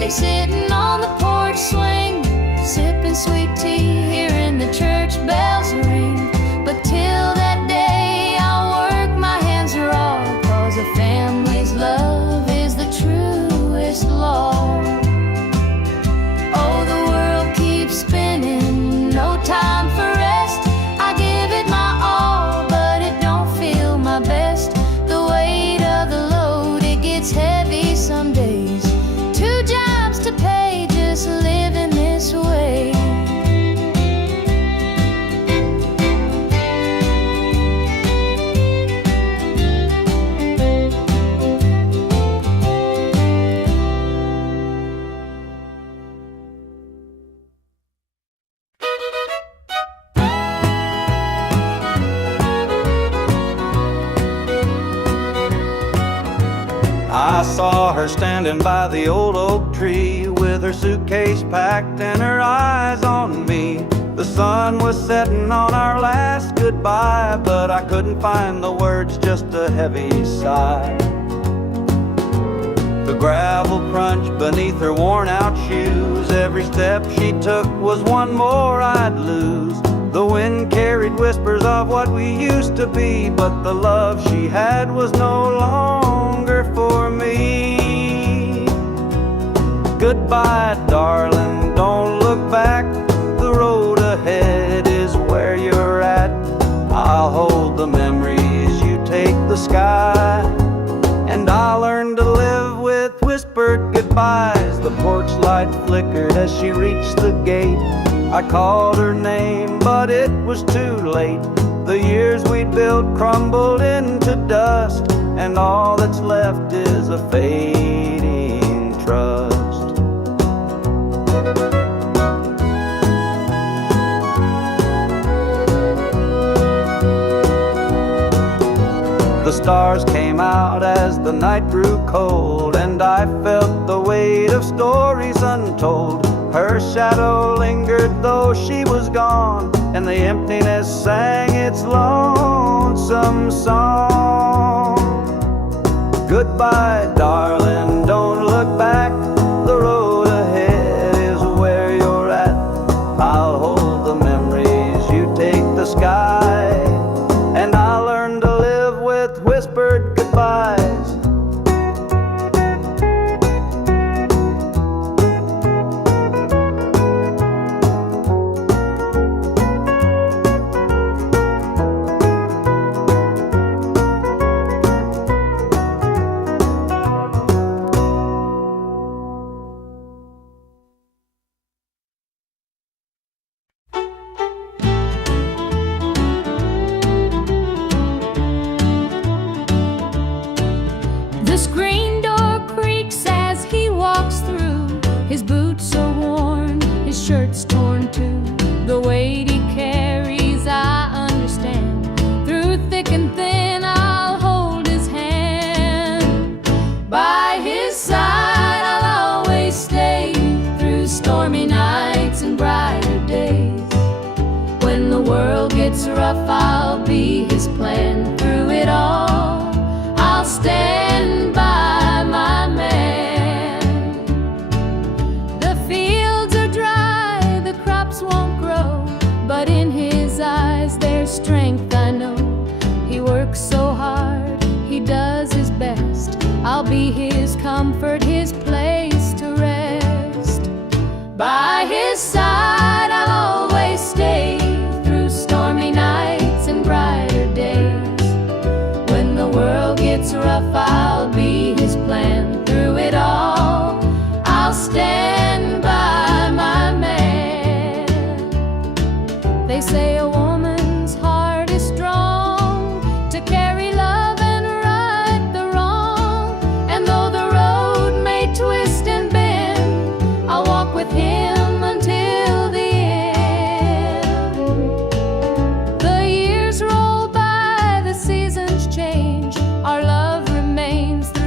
They sitting on the porch swing, sipping sweet tea, hearing the church bells ring. But till that day I'll work my hands raw, 'cause a family's love is the truest law. Oh, the world keeps spinning, no time for rest. I give it my all, but it don't feel my best. The weight of the load, it gets heavy some days. 2 jobs to pay, just living this way. I saw her standing by the old oak tree, with her suitcase packed and her eyes on me. The sun was setting on our last goodbye, but I couldn't find the words, just a heavy sigh. The gravel crunched beneath her worn out shoes. Every step she took was one more I'd lose. The wind carried whispers of what we used to be, but the love she had was no longer for me. Goodbye, darling, don't look back. The road ahead is where you're at. I'll hold the memories, you take the sky. And I'll learn to live with whispered goodbyes. The porch light flickered as she reached the gate. I called her name, but it was too late. The years we'd built crumbled into dust, and all that's left is a fading trust. The stars came out as the night grew cold, and I felt the weight of stories untold. Her shadow lingered though she was gone, and the emptiness sang its lonesome song. Goodbye, darling, don't look back. The road ahead is where you're at. I'll hold the memories, you take the sky. And I'll learn to live with whispered goodbyes. The screen door creaks as he walks through. His boots are worn, his shirt's torn too. The weight he carries, I understand. Through thick and thin, I'll hold his hand. By his side, I'll always stay. Through stormy nights and brighter days. When the world gets rough, I'll be his plan. Through it all, I'll stand by my man. The fields are dry, the crops won't grow, but in his eyes there's strength, I know. He works so hard, he does his best. I'll be his comfort, his place to rest. By his side I'll always stay. Through stormy nights and brighter days. When the world gets rough, I'll be his plan. Through it all, I'll stand by my man. They say a woman's heart is strong to carry love and right the wrong. And though the road may twist and bend, I'll walk with him until the end. The years roll by, the seasons change. Our love remains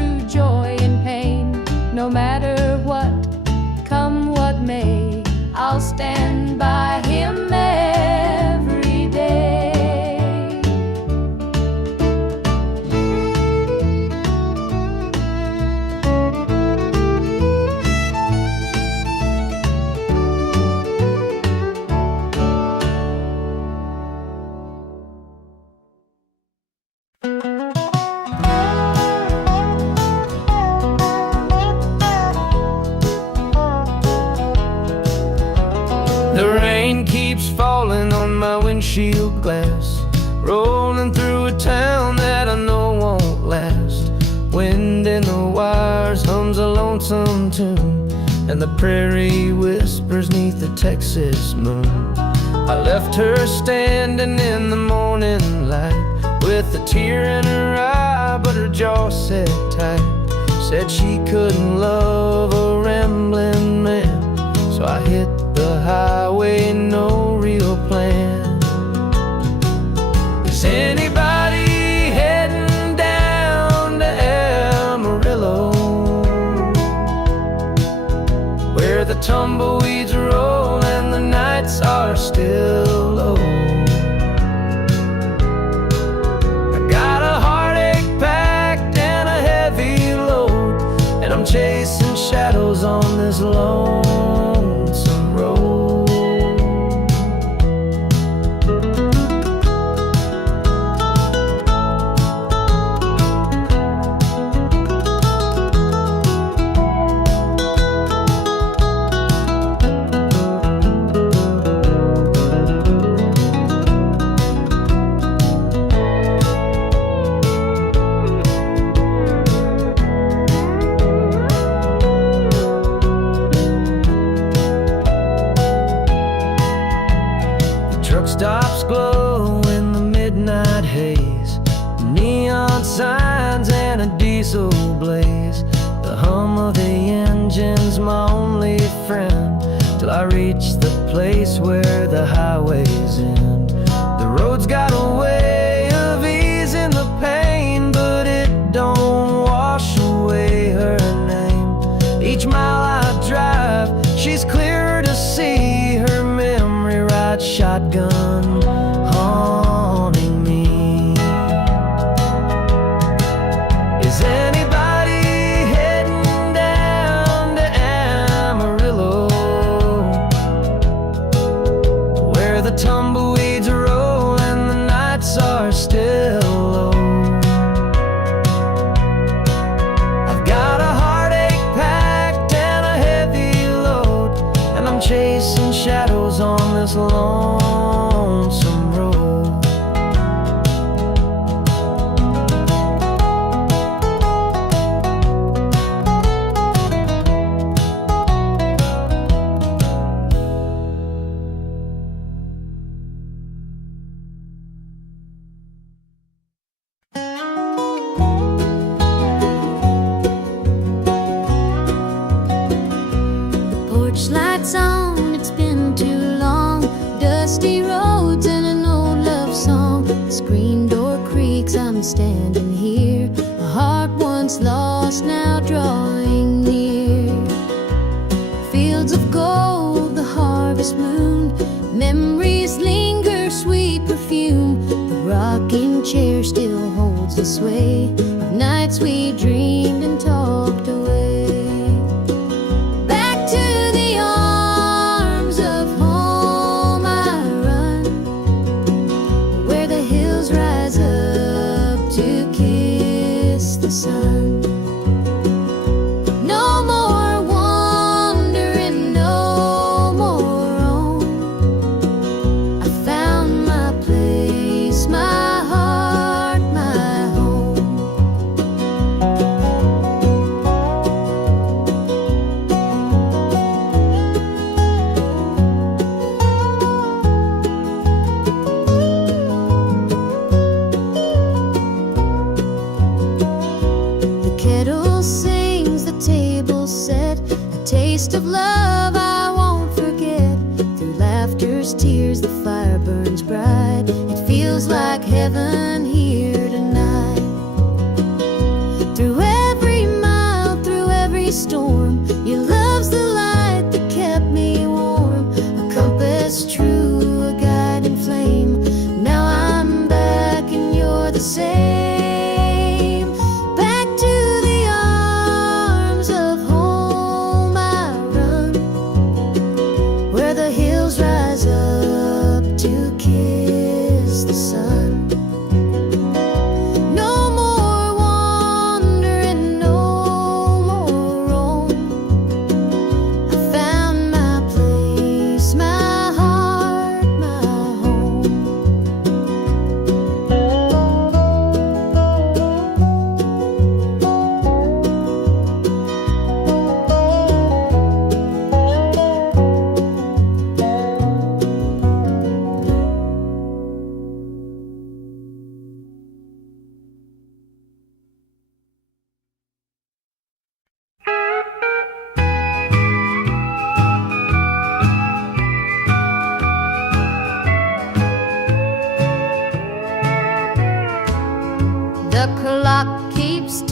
windshield glass, rolling through a town that I know won't last. Wind in the wires hums a lonesome tune, and the prairie whispers 'neath the Texas moon. I left her standing in the morning light, with a tear in her eye, but her jaw set tight. Said she couldn't love a rambling man, so I hit the highway, no real plan. Is anybody heading down to Amarillo, where the tumbleweeds roll and the nights are still low? I got a heartache packed and a heavy load, and I'm chasing shadows on this lonesome road. Stops glow in the midnight haze, neon signs and a diesel blaze. The hum of the engine's my only friend, till I reach the place where the highways end. The road's got a way of easing the pain, but it don't wash away her name. Each mile I drive, she's clearer to see, her memory rides shotgun, haunting me. Is anybody heading down to Amarillo, where the tumbleweeds roll and the nights are still low? I've got a heartache packed and a heavy load, and I'm chasing shadows on this lonesome road. Porch lights on, it's been too long. Dusty roads and an old love song. The screen door creaks, I'm standing here. A heart once lost, now drawing near. Fields of gold, the harvest moon. Memories linger, sweet perfume. The rocking chair still holds the sway of nights we dreamed and talked away. Sun. No more wandering, no more roam. I found my place, my heart, my home. Kettle sings, the table set, a taste of love I won't forget. Through laughter's tears, the fire burns bright. It feels like heaven here tonight. Through every mile, through every storm, your love's the light that kept me warm. A compass true, a guiding flame. Now I'm back and you're the same.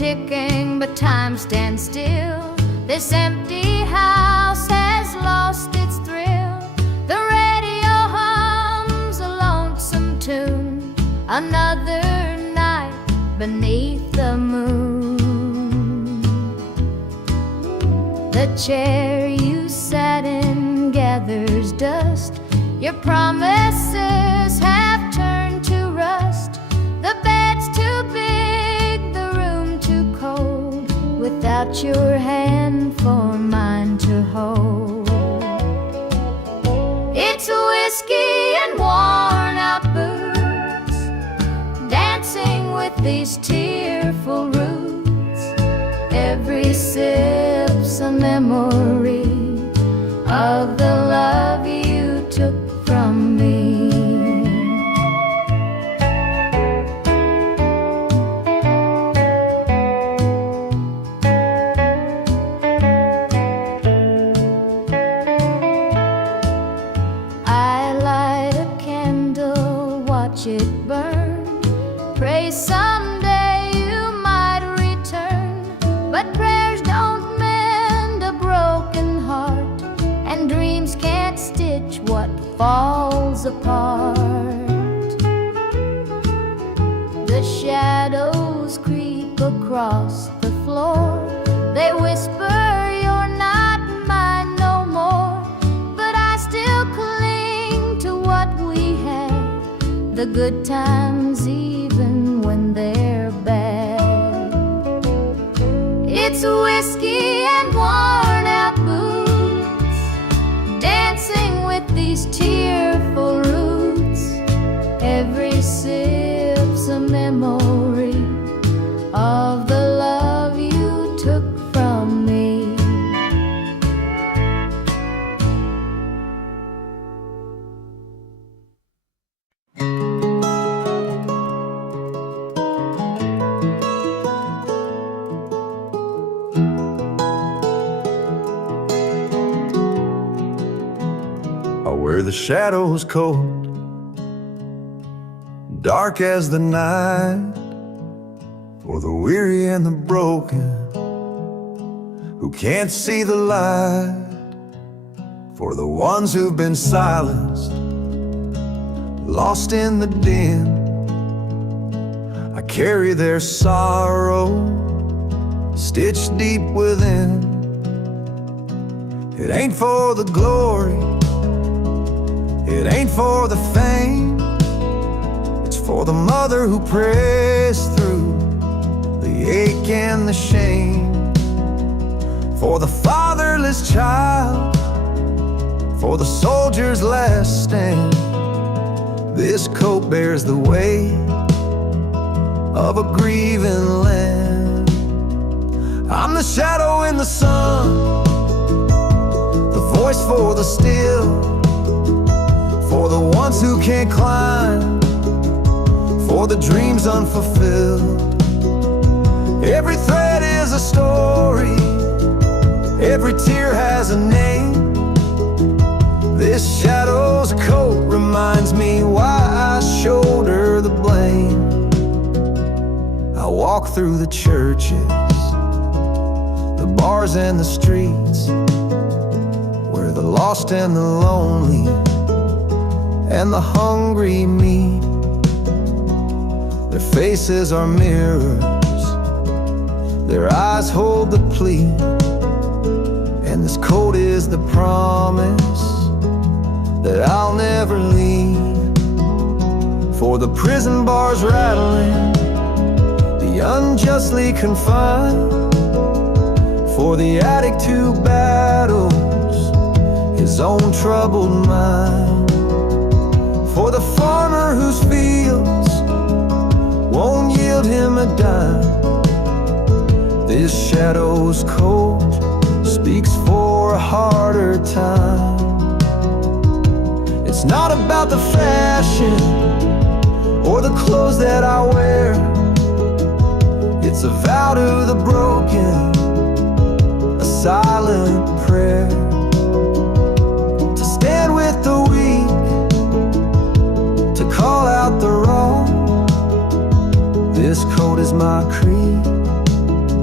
ticking, but time stands still. This empty house has lost its thrill. The radio hums a lonesome tune. Another night beneath the moon. The chair you sat in gathers dust. Your promises have turned to rust. The bed's too big, the room too cold, without your hand for mine to hold. It's whiskey and worn out boots, dancing with these tearful roots. Every sip's a memory of the love you took from me. I light a candle, watch it burn, pray someday you might return. But prayers don't mend a broken heart, and dreams can't stitch what falls apart. The shadows creep across the floor. They whisper you're not mine no more. But I still cling to what we had, the good times even when they're bad. It's whiskey and worn out boots, dancing with these tearful roots. Every sip's a memory of the love you took from me. Where the shadows cold, dark as the night, for the weary and the broken who can't see the light, for the ones who've been silenced, lost in the din. I carry their sorrow stitched deep within. It ain't for the glory, it ain't for the fame. It's for the mother who prays through the ache and the shame. For the fatherless child, for the soldier's last stand. This coat bears the weight of a grieving land. I'm the shadow in the sun, the voice for the still, for the ones who can't climb, for the dreams unfulfilled. Every thread is a story, every tear has a name. This shadow's coat reminds me why I shoulder the blame. I walk through the churches, the bars and the streets, where the lost and the lonely and the hungry meet. Their faces are mirrors, their eyes hold the plea, and this coat is the promise that I'll never leave. For the prison bars rattling, the unjustly confined, for the addict who battles his own troubled mind, for the farmer whose fields won't yield him a dime. This shadow's coat speaks for a harder time. It's not about the fashion or the clothes that I wear. It's a vow to the broken, a silent prayer, to stand with the weak, to call out the wrong. This coat is my creed,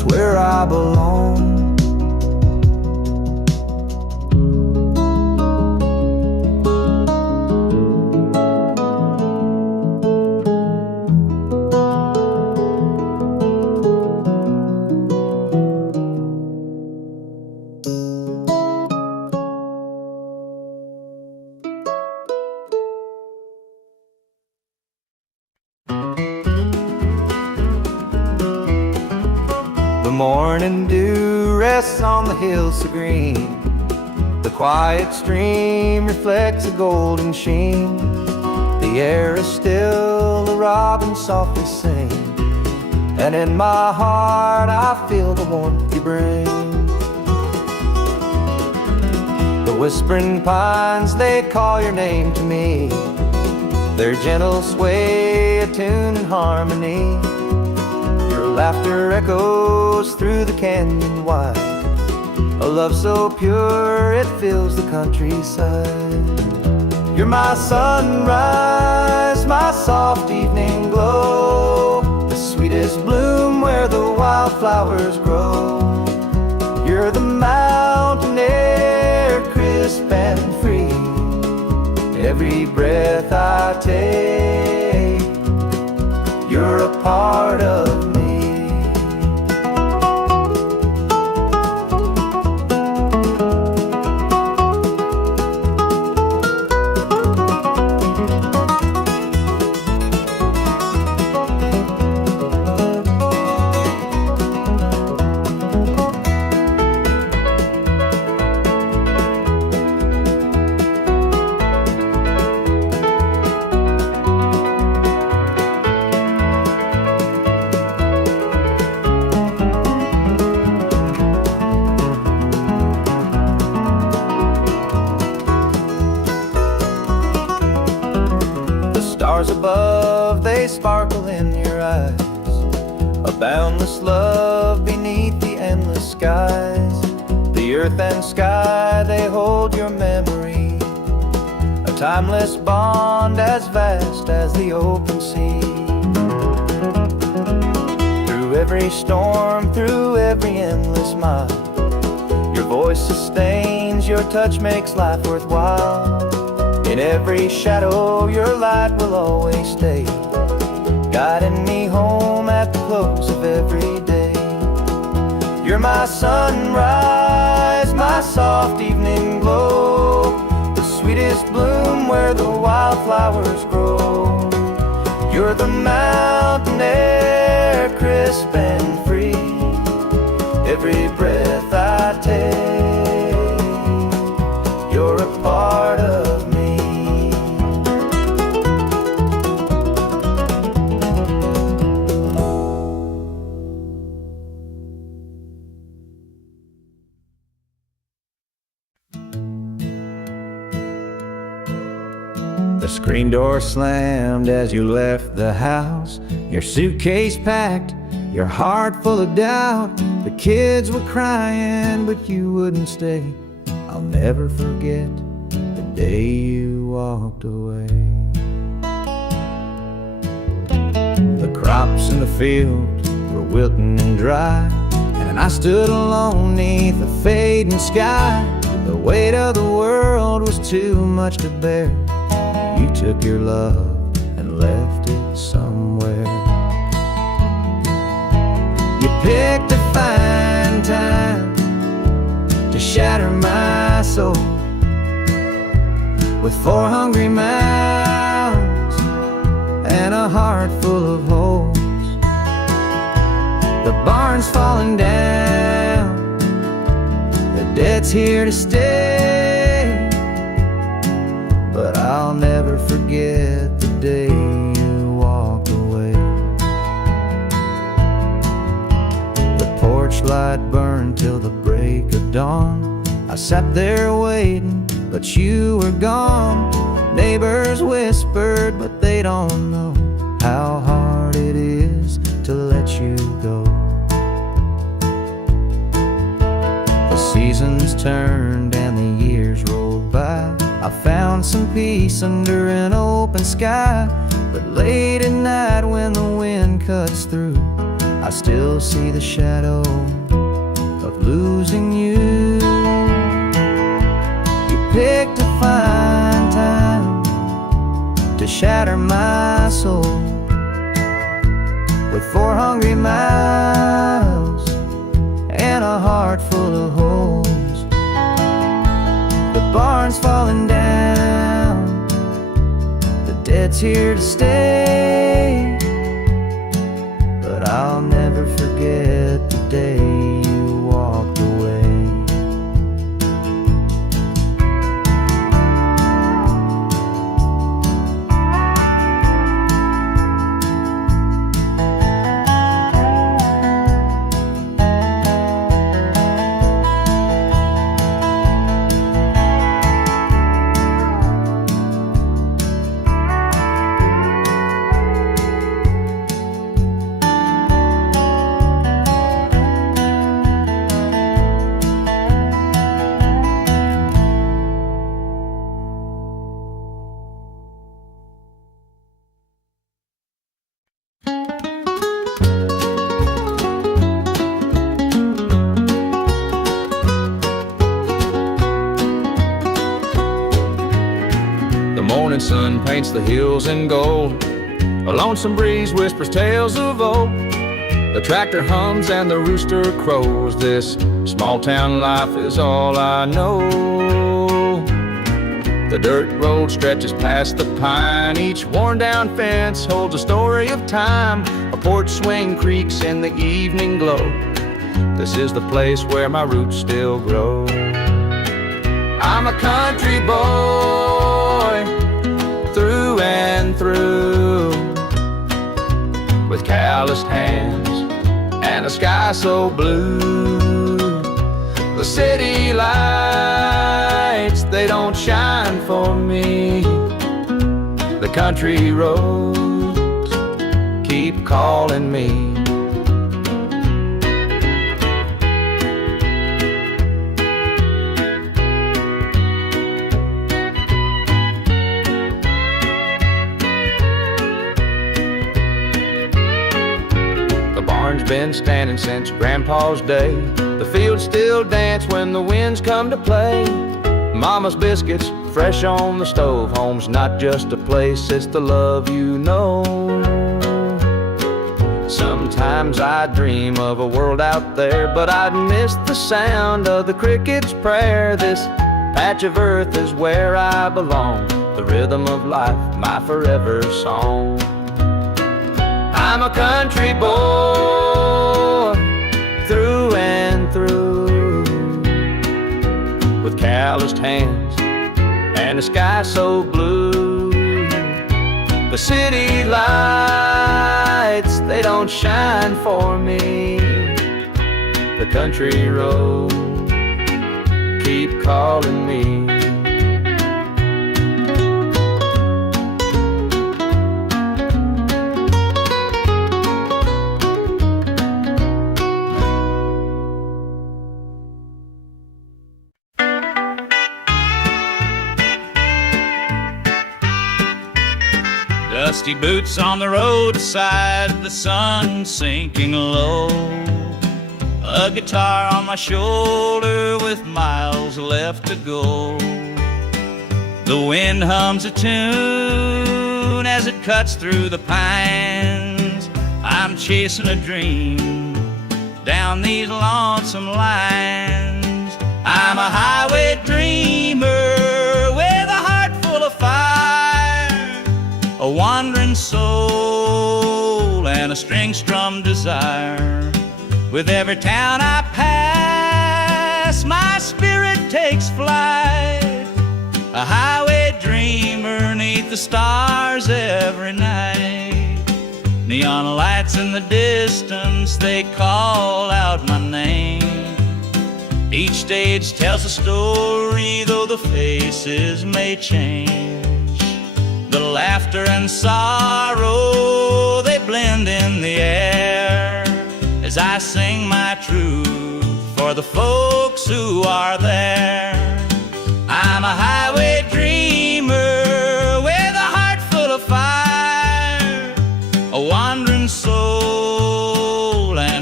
it's where I belong. The morning dew rests on the hills so green. The quiet stream reflects a golden sheen. The air is still, the robins softly sing, and in my heart I feel the warmth you bring. The whispering pines, they call your name to me. Their gentle sway, a tune in harmony. Your laughter echoes through the canyon wide, a love so pure it fills the countryside. You're my sunrise, my soft evening glow, the sweetest bloom where the wildflowers grow. You're the mountain air, crisp and free. Every breath I take, you're a part of me. Stars above, they sparkle in your eyes, a boundless love beneath the endless skies. The earth and sky, they hold your memory, a timeless bond as vast as the open sea. Through every storm, through every endless mile, your voice sustains, your touch makes life worthwhile. In every shadow, your light will always stay, guiding me home at the close of every day. You're my sunrise, my soft evening glow, the sweetest bloom where the wildflowers grow. You're the mountain air, crisp and free. Every breath I take, you're a part of me. The screen door slammed as you left the house, your suitcase packed, your heart full of doubt. The kids were crying, but you wouldn't stay. I'll never forget the day you walked away. The crops in the fields were wilting and dry, and I stood alone neath the fading sky. The weight of the world was too much to bear. You took your love and left it somewhere. You picked a fine time to shatter my soul with 4 hungry mouths and a heart full of holes. The barn's falling down, the debt's here to stay, but I'll never forget the day you walked away. The porch light burned till the break of dawn. I sat there waiting, but you were gone. Neighbors whispered, but they don't know how hard it is to let you go. The seasons turned and the years rolled by. I found some peace under an open sky, but late at night when the wind cuts through, I still see the shadow of losing you. You picked a fine time to shatter my soul with 4 hungry miles and a heart full of holes. The barn's falling down, the dead's here to stay, but I'll never forget the day you walked away. The morning sun paints the hills in gold. A lonesome breeze whispers tales of old. The tractor hums and the rooster crows. This small town life is all I know. The dirt road stretches past the pine. Each worn down fence holds a story of time. A porch swing creaks in the evening glow. This is the place where my roots still grow. I'm a country boy, through and through, with calloused hands and a sky so blue. The city lights, they don't shine for me. The country roads keep calling me. Been standing since Grandpa's day. The fields still dance when the winds come to play. Mama's biscuits fresh on the stove. Home's not just a place, it's the love you know. Sometimes I dream of a world out there, but I'd miss the sound of the cricket's prayer. This patch of earth is where I belong. The rhythm of life, my forever song. I'm a country boy, through and through, with calloused hands and a sky so blue. The city lights, they don't shine for me. The country roads keep calling me. Dusty boots on the roadside, the sun sinking low. A guitar on my shoulder with miles left to go. The wind hums a tune as it cuts through the pines. I'm chasing a dream down these lonesome lines. I'm a highway dreamer with a heart full of fire, a wandering soul and a string-strummed desire. With every town I pass, my spirit takes flight, a highway dreamer 'neath the stars every night. Neon lights in the distance, they call out my name. Each stage tells a story, though the faces may change. The laughter and sorrow, they blend in the air, as I sing my truth for the folks who are there. I'm a highway dreamer with a heart full of fire, a wandering soul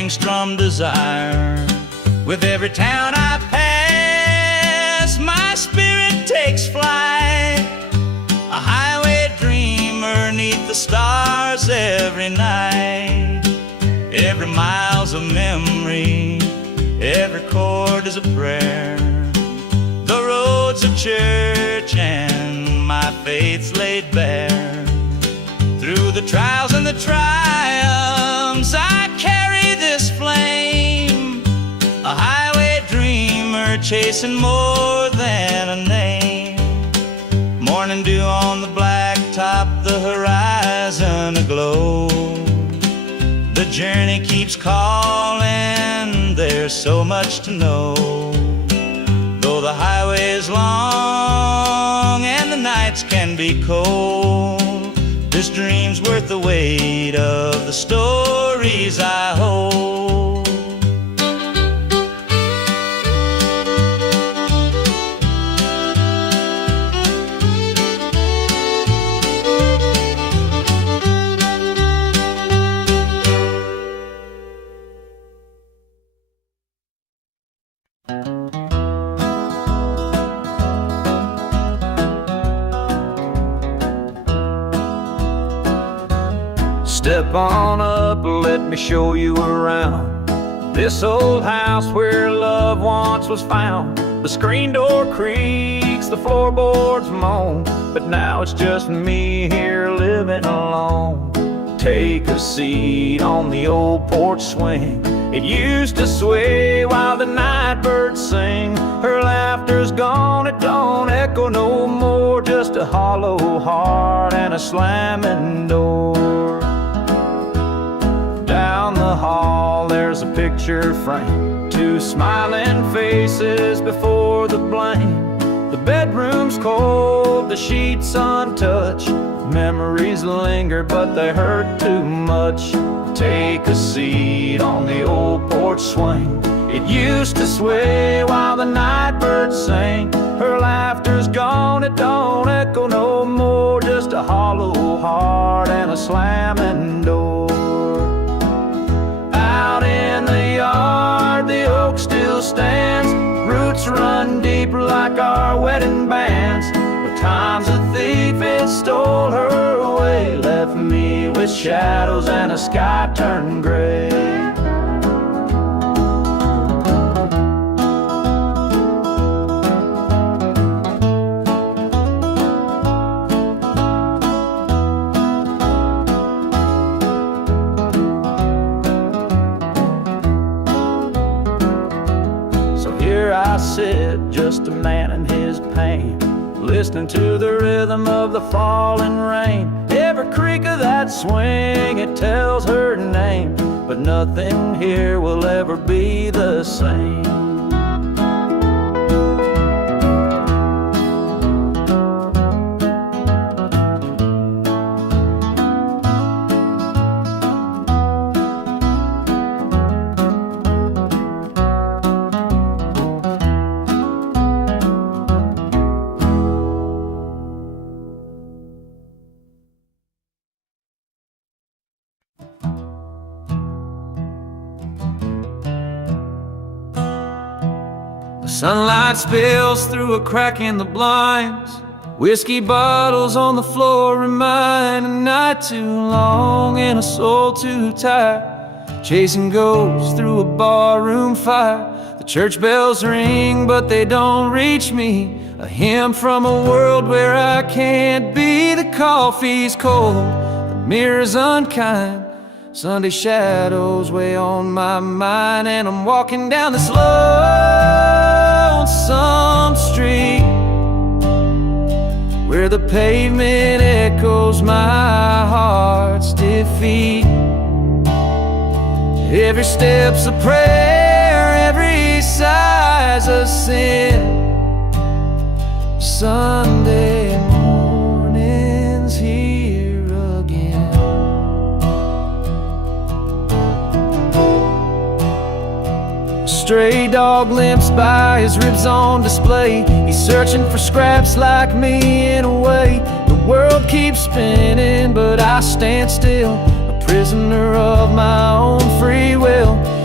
string-strummed desire. With every town I pass, my spirit takes flight. A highway dreamer 'neath the stars every night. Every mile's a memory, every chord is a prayer. The road's a church and my faith's laid bare. Through the trials and the triumphs I carry this flame. A highway dreamer chasing more than a name. Morning dew on the blacktop, the horizon aglow. The journey keeps calling, there's so much to know. Though the highway is long and the nights can be cold, this dream's worth the weight of the stories I hold. Step on up, let me show you around this old house where love once was found. The screen door creaks, the floorboards moan, but now it's just me here living alone. Take a seat on the old porch swing. It used to sway while the night birds sing. Her laughter's gone, it don't echo no more. Just a hollow heart and a slamming door. Down the hall there's a picture frame, two smiling faces before the blame. The bedroom's cold, the sheets untouched. Memories linger but they hurt too much. Take a seat on the old porch swing. It used to sway while the night birds sang. Her laughter's gone, it don't echo no more. Just a hollow heart and a slamming door. Out in the yard, the oak still stands. Roots run deep like our wedding bands. But time's a thief, it stole her away. Left me with shadows and a sky turned gray. I sit, just a man in his pain, listening to the rhythm of the falling rain. Every creak of that swing, it tells her name, but nothing here will ever be the same. Sunlight spills through a crack in the blinds. Whiskey bottles on the floor remind a night too long and a soul too tired. Chasing ghosts through a barroom fire. The church bells ring but they don't reach me. A hymn from a world where I can't be. The coffee's cold, the mirror's unkind. Sunday shadows weigh on my mind, and I'm walking down this lonesome street where the pavement echoes my heart's defeat. Every step's a prayer, every sigh's a sin. Sunday morning's here again. A stray dog limps by, his ribs on display. He's searching for scraps like me in a way. The world keeps spinning but I stand still, a prisoner of my own free will.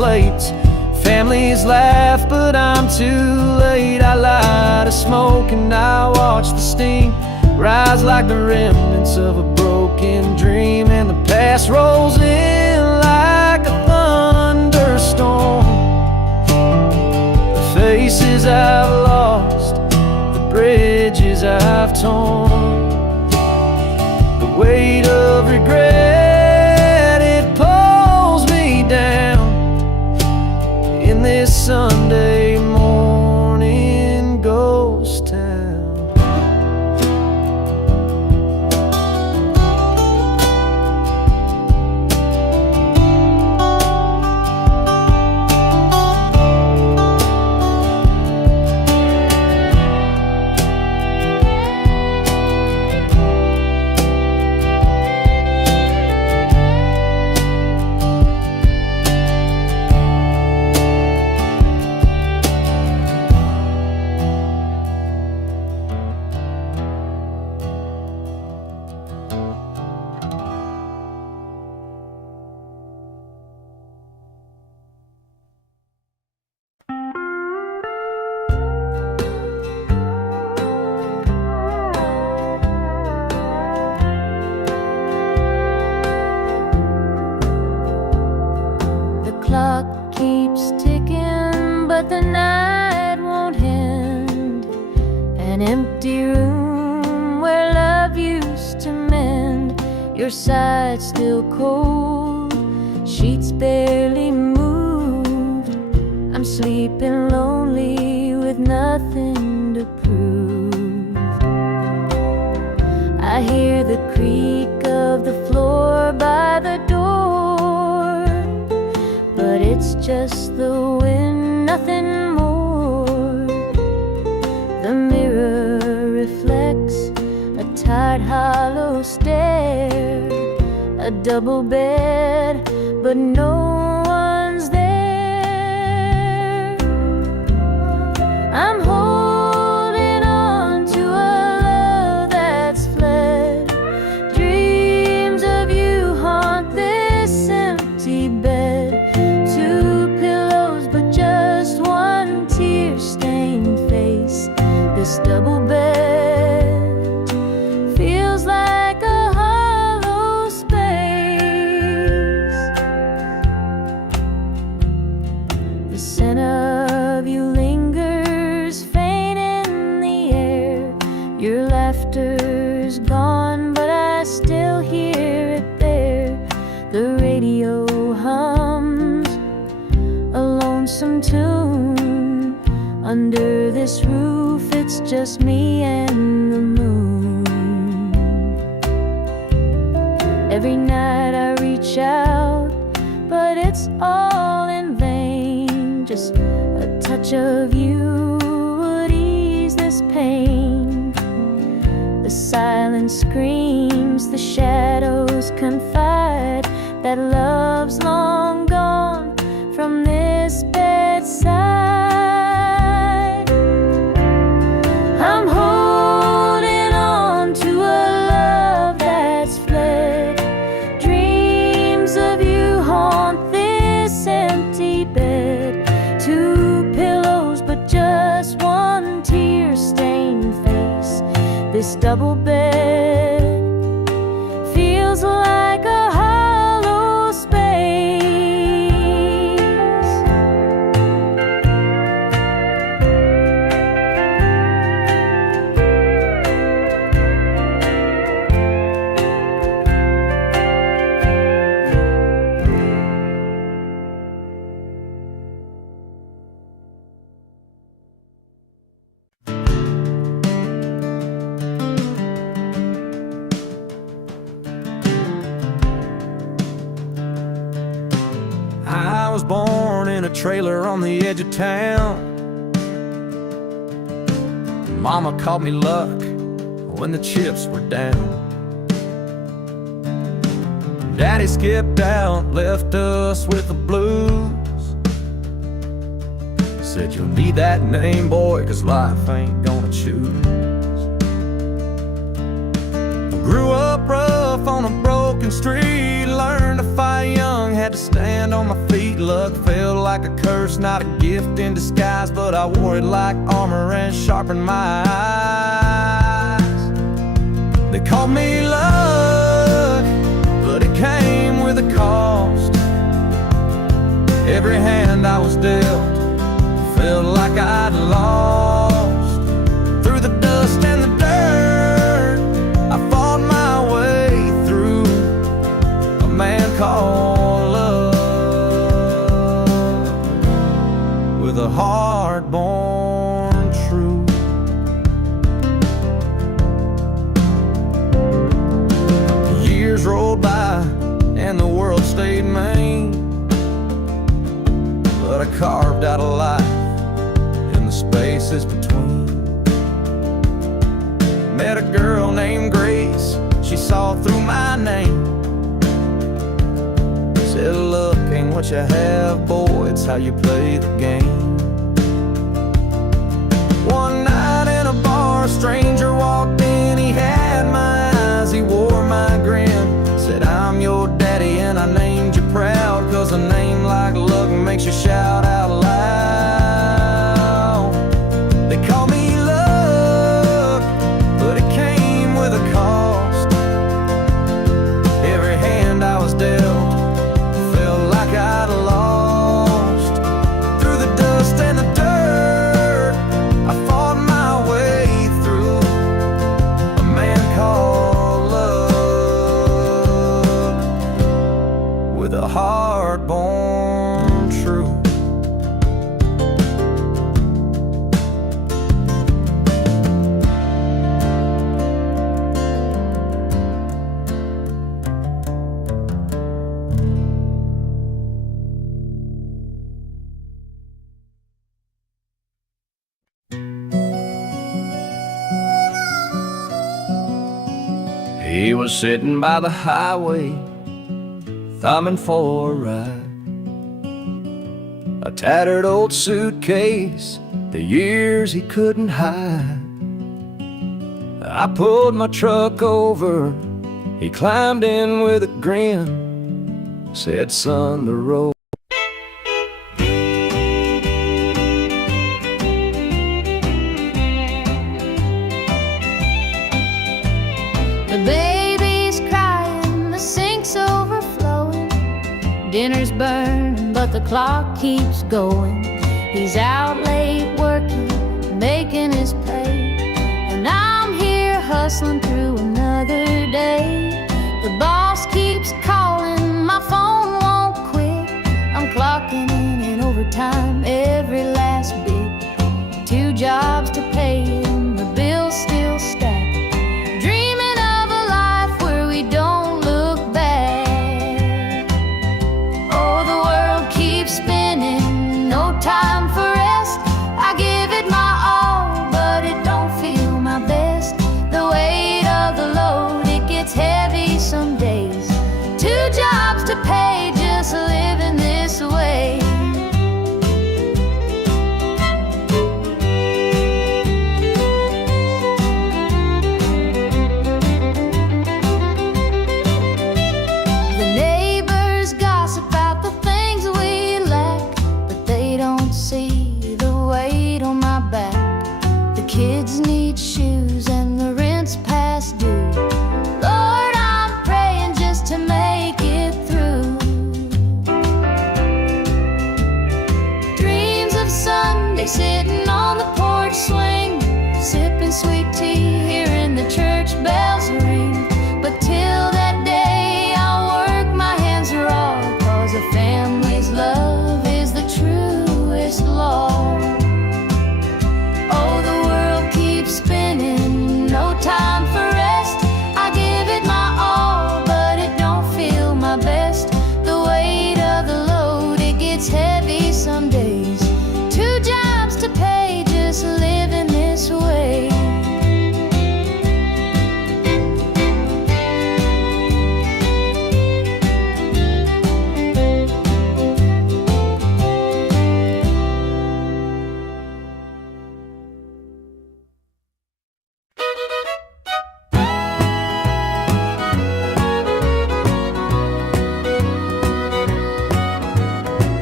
plates. Families laugh, but I'm too late. I light a smoke and I watch the steam rise like the remnants of a broken dream. And the past rolls in like a thunderstorm. The faces I've lost, the bridges I've torn, the weight of regret, it pulls me down in this Sunday morning ghost town. Clock keeps ticking, but the night won't end. An empty room where love used to mend. Your side still cold, sheets barely moved. I'm sleeping lonely with nothing to prove. I hear the creak of the floor by the door, but it's just the wind, nothing more. The mirror reflects a tired, hollow stare. A double bed, but no one's there. I'm holding on to a love that's fled. Dreams of you haunt this empty bed. This double bed feels like a hollow space. The scent of you lingers faint in the air. Your laughter's gone, but I still hear it there. The radio hums a lonesome tune. Under this roof, it's just me and the moon. Every night I reach out, but it's all in vain. Just a touch of you would ease this pain. The silence screams, the shadows confide that love's long gone from this bedside. I'm holding on to a love that's fled. Dreams of you haunt this empty bed. Two pillows, but just one tear-stained face. This double bed feels like a hollow space. I was born in a trailer on the edge of town. Mama called me luck when the chips were down. Daddy skipped out, left us with the blues. Said you'll need that name, boy, 'cause life ain't gonna choose. Grew up rough on a broken street, learned to fight young, had had to stand on my feet. Luck felt like a curse, not a gift in disguise, but I wore it like armor and sharpened my eyes. They called me luck, but it came with a cost. Every hand I was dealt felt like I'd lost. Through the dust and the dirt, I fought my way through. A man called love, with a heart born true. Years rolled by and the world stayed mean, but I carved out a life in the spaces between. Met a girl named Grace, she saw through my name. Said, look, ain't what you have, boy, it's how you play the game. One night in a bar, a stranger walked in, he had my eyes, he wore my grin. Said, I'm your daddy and I named you proud, 'cause a name like luck makes you shout out loud. They call me luck, but it came with a cost. Every hand I was dealt felt like I'd lost. Through the dust and the dirt, I fought my way through. A man called love, with a heart born true. He was sitting by the highway, thumbing for a ride. A tattered old suitcase, the years he couldn't hide. I pulled my truck over, he climbed in with a grin. Said, son, the road. The baby's crying, the sink's overflowing. Dinner's burning, but the clock keeps going. He's out late working, making his pay, and I'm here hustling through another day. The boss keeps calling, my phone won't quit. I'm clocking in overtime every last bit. 2 jobs to pay and the bills still stack. Dreaming of a life where we don't look back. Oh, the world keeps spinning, no time for rest. I give it my all, but it don't feel my best. The weight of the load, it gets heavy some days. 2 jobs to pay, just living this way. The neighbors gossip about the things we lack, but they don't see the weight on my back. The kids need shoes and the rent's past due. Lord, I'm praying just to make it through. Dreams of Sunday, sitting on the porch swing, sipping sweet tea, hearing the church bells ring. But till that day, I'll work my hands raw, 'cause a family's love is the truest law. Oh, the world keeps spinning, no time for rest. I give it my all, but it don't feel my best. The weight of the load, it gets heavy some days. 2 jobs to pay, just living this way.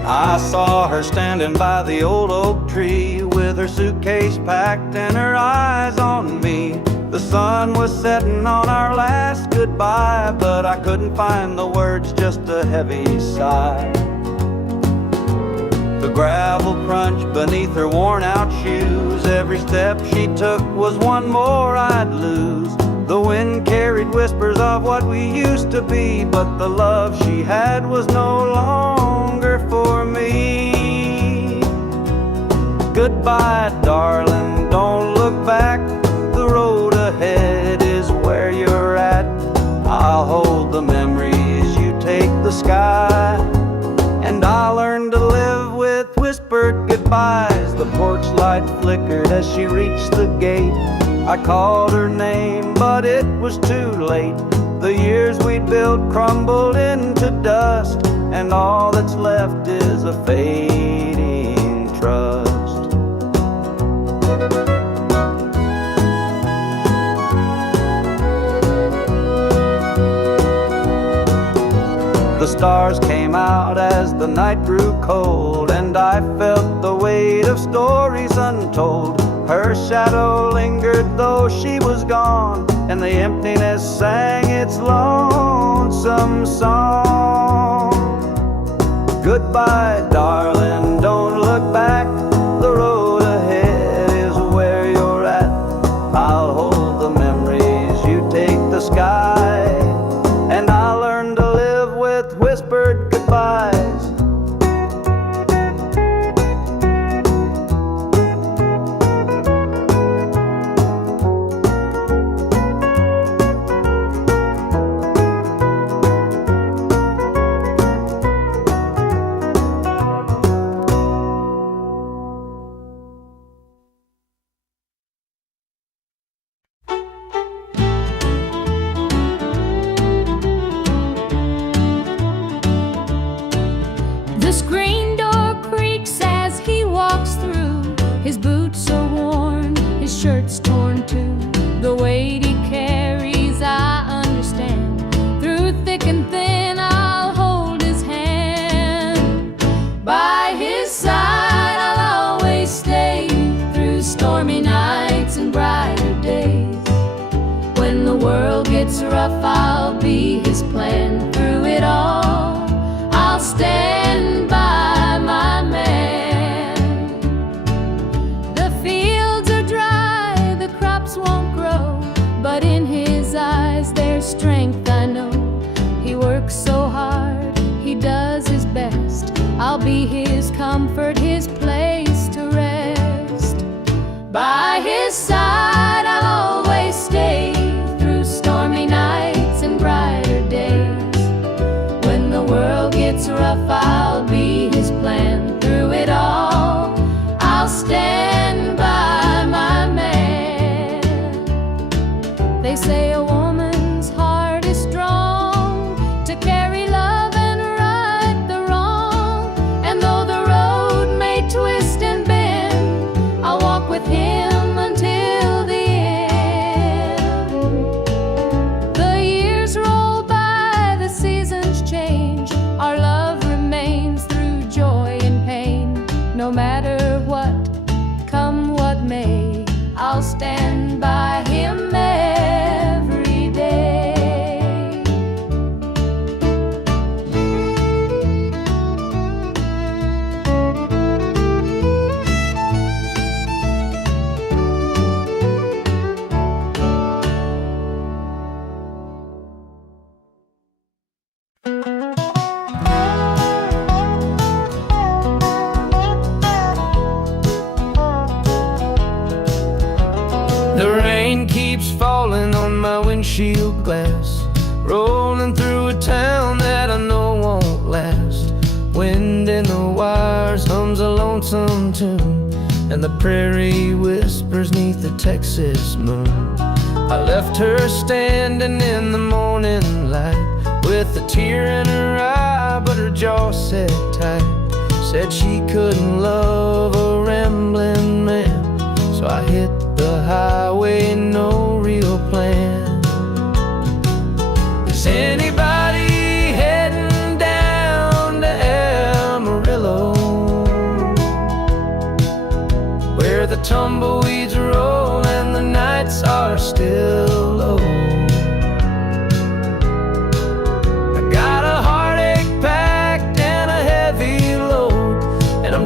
I saw her standing by the old oak tree with her suitcase packed and her eyes on me. The sun was setting on our last goodbye, but I couldn't find the words, just a heavy sigh. The gravel crunched beneath her worn-out shoes. Every step she took was one more I'd lose. The wind carried whispers of what we used to be, but the love she had was no longer for me. Goodbye, darling, don't look back. The road ahead is where you're at. I'll hold the memories, you take the sky. And I learned to live with whispered goodbyes. The porch light flickered as she reached the gate. I called her name, but it was too late. The years we'd built crumbled into dust, and all that's left is a fading trust. The stars came out as the night grew cold, and I felt the weight of stories untold. Her shadow lingered though she was gone, and the emptiness sang its lonesome song. Goodbye, darling, don't look back. The road ahead is where you're at. I'll hold the memories, you take the sky. And I learned to live with whispered goodbyes. The screen door creaks as he walks through. His boots are worn, his shirt's torn too. The weight he carries, I understand. Through thick and thin, I'll hold his hand. By his side, I'll always stay. Through stormy nights and brighter days. When the world gets rough, I'll be his plan. Through it all, I'll stand by my man. The fields are dry, the crops won't grow, but in his eyes there's strength, I know. He works so hard, he does his best. I'll be his comfort, his place to rest. By his side I'll always stay. Through stormy nights and brighter days. When the world gets rough, I'll be his plan. Through it all, I'll stand by my man. They say a woman's heart is strong to carry love and right the wrong. And though the road may twist and bend, I'll walk with him until the end. The years roll by, the seasons change. Our love remains through joy and pain. No matter what, come what may, I'll stand by him every day. The rain keeps falling on my windshield glass, rolling through a town that I know won't last. Wind in the wires hums a lonesome tune, and the prairie whispers 'neath the Texas moon. I left her standing in the morning light, with a tear in her eye, but her jaw set tight. Said she couldn't love a rambling man, so I hit the highway, no real plan. Is anybody heading down to Amarillo?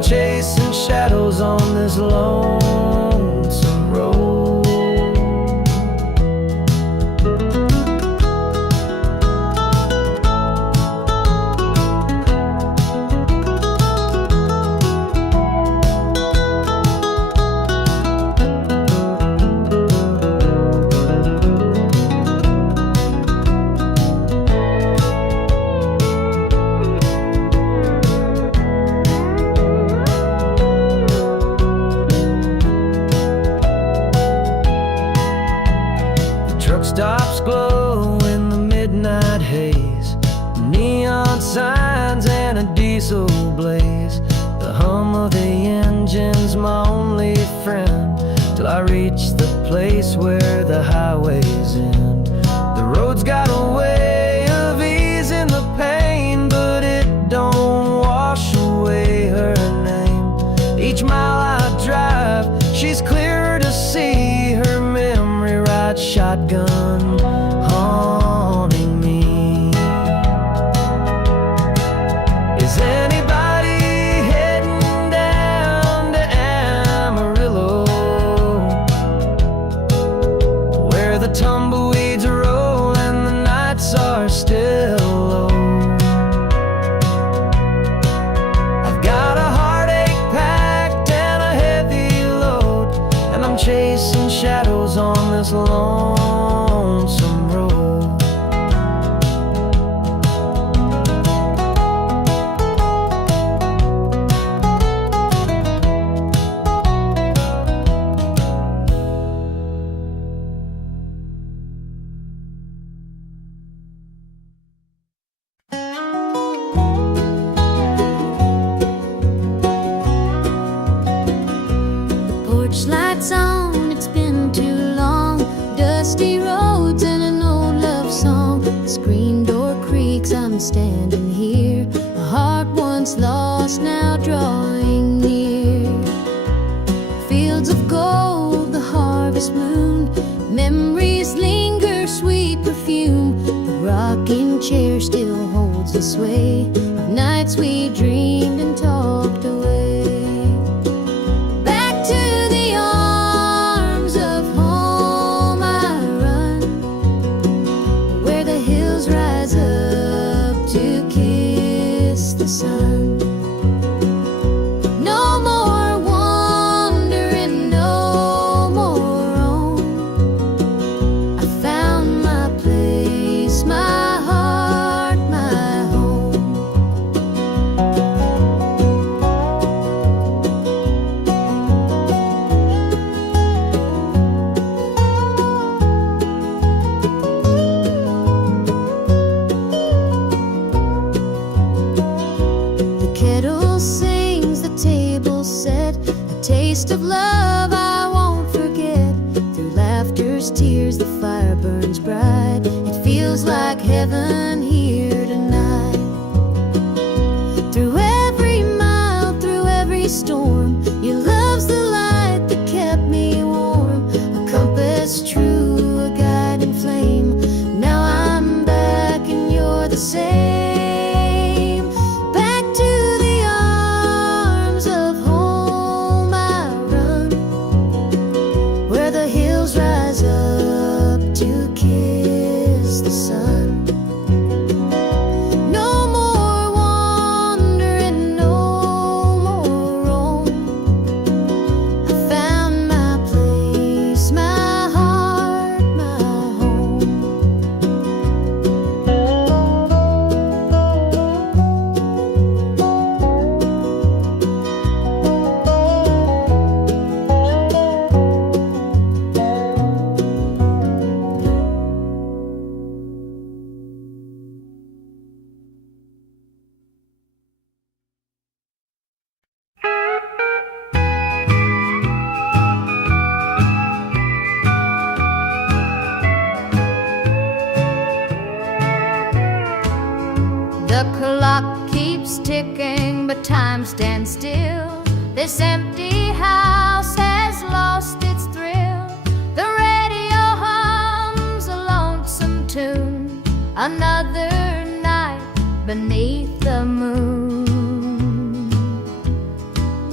chasing shadows on this lonesome road. Stops glow in the midnight haze, neon signs and a diesel blaze. The hum of the engine's my only friend, till I reach the place where the highways end. The road's got a way of easing the pain, but it don't wash away her name. Each mile I drive, she's clearer to see, her memory rides shotgun, haunting me. Is anybody heading down to Amarillo, where the tumbleweeds roll and the nights are still low? I've got a heartache packed and a heavy load, and I'm chasing shadows on this lonesome road. Porch lights on, it's been too long. Dusty roads and an old love song. The screen door creaks, I'm standing here. A heart once lost, now drawing near. Fields of gold, the harvest moon. Memories linger, sweet perfume. The rocking chair still holds the sway of nights we dreamed and talked away. Sun. No more wandering, no more roam. I found my place, my heart, my home. Kettle sings, the table set, a taste of love I won't forget. Through laughter's tears, the fire burns bright. It feels like heaven here tonight. Through every mile, through every storm, your love's the light that kept me warm. A compass true, a guiding flame. Now I'm back and you're the same. The clock keeps ticking, but time stands still. This empty house has lost its thrill. The radio hums a lonesome tune. Another night beneath the moon.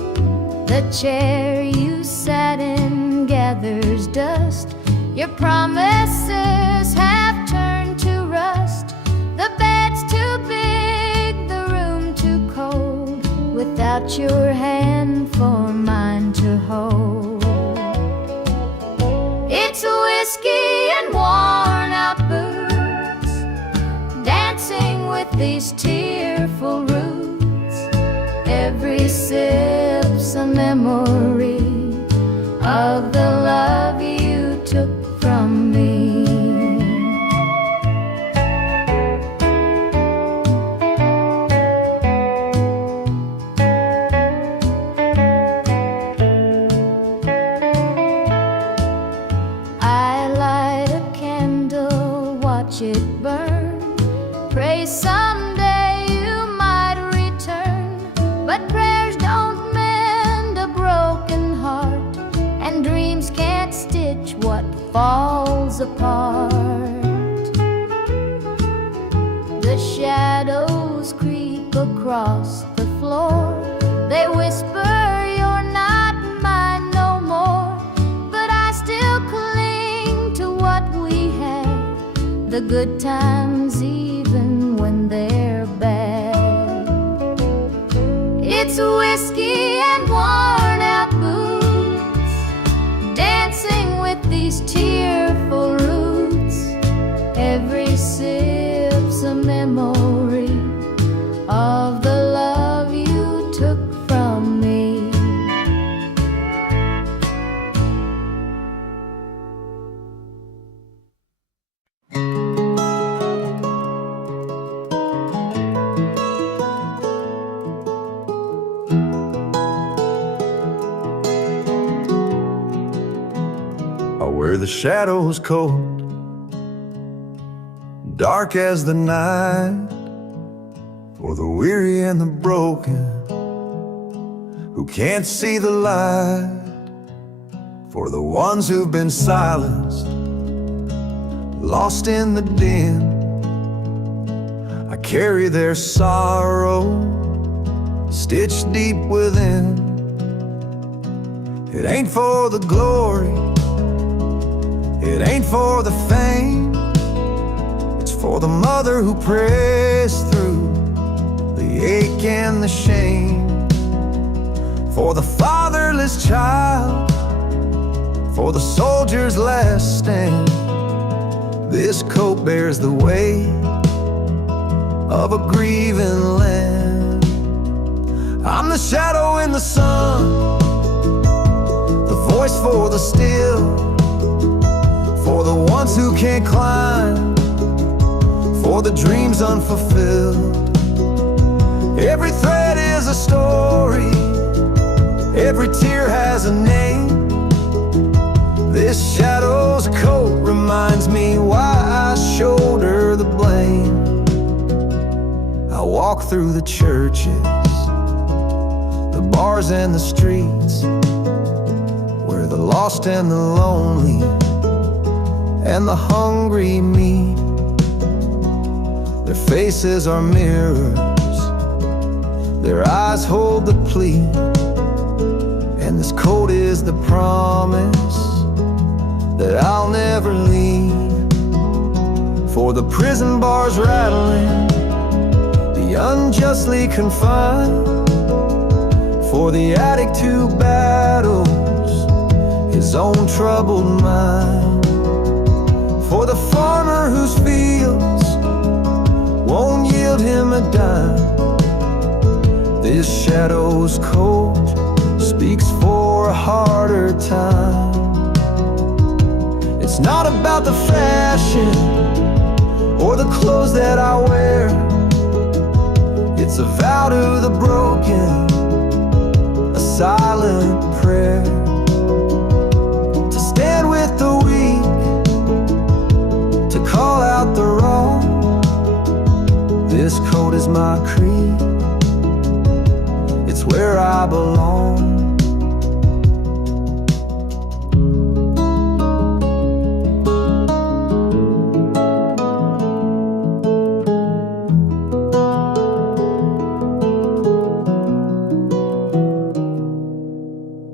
chair you sat in gathers dust. Your promises have turned to rust. The bed's too big, the room too cold, without your hand for mine to hold. It's whiskey and worn out boots, dancing with these tearful roots. Every sip's a memory of the love you took from me. I light a candle, watch it burn, pray someday you might return. But prayers don't mend a broken heart, and dreams can't stitch what falls apart. The shadows creep across the floor. They whisper you're not mine no more, but I still cling to what we had, the good times even when they're bad. It's whiskey and worn out boots, dancing with these tearful roots. Every sip's a memory of the love you took from me. Where the shadows cold, dark as the night, for the weary and the broken who can't see the light, for the ones who've been silenced, lost in the din. I carry their sorrow stitched deep within. It ain't for the glory, it ain't for the fame, it's for the mother who prays through the ache and the shame, for the fatherless child, for the soldier's last stand. This coat bears the weight of a grieving land. I'm the shadow in the sun, the voice for the still, for the ones who can't climb, for the dreams unfulfilled. Every thread is a story, every tear has a name. This shadow's coat reminds me why I shoulder the blame. I walk through the churches, the bars and the streets, where the lost and the lonely and the hungry meet. Their faces are mirrors, their eyes hold the plea, and this coat is the promise that I'll never leave. For the prison bars rattling, the unjustly confined, for the addict who battles his own troubled mind, for the farmer whose fields won't yield him a dime. This shadow's coat speaks for a harder time. It's not about the fashion or the clothes that I wear. It's a vow to the broken, a silent prayer, to stand with the weak, to call out the wrong. This coat is my creed, it's where I belong.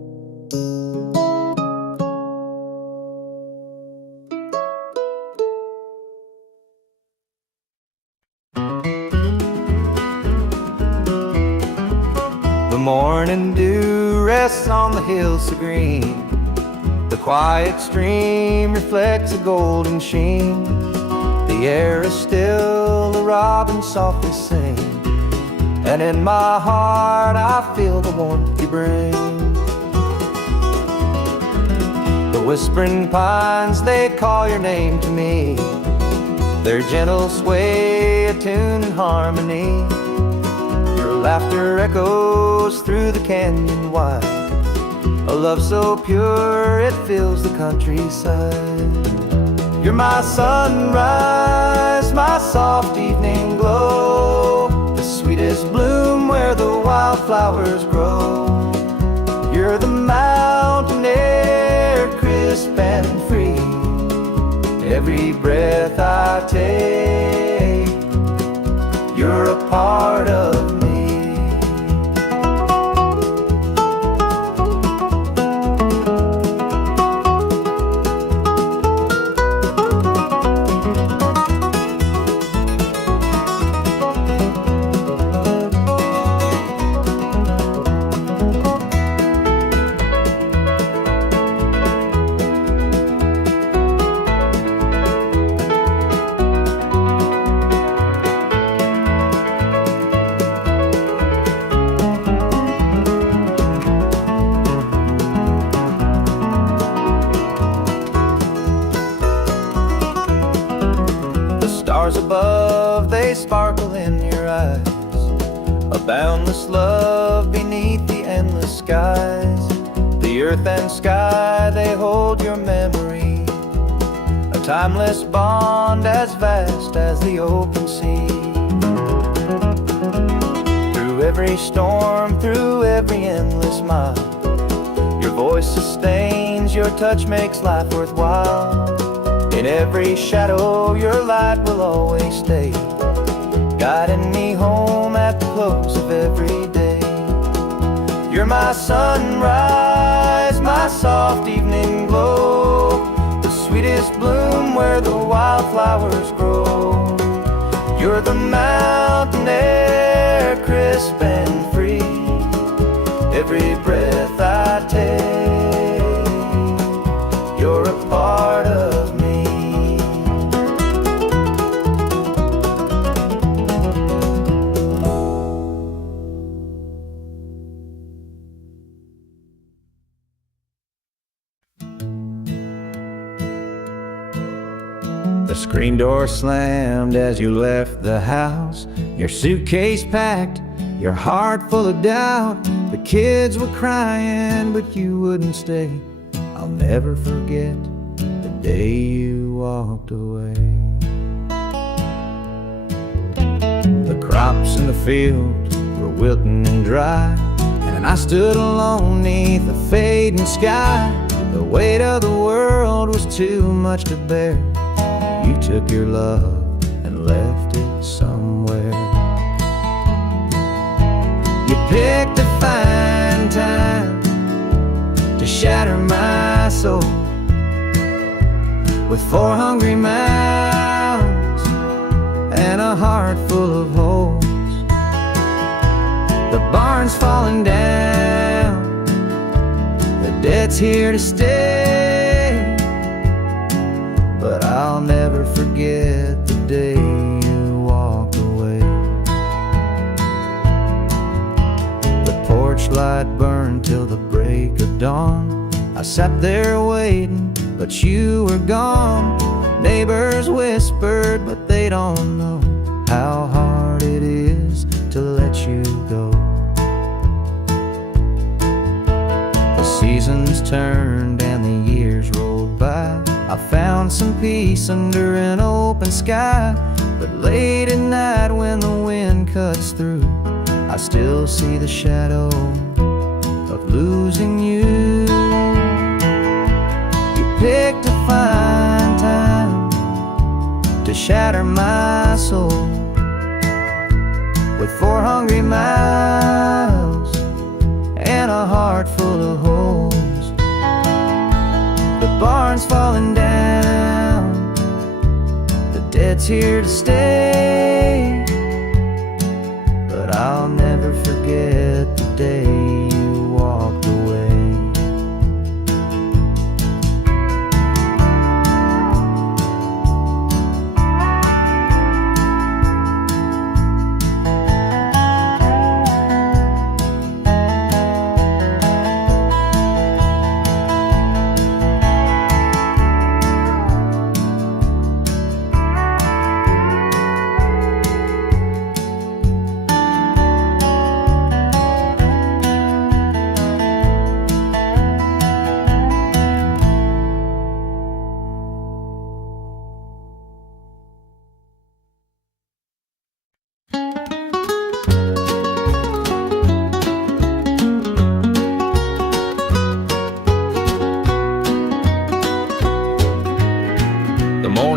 morning dew rests on the hills so green. The quiet stream reflects a golden sheen. The air is still, the robins softly sing, and in my heart I feel the warmth you bring. The whispering pines, they call your name to me. Their gentle sway, attuned in harmony. Your laughter echoes through the canyon wide, a love so pure it fills the countryside. You're my sunrise, my soft evening glow, the sweetest bloom where the wildflowers grow. You're the mountain air, crisp and free. Every breath I take, you're a part of me. Stars above, they sparkle in your eyes, a boundless love beneath the endless skies. The earth and sky, they hold your memory, a timeless bond as vast as the open sea. Through every storm, through every endless mile, your voice sustains, your touch makes life worthwhile. In every shadow, your light will always stay, guiding me home at the close of every day. You're my sunrise, my soft evening glow, the sweetest bloom where the wildflowers grow. You're the mountain air, crisp and free. Every breath I take, you're a part of me. The screen door slammed as you left the house, your suitcase packed, your heart full of doubt. The kids were crying, but you wouldn't stay. I'll never forget the day you walked away. The crops in the field were wilting and dry, and I stood alone neath the fading sky. The weight of the world was too much to bear. You took your love and left it somewhere. You picked a fine time to shatter my soul with 4 hungry mouths and a heart full of holes. The barn's falling down, the debt's here to stay, but I'll never forget the day you walked away. The porch light burned till the break of dawn. I sat there waiting, but you were gone. Neighbors whispered, but they don't know how hard it is to let you go. The seasons turned and the years rolled by. I found some peace under an open sky, but late at night when the wind cuts through, I still see the shadow of losing you. You picked a fine time to shatter my soul with 4 hungry mouths and a heart full of holes. The barn's falling down, the debt's here to stay, but I'll never forget the day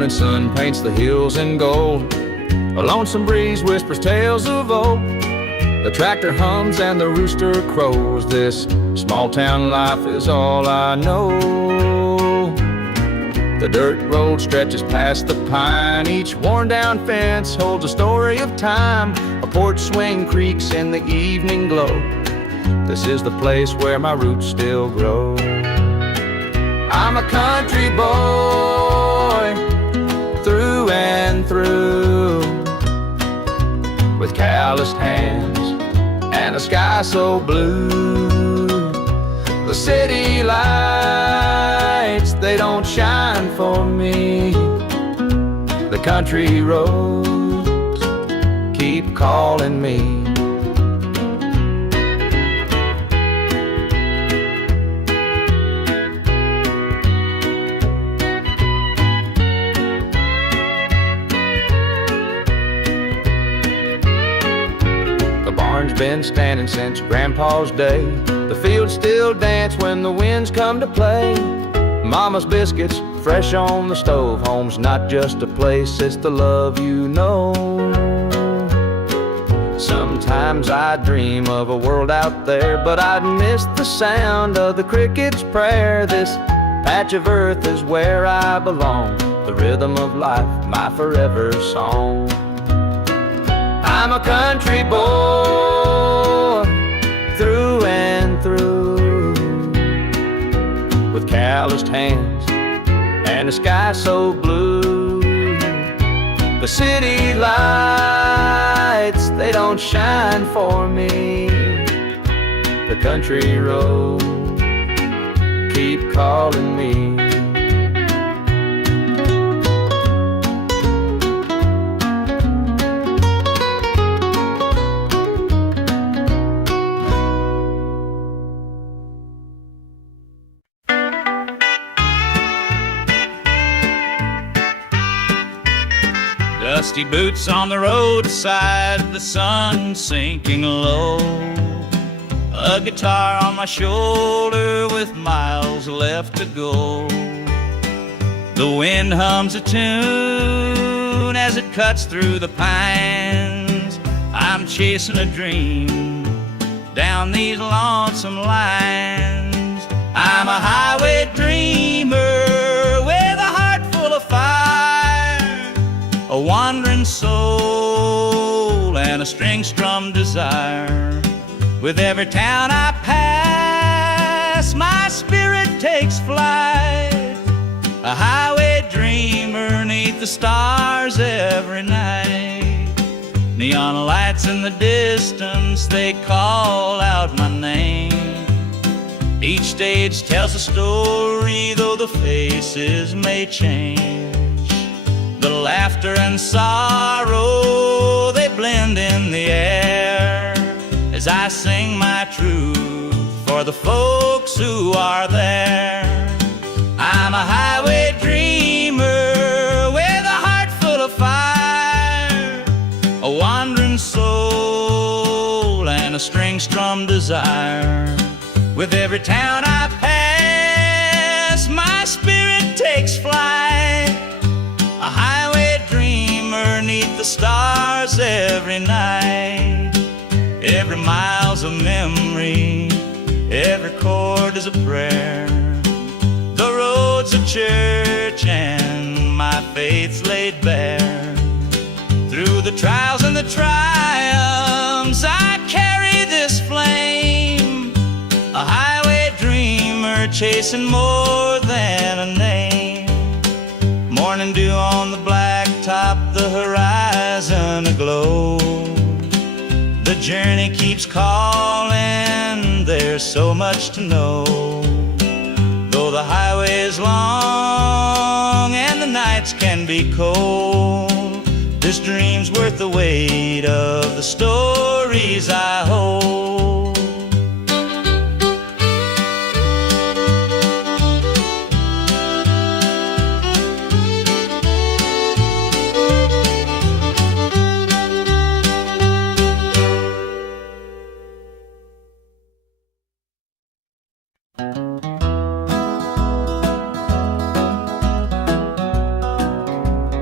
morning sun paints the hills in gold. A lonesome breeze whispers tales of old. The tractor hums and the rooster crows. This small town life is all I know. The dirt road stretches past the pine. Each worn down fence holds a story of time. A porch swing creaks in the evening glow. This is the place where my roots still grow. I'm a country boy through and through, with calloused hands and a sky so blue. The city lights, they don't shine for me. The country roads keep calling me. Been standing since Grandpa's day. The fields still dance when the winds come to play. Mama's biscuits fresh on the stove. Home's not just a place, it's the love you know. Sometimes I dream of a world out there, but I'd miss the sound of the cricket's prayer. This patch of earth is where I belong. The rhythm of life, my forever song. I'm a country boy through and through, with calloused hands and a sky so blue. The city lights, they don't shine for me. The country roads keep calling me. Dusty boots on the roadside, the sun sinking low. A guitar on my shoulder with miles left to go. The wind hums a tune as it cuts through the pines. I'm chasing a dream down these lonesome lines. I'm a highway dreamer with a heart full of fire, a wandering soul and a string-strummed desire. With every town I pass, my spirit takes flight, a highway dreamer 'neath the stars every night. Neon lights in the distance, they call out my name. Each stage tells a story, though the faces may change. The laughter and sorrow, they blend in the air as I sing my truth for the folks who are there. I'm a highway dreamer with a heart full of fire, a wandering soul and a string-strummed desire. With every town I pass, my spirit takes flight, a highway dreamer 'neath the stars every night. Every mile's a memory, every chord is a prayer. The road's a church and my faith's laid bare. Through the trials and the triumphs, I carry this flame, a highway dreamer chasing more than a name. Morning dew on the blacktop, the horizon aglow. The journey keeps calling, there's so much to know. Though the highway is long and the nights can be cold, this dream's worth the weight of the stories I hold.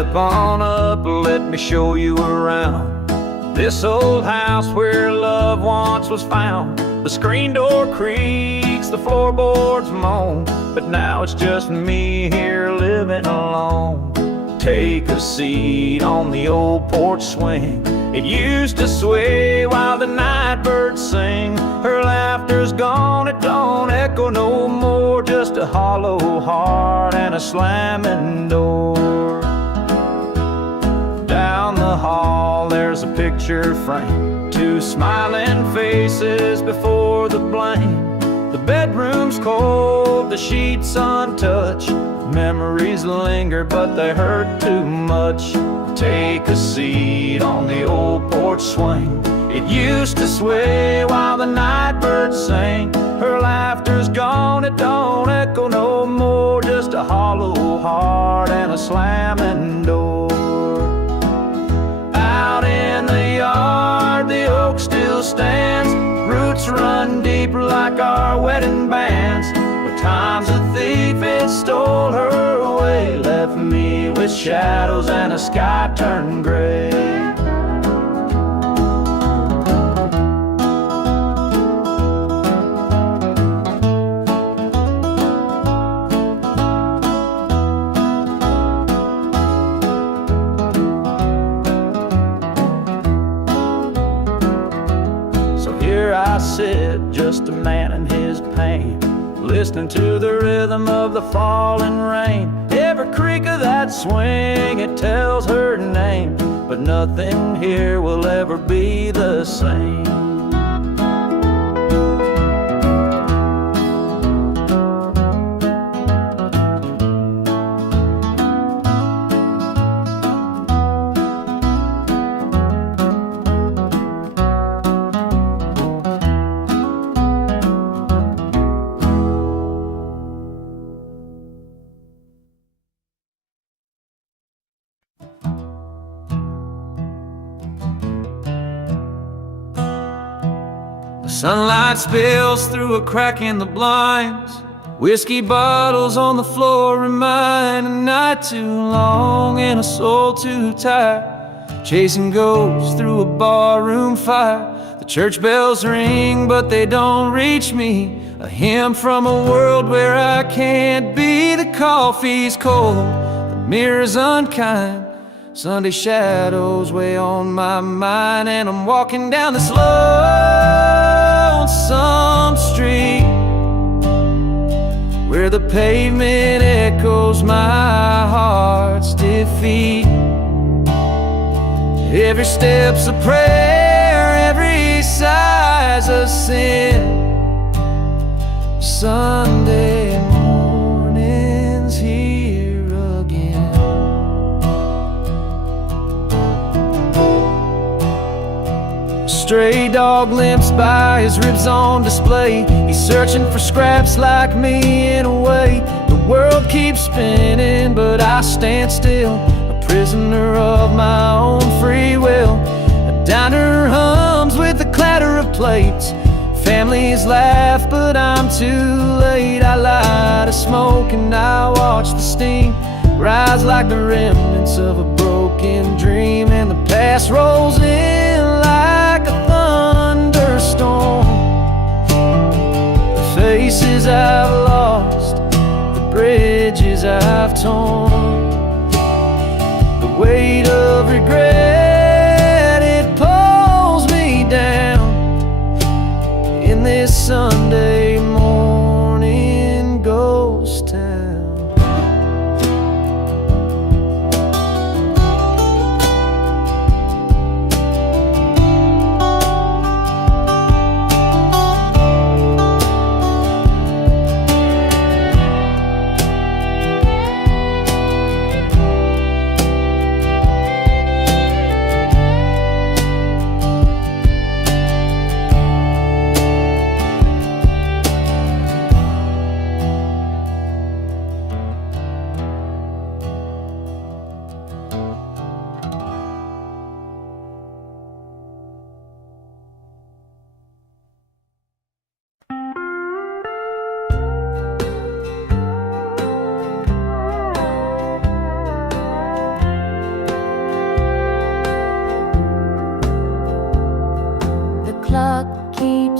Step on up, let me show you around this old house where love once was found. The screen door creaks, the floorboards moan, but now it's just me here living alone. Take a seat on the old porch swing. It used to sway while the night birds sing. Her laughter's gone, it don't echo no more, just a hollow heart and a slamming door. Down the hall there's a picture frame, two smiling faces before the blame. The bedroom's cold, the sheets untouched. Memories linger, but they hurt too much. Take a seat on the old porch swing. It used to sway while the night birds sang. Her laughter's gone, it don't echo no more, just a hollow heart and a slamming door. Out in the yard, the oak still stands. Roots run deep like our wedding bands. But time's a thief, it stole her away, left me with shadows and a sky turned gray. I sit, just a man in his pain, listening to the rhythm of the falling rain. Every creak of that swing, it tells her name, but nothing here will ever be the same. Sunlight spills through a crack in the blinds. Whiskey bottles on the floor remind a night too long and a soul too tired, chasing ghosts through a barroom fire. The church bells ring, but they don't reach me. A hymn from a world where I can't be. The coffee's cold, the mirror's unkind. Sunday shadows weigh on my mind, and I'm walking down this lonesome street where the pavement echoes my heart's defeat. Every step's a prayer, every sigh's a sin. Sunday morning's here again. A stray dog limps by, his ribs on display. He's searching for scraps like me in a way. The world keeps spinning, but I stand still, a prisoner of my own free will. A diner hums with the clatter of plates. Families laugh, but I'm too late. I light a smoke and I watch the steam rise like the remnants of a broken dream. And the past rolls in like a thunderstorm. The faces I've lost, the bridges I've torn, the weight of regret, it pulls me down in this Sunday morning ghost town.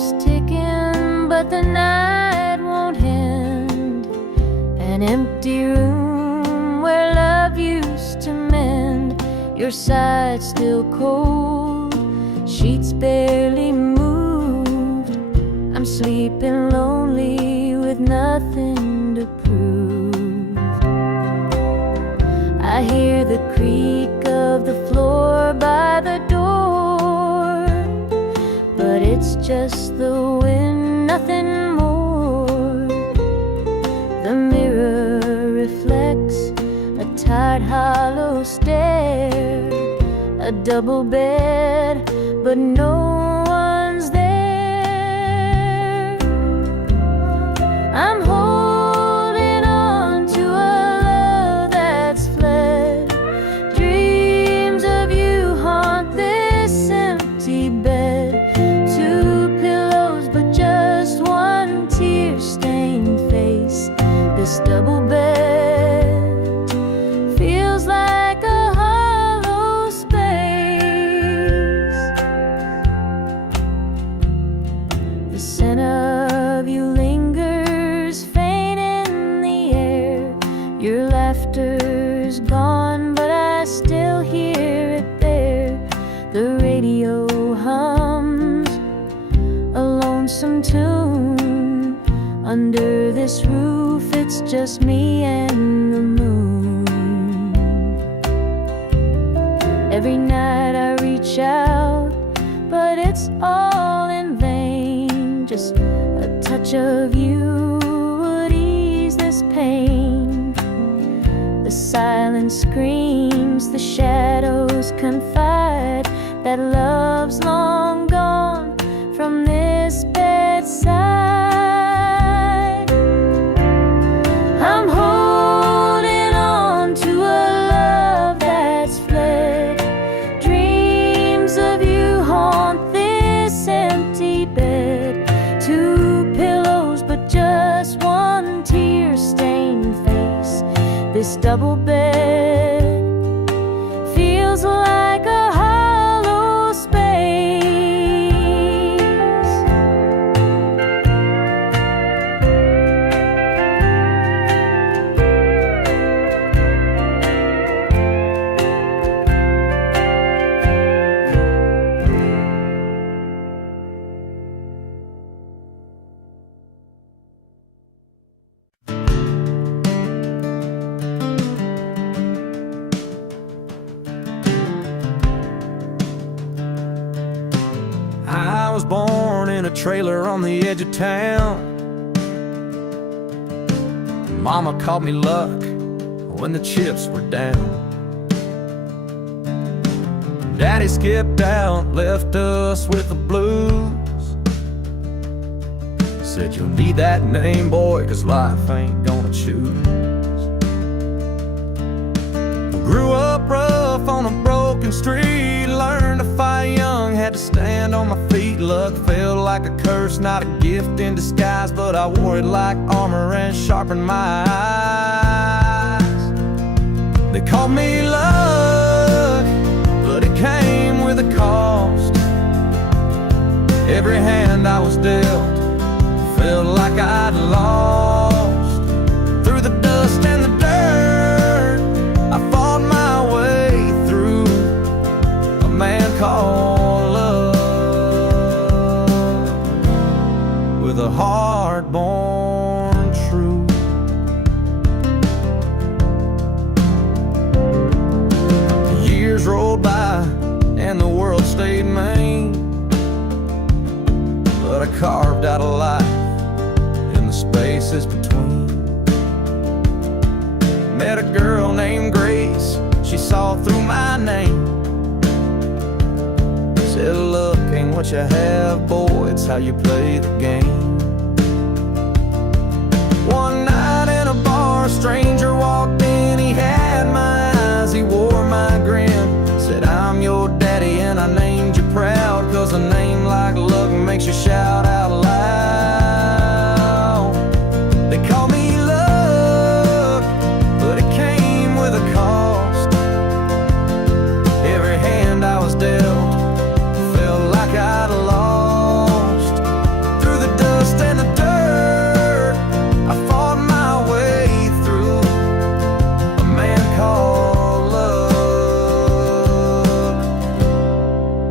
clock's ticking, but the night won't end. An empty room where love used to mend. Your side still cold, sheets barely moved. I'm sleeping lonely with nothing to prove. I hear the creak of the floor by the door, but it's just the wind, nothing more. The mirror reflects a tired, hollow stare. A double bed, but no one's there. I'm holding on to a love that's fled. Dreams of you haunt this empty bed. Two pillows, but just one tear-stained face. This double bed feels like a hollow space. The scent of you lingers faint in the air. Your laughter's gone, but I still hear it there. The radio hums a lonesome tune. Under this roof, it's just me and the moon. Every night I reach out, but it's all in vain. Just a touch of you would ease this pain. The silence screams, the shadows confide that love's long gone from this bedside. I'm holding on to a love that's fled. Dreams of you haunt this empty bed. Two pillows, but just one tear-stained face. This double bed feels like a hollow space. I was born in a trailer on the edge of town. Mama called me luck when the chips were down. Daddy skipped out, left us with the blues. Said you'll need that name, boy, 'cause life ain't gonna choose. Grew up rough on a broken street, learned to fight young, had to stand on my feet. Luck felt like a curse, not a gift in disguise, but I wore it like armor and sharpened my eyes. They called me luck, but it came with a cost. Every hand I was dealt felt like I'd lost. Through the dust and the dirt, I fought my way through. A man called love, with a heart born true. The years rolled by and the world stayed mean, but I carved out a life in the spaces between. Met a girl named Grace, she saw through my name. Said luck ain't what you have, boy, it's how you play the game. One night in a bar, a stranger walked in, he had my eyes, he wore my grin. Said I'm your daddy and I named you proud, 'cause a name like luck makes you shout out loud. They call me luck, but it came with a cost. Every hand I was dealt felt like I'd lost.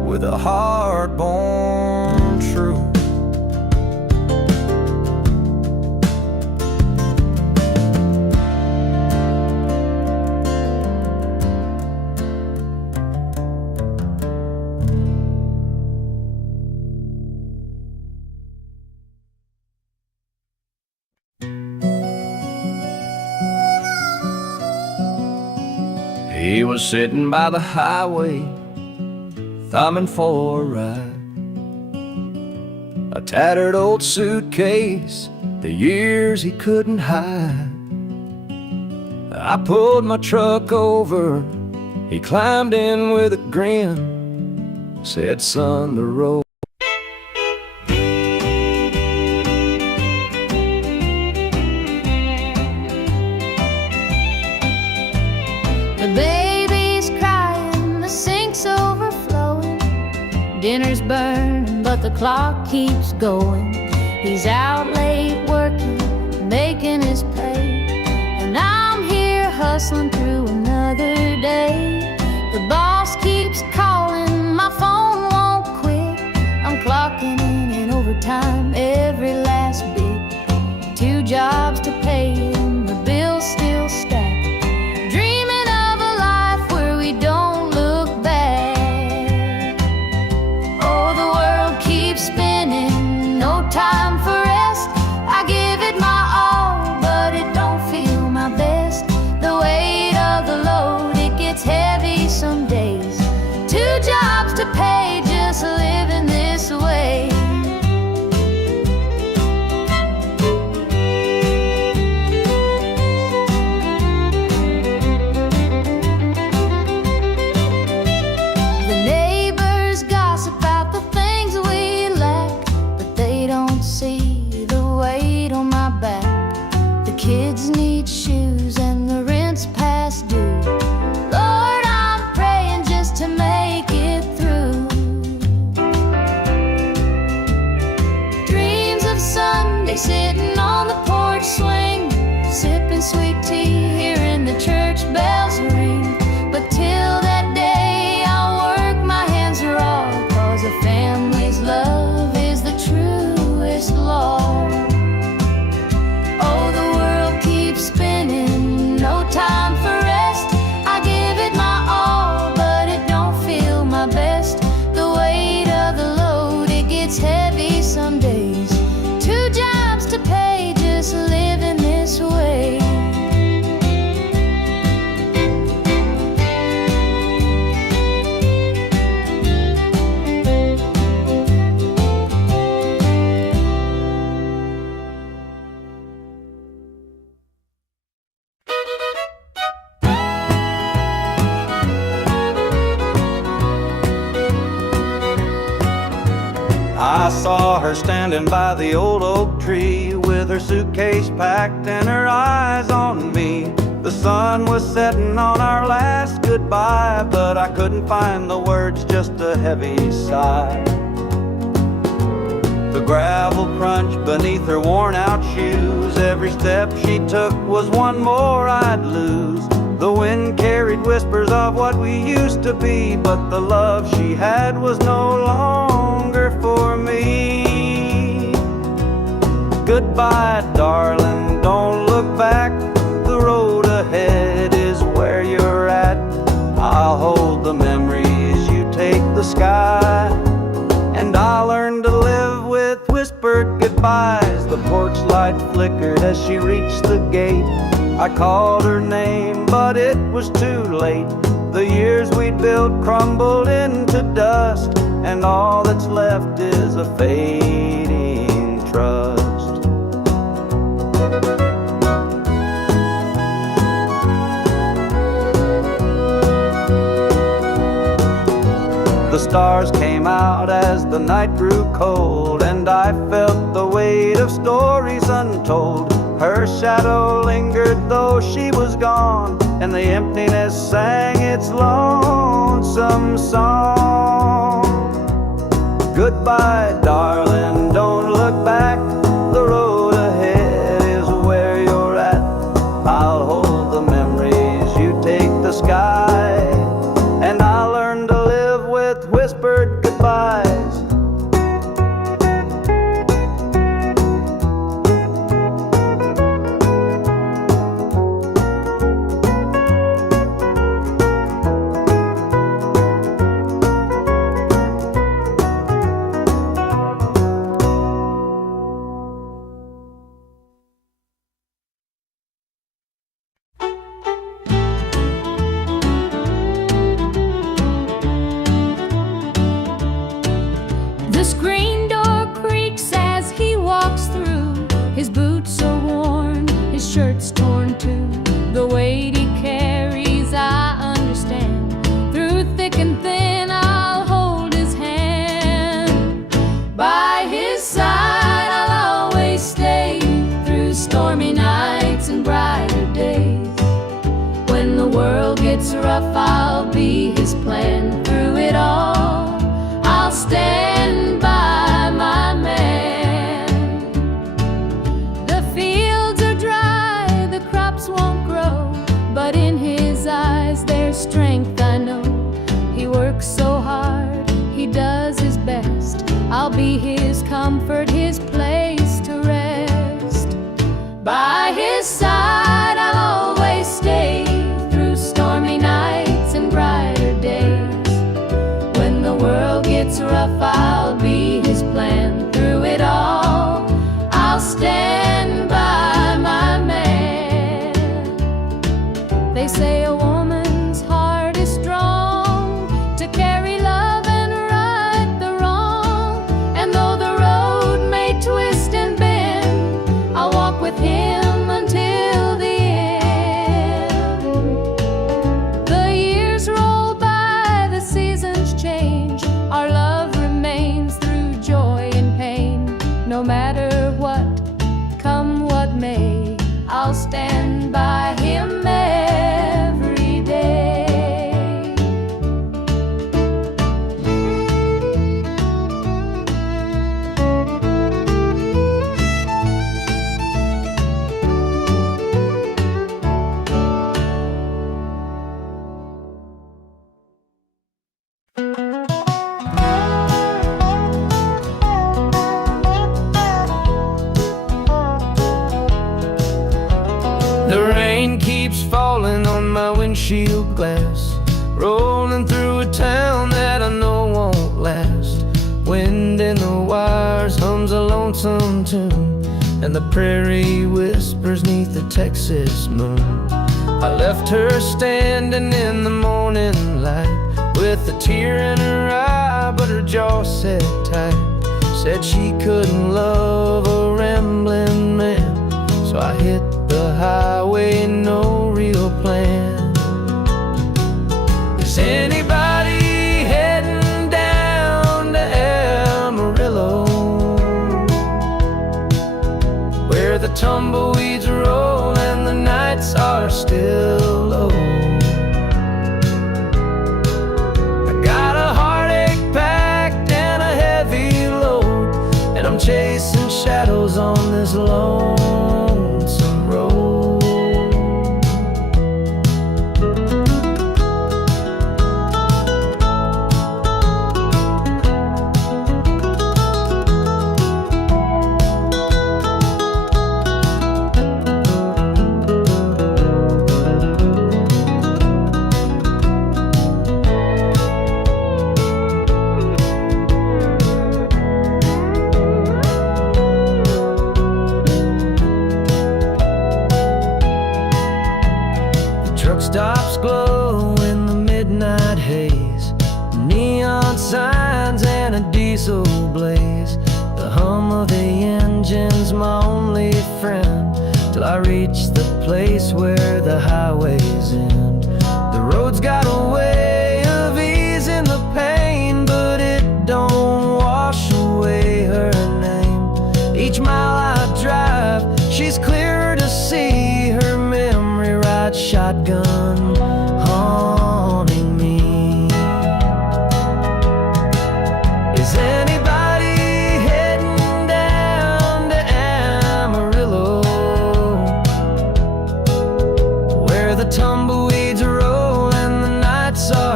with a heart born true. He was sitting by the highway, thumbing for a ride. A tattered old suitcase, the years he couldn't hide. I pulled my truck over, he climbed in with a grin, said, "Son, the road." The baby's crying, the sink's overflowing. Dinner's burning, but the clock keeps going. He's out late working, making his pay, and I'm here hustling through another day. The boss keeps calling, my phone won't quit. I'm clocking in overtime every last bit. 2 jobs to pay and the bills still stack. Time for rest, I give it my all, but it don't feel my best. The weight of the load, it gets heavy some days. 2 jobs to pay, just living this way. The neighbors gossip about the things we lack, don't see the weight on my back. The kids need shoes and the rent's past due. Lord, I'm praying just to make it through. Dreams of Sunday sitting on the porch swing, sipping sweet tea, hearing the church bells ring. But till that day I'll work my hands raw, 'cause a family's love is the truest law. Oh, the world keeps spinning, no time for rest. I give it my all, but it don't feel my best. The weight of the load, it gets heavy some days. 2 jobs to pay, just living this way. I saw her standing by the old oak tree with her suitcase packed and her eyes on me. The sun was setting on our last goodbye, but I couldn't find the words, just a heavy sigh. The gravel crunched beneath her worn out shoes. Every step she took was one more I'd lose. The wind carried whispers of what we used to be, but the love she had was no longer for me. Goodbye, darling, don't look back. The road ahead is where you're at. I'll hold the memories, you take the sky. And I'll learn to live with whispered goodbyes. The porch light flickered as she reached the gate. I called her name, but it was too late. The years we'd built crumbled into dust, and all that's left is a fading trust. The stars came out as the night grew cold, and I felt the weight of stories untold. Her shadow lingered though she was gone, and the emptiness sang its lonesome song. Goodbye, darling, don't look back. The road ahead is where you're at. I'll hold the memories, you take the sky. And I'll learn to live with whispers whispered goodbyes. The screen door creaks as he walks through. His boots are worn, his shirt's torn too. The weight he carries, I understand. Through thick and thin, I'll hold his hand. By his side, I'll always stay. Through stormy nights and brighter days. When the world gets rough, I'll be his plan. Through it all, I'll stand by my man. The fields are dry, the crops won't grow, but in his eyes there's strength, I know. He works so hard, he does his best. I'll be his comfort, his place to rest. By his side I'll always stay. Through stormy nights and brighter days. When the world gets rough, I'll be his plan. Through it all, I'll stand by my man. They say a woman's heart is strong to carry love and right the wrong. And though the road may twist and bend, I'll walk with him until the end. The years roll by, the seasons change. Our love remains through joy and pain. No matter what, come what may, I'll stand by him every day. The rain keeps falling on my windshield glass, rolling through a town that I know won't last. Wind in the wires hums a lonesome tune, and the prairie whispers 'neath the Texas moon. I left her standing in the morning light, with a tear in her eye, but her jaw set tight. Said she couldn't love a rambling man, so I hit the highway, no real plan. Is anybody heading down to Amarillo, where the tumbleweeds roll and the nights are still low? I got a heartache packed and a heavy load, and I'm chasing shadows on this lonesome road. Truck stops glow in the midnight haze, neon signs and a diesel blaze. The hum of the engine's my only friend, till I reach the place where the highways end. The road's got a way of easing the pain, but it don't wash away her name. Each mile I drive, she's clearer to see, her memory ride shotgun haunting me. Is anybody heading down to Amarillo, where the tumbleweeds roll and the nights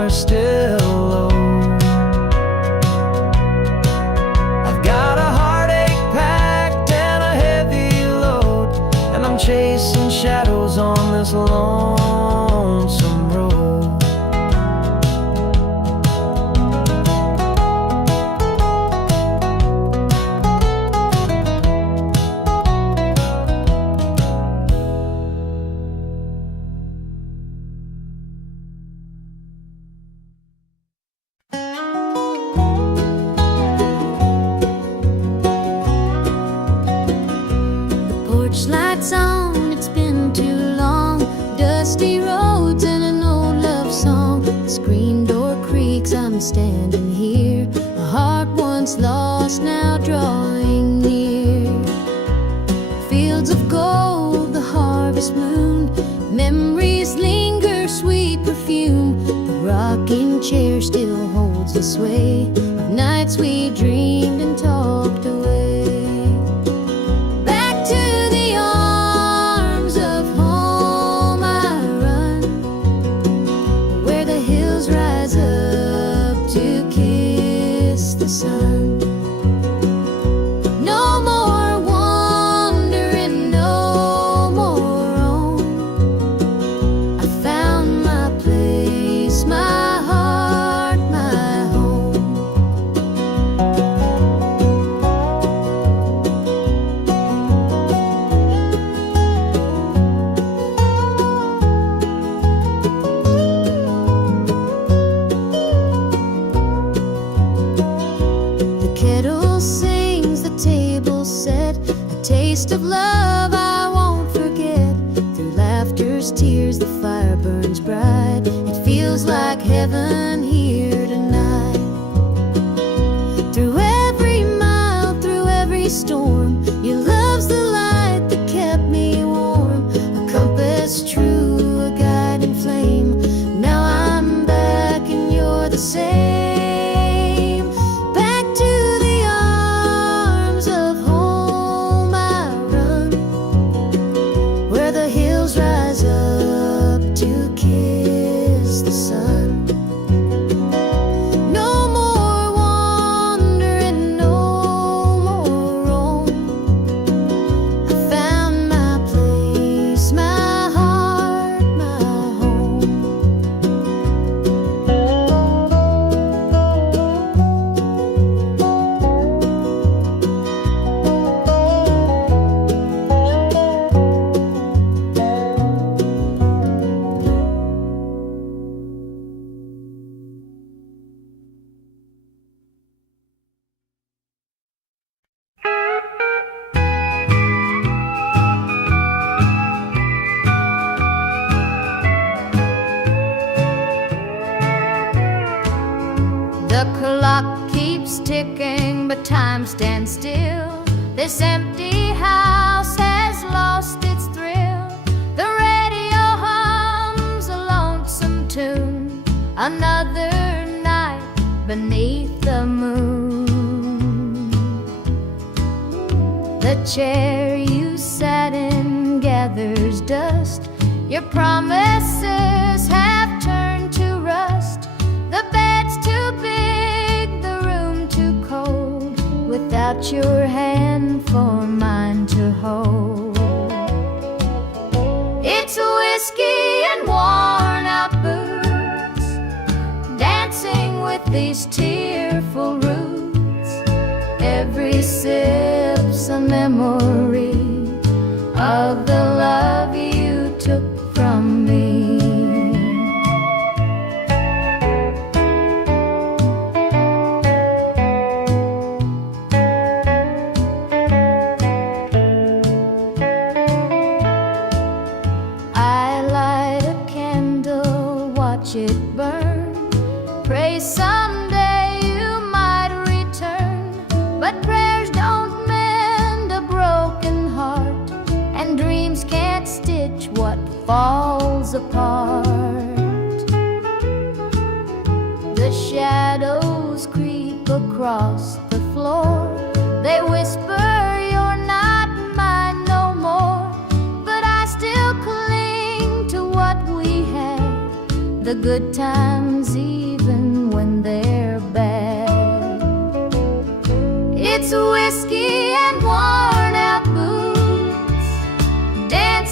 chasing shadows on this lonesome road. Porch lights on, it's been too long. Dusty roads and an old love song. The screen door creaks, I'm standing here. A heart once lost, now drawing near. Fields of gold, the harvest moon. Memories linger, sweet perfume. The rocking chair still holds the sway of nights we dreamed and talked away. Sun. No more wandering, no more roam. I found my place, my heart, my home. Kettle sings, the table set, a taste of love I won't forget. Through laughter's tears, the fire burns bright. It feels like heaven here tonight. Through every mile, through every storm, your love's the light that kept me warm. A compass true, a guiding flame. Now I'm back and you're the same. The clock keeps ticking, but time stands still. This empty house has lost its thrill. The radio hums a lonesome tune. Another night beneath the moon. The chair you sat in gathers dust. Your promises have turned to rust. The bed's too big, the room too cold, without your hand for mine to hold. It's whiskey and worn out boots, dancing with these tearful roots. Every sip's a memory of the love you took from me. It burn. Pray someday you might return, but prayers don't mend a broken heart, and dreams can't stitch what falls apart. The shadows creep across the floor. They whisper you're not mine no more, but I still cling to what we had. The good times even when they're bad. It's whiskey and worn out boots,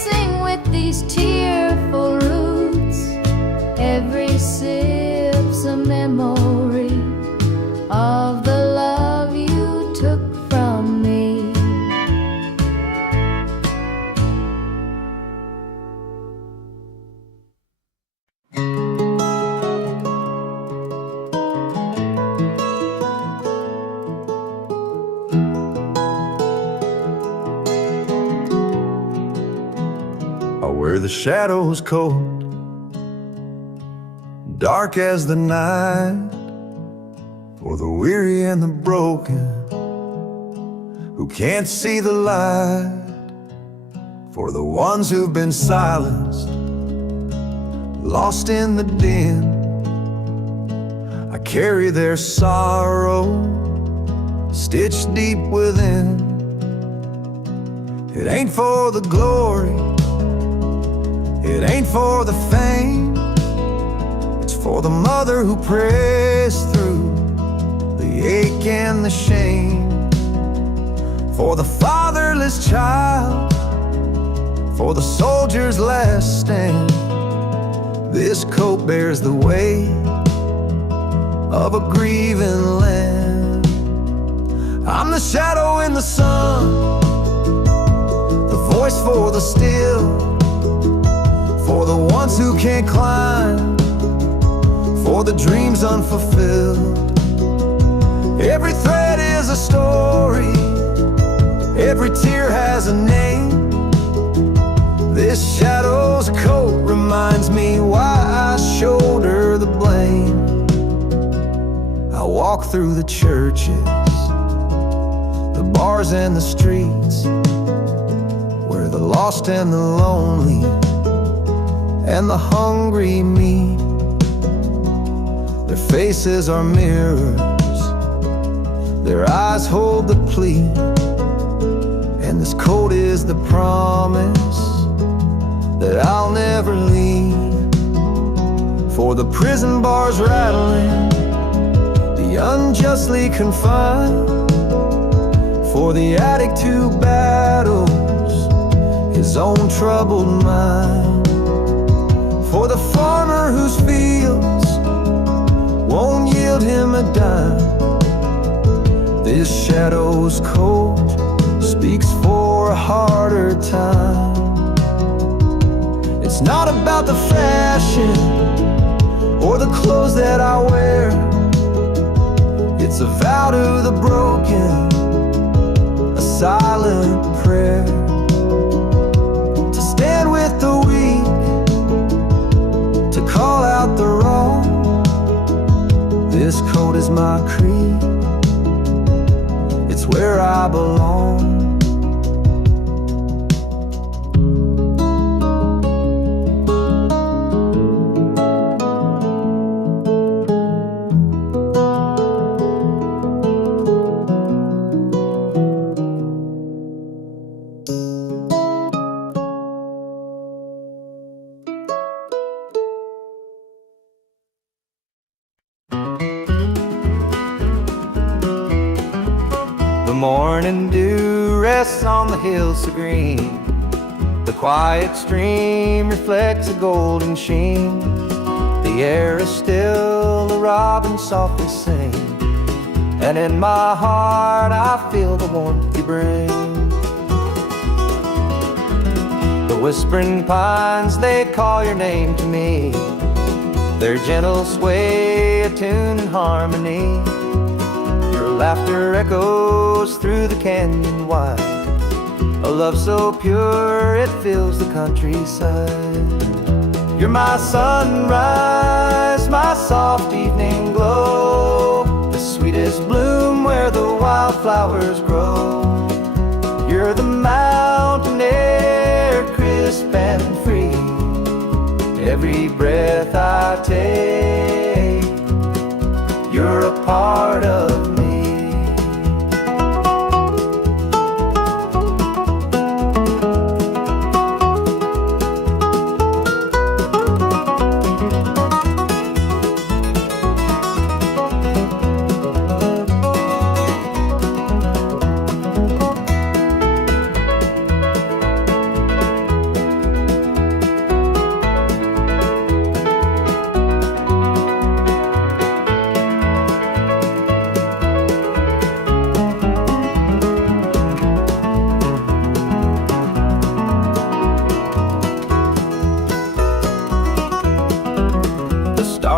tree's tearful roots. Every sip's a memory of the love you took from me. Where the shadows cold, dark as the night, for the weary and the broken who can't see the light, for the ones who've been silenced, lost in the din. I carry their sorrow stitched deep within. It ain't for the glory, it ain't for the fame, it's for the mother who prays through the ache and the shame, for the fatherless child, for the soldier's last stand. This coat bears the weight of a grieving land. I'm the shadow in the sun, the voice for the still, for the ones who can't climb, for the dreams unfulfilled. Every thread is a story, every tear has a name. This shadow's coat reminds me why I shoulder the blame. I walk through the churches, the bars and the streets, where the lost and the lonely and the hungry meet. Their faces are mirrors, their eyes hold the plea, and this coat is the promise that I'll never leave. For the prison bars rattling, the unjustly confined, for the addict who battles his own troubled mind, for the farmer whose fields won't yield him a dime. This shadow's coat speaks for a harder time. It's not about the fashion or the clothes that I wear. It's a vow to the broken, a silent prayer, to stand with the weak, to call out the wrong. This coat is my creed, it's where I belong. The morning dew rests on the hills so green. The quiet stream reflects a golden sheen. The air is still, the robins softly sing, and in my heart I feel the warmth you bring. The whispering pines, they call your name to me. Their gentle sway attuned in harmony. Your laughter echoes through the canyon wide, a love so pure it fills the countryside. You're my sunrise, my soft evening glow, the sweetest bloom where the wildflowers grow. You're the mountain air, crisp and free. Every breath I take, you're a part of me.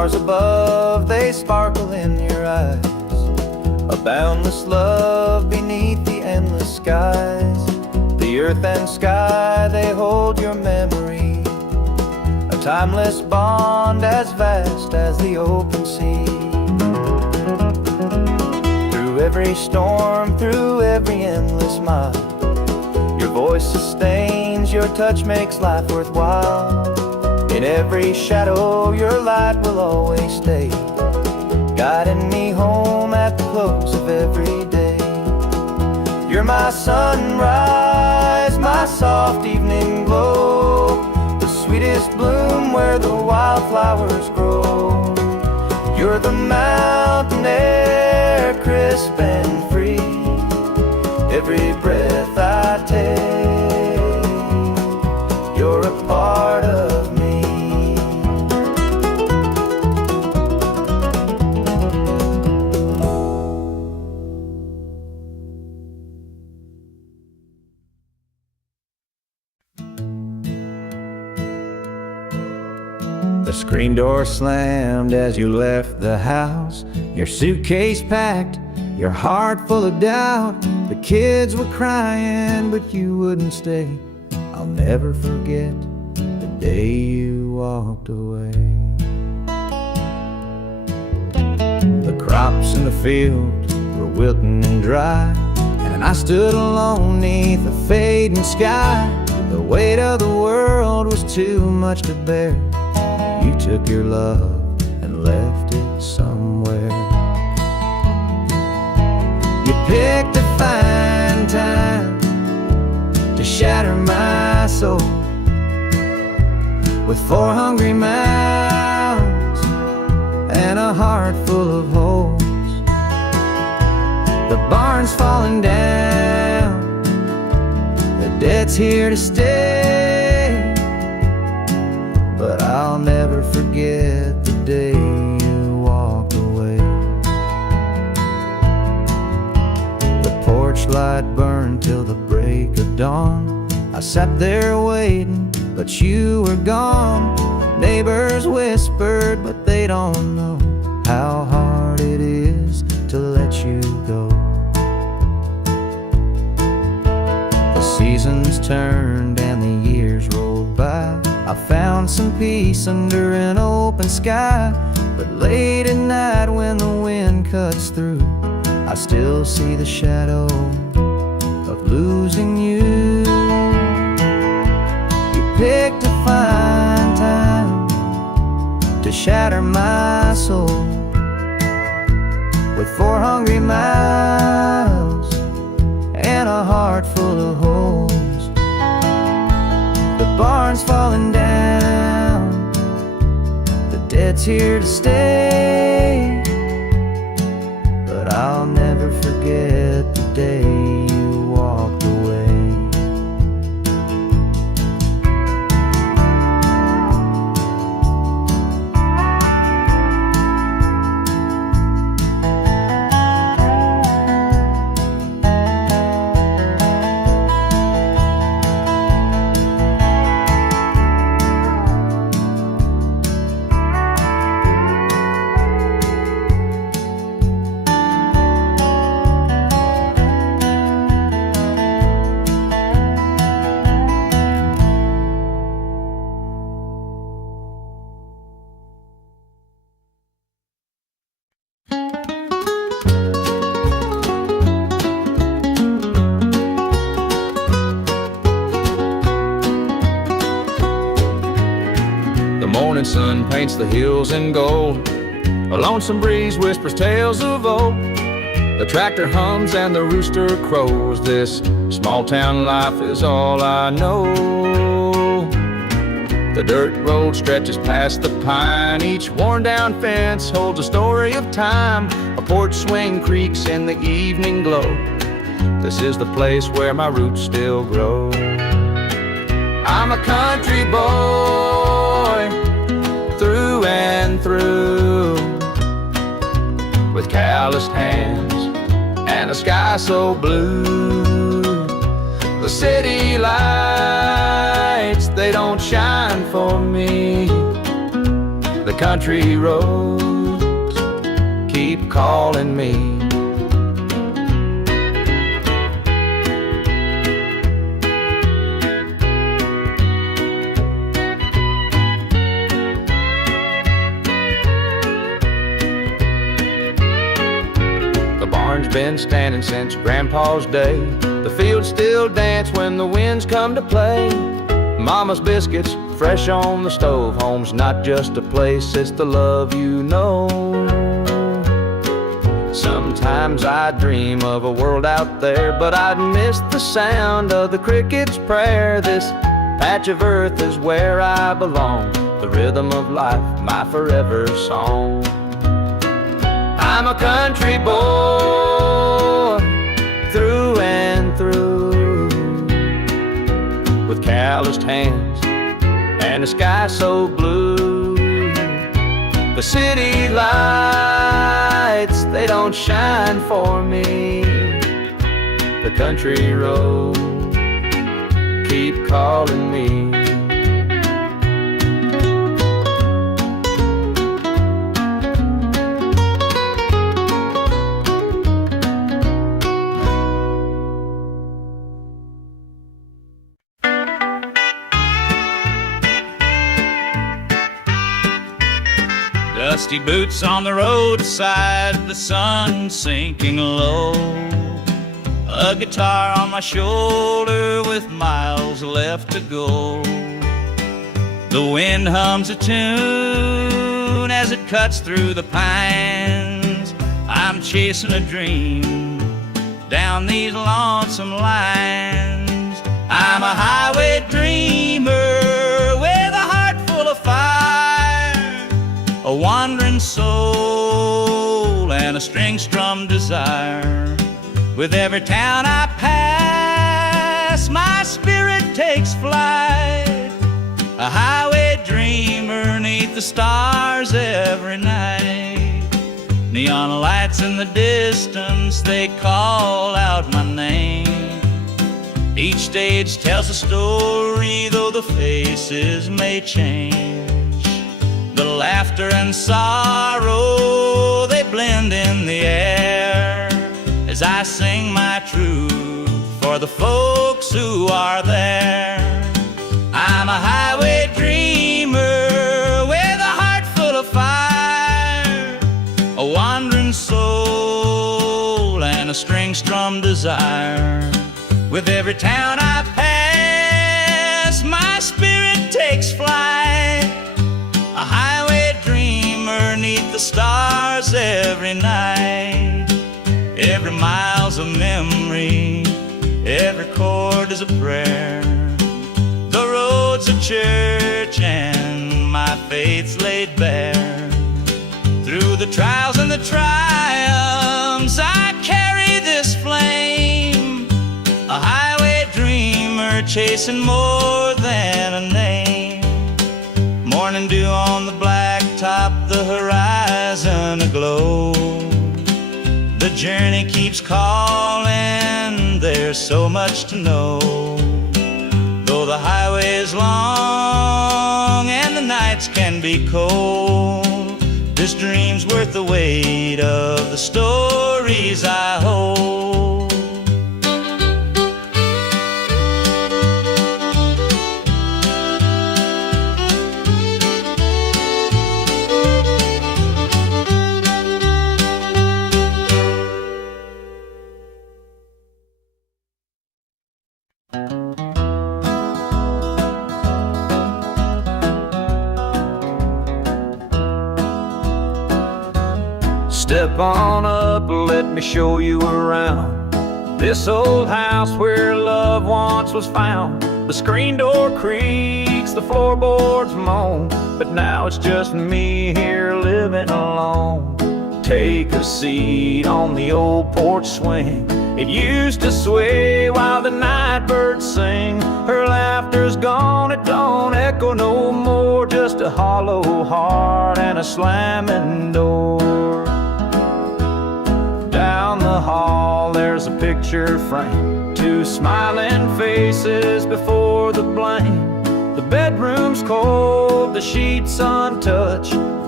stars above, they sparkle in your eyes. A boundless love beneath the endless skies. The earth and sky, they hold your memory. A timeless bond as vast as the open sea. Through every storm, through every endless mile, your voice sustains, your touch makes life worthwhile. In every shadow, your light will always stay, guiding me home at the close of every day. You're my sunrise, my soft evening glow, the sweetest bloom where the wildflowers grow. You're the mountain air, crisp and free. Every breath I take, you're a part of me. The screen door slammed as you left the house, your suitcase packed, your heart full of doubt. The kids were crying, but you wouldn't stay. I'll never forget the day you walked away. The crops in the fields were wilting and dry, and I stood alone neath the fading sky. The weight of the world was too much to bear. You took your love and left it somewhere. You picked a fine time to shatter my soul with 4 hungry mouths and a heart full of holes. The barn's falling down, the debt's here to stay, but I'll never forget the day you walked away. The porch light burned till the break of dawn. I sat there waiting, but you were gone. Neighbors whispered, but they don't know how hard it is to let you go. The seasons turned and the years rolled by. I found some peace under an open sky, but late at night when the wind cuts through, I still see the shadow of losing you. You picked a fine time to shatter my soul with 4 hungry mouths and a heart full of holes. The barn's falling down, the debt's here to stay, but I'll never forget the day you walked away. The morning sun paints the hills in gold. A lonesome breeze whispers tales of old. The tractor hums and the rooster crows. This small town life is all I know. The dirt road stretches past the pine. Each worn down fence holds a story of time. A porch swing creaks in the evening glow. This is the place where my roots still grow. I'm a country boy, through and through, with calloused hands and a sky so blue. The city lights, they don't shine for me. The The country roads keep calling me. Been standing since Grandpa's day. The fields still dance when the winds come to play. Mama's biscuits fresh on the stove. Home's not just a place, it's the love you know. Sometimes I dream of a world out there, but I'd miss the sound of the cricket's prayer. This patch of earth is where I belong. The rhythm of life, my forever song. I'm a country boy, through and through, with calloused hands and a sky so blue. The city lights, they don't shine for me. The country roads keep calling me. Dusty boots on the roadside, the sun sinking low. A guitar on my shoulder with miles left to go. The wind hums a tune as it cuts through the pines. I'm chasing a dream down these lonesome lines. I'm a highway dreamer with a heart full of fire, a wandering soul and a string-strummed desire. With every town I pass, my spirit takes flight, a highway dreamer 'neath the stars every night. Neon lights in the distance, they call out my name. Each stage tells a story, though the faces may change. The laughter and sorrow, they blend in the air, as I sing my truth for the folks who are there. I'm a highway dreamer with a heart full of fire, a wandering soul and a string-strummed desire. With every town I pass, my spirit takes flight, a highway dreamer 'neath the stars every night. Every mile's a memory, every chord is a prayer. The road's a church and my faith's laid bare. Through the trials and the triumphs, I carry this flame, a highway dreamer chasing more than a name. Morning dew on the blacktop, the horizon aglow. The journey keeps calling, there's so much to know. Though the highway is long and the nights can be cold, this dream's worth the weight of the stories I hold. Step on up, let me show you around this old house where love once was found. The screen door creaks, the floorboards moan, but now it's just me here living alone. Take a seat on the old porch swing. It used to sway while the night birds sing. Her laughter's gone, it don't echo no more, just a hollow heart and a slamming door. Down the hall there's a picture frame, two smiling faces before the blame. The bedroom's cold, the sheets untouched,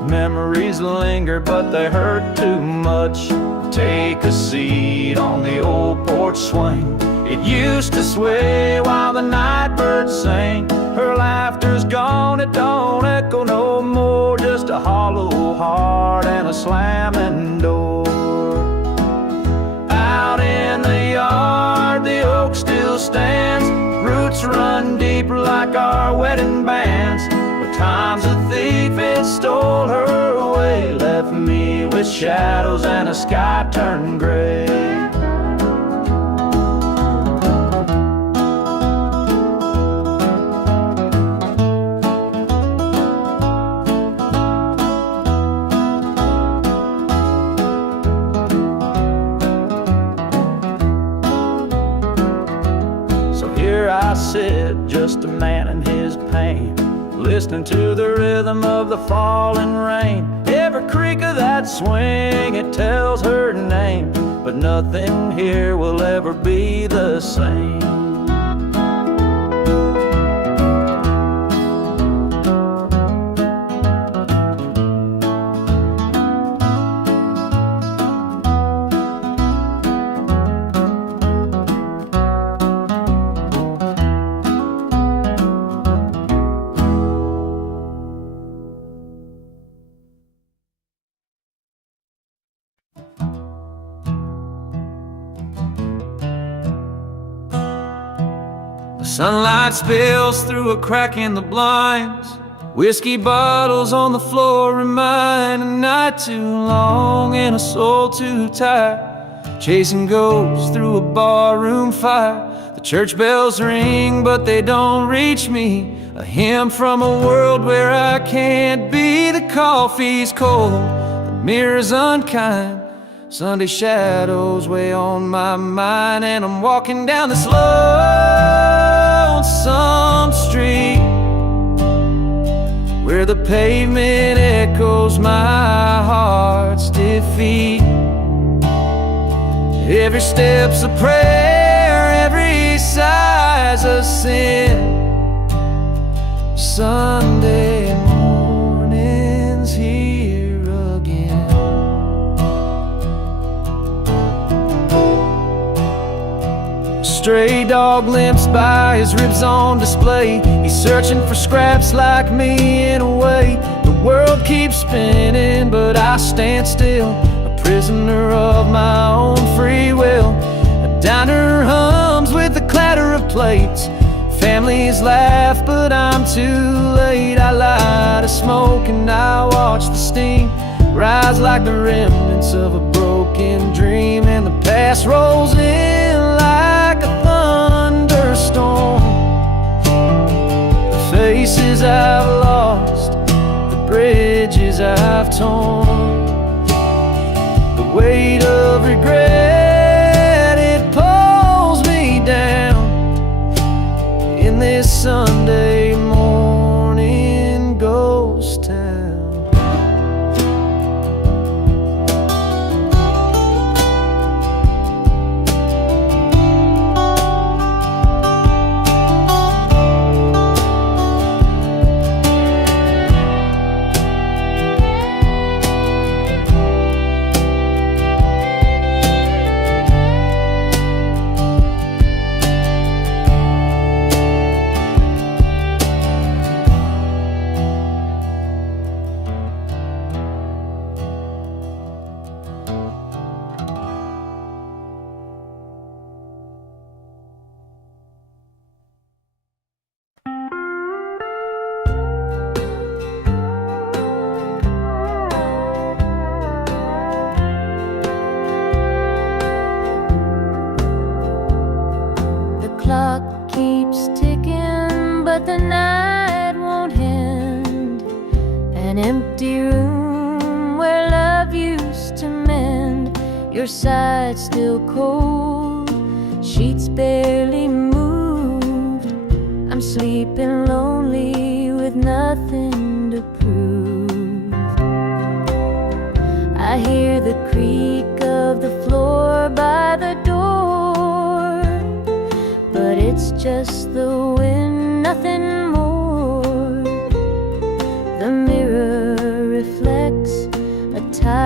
Memories linger, but they hurt too much. Take a seat on the old porch swing. It used to sway while the night birds sang. Her laughter's gone, it don't echo no more. Just a hollow heart and a slamming door. Out in the yard, the oak still stands. Roots run deep like our wedding bands. But time's a thief, it stole her away. Left me with shadows and a sky turned gray. I sit, just a man in his pain, listening to the rhythm of the falling rain. Every creak of that swing, it tells her name, but nothing here will ever be the same. Sunlight spills through a crack in the blinds. Whiskey bottles on the floor remind a night too long and a soul too tired. Chasing ghosts through a barroom fire. The church bells ring, but they don't reach me. A hymn from a world where I can't be. The coffee's cold, the mirror's unkind. Sunday shadows weigh on my mind, and I'm walking down this lonesome street where the pavement echoes my heart's defeat. Every step's a prayer, every sigh's a sin. Sunday morning's here again. Stray dog limps by, his ribs on display. He's searching for scraps like me in a way. The world keeps spinning, but I stand still, a prisoner of my own free will. A diner hums with the clatter of plates. Families laugh, but I'm too late. I light a smoke and I watch the steam rise like the remnants of a broken dream. And the past rolls in like a thunderstorm. The faces I've lost, the bridges I've torn, the weight of regret, it pulls me down in this Sunday morning ghost town. Clock keeps ticking, but the night won't end. An empty room where love used to mend. Your side still cold, sheets barely moved. I'm sleeping lonely with nothing to prove. I hear the creak of the floor by the door, but it's just the wind, nothing more. The mirror reflects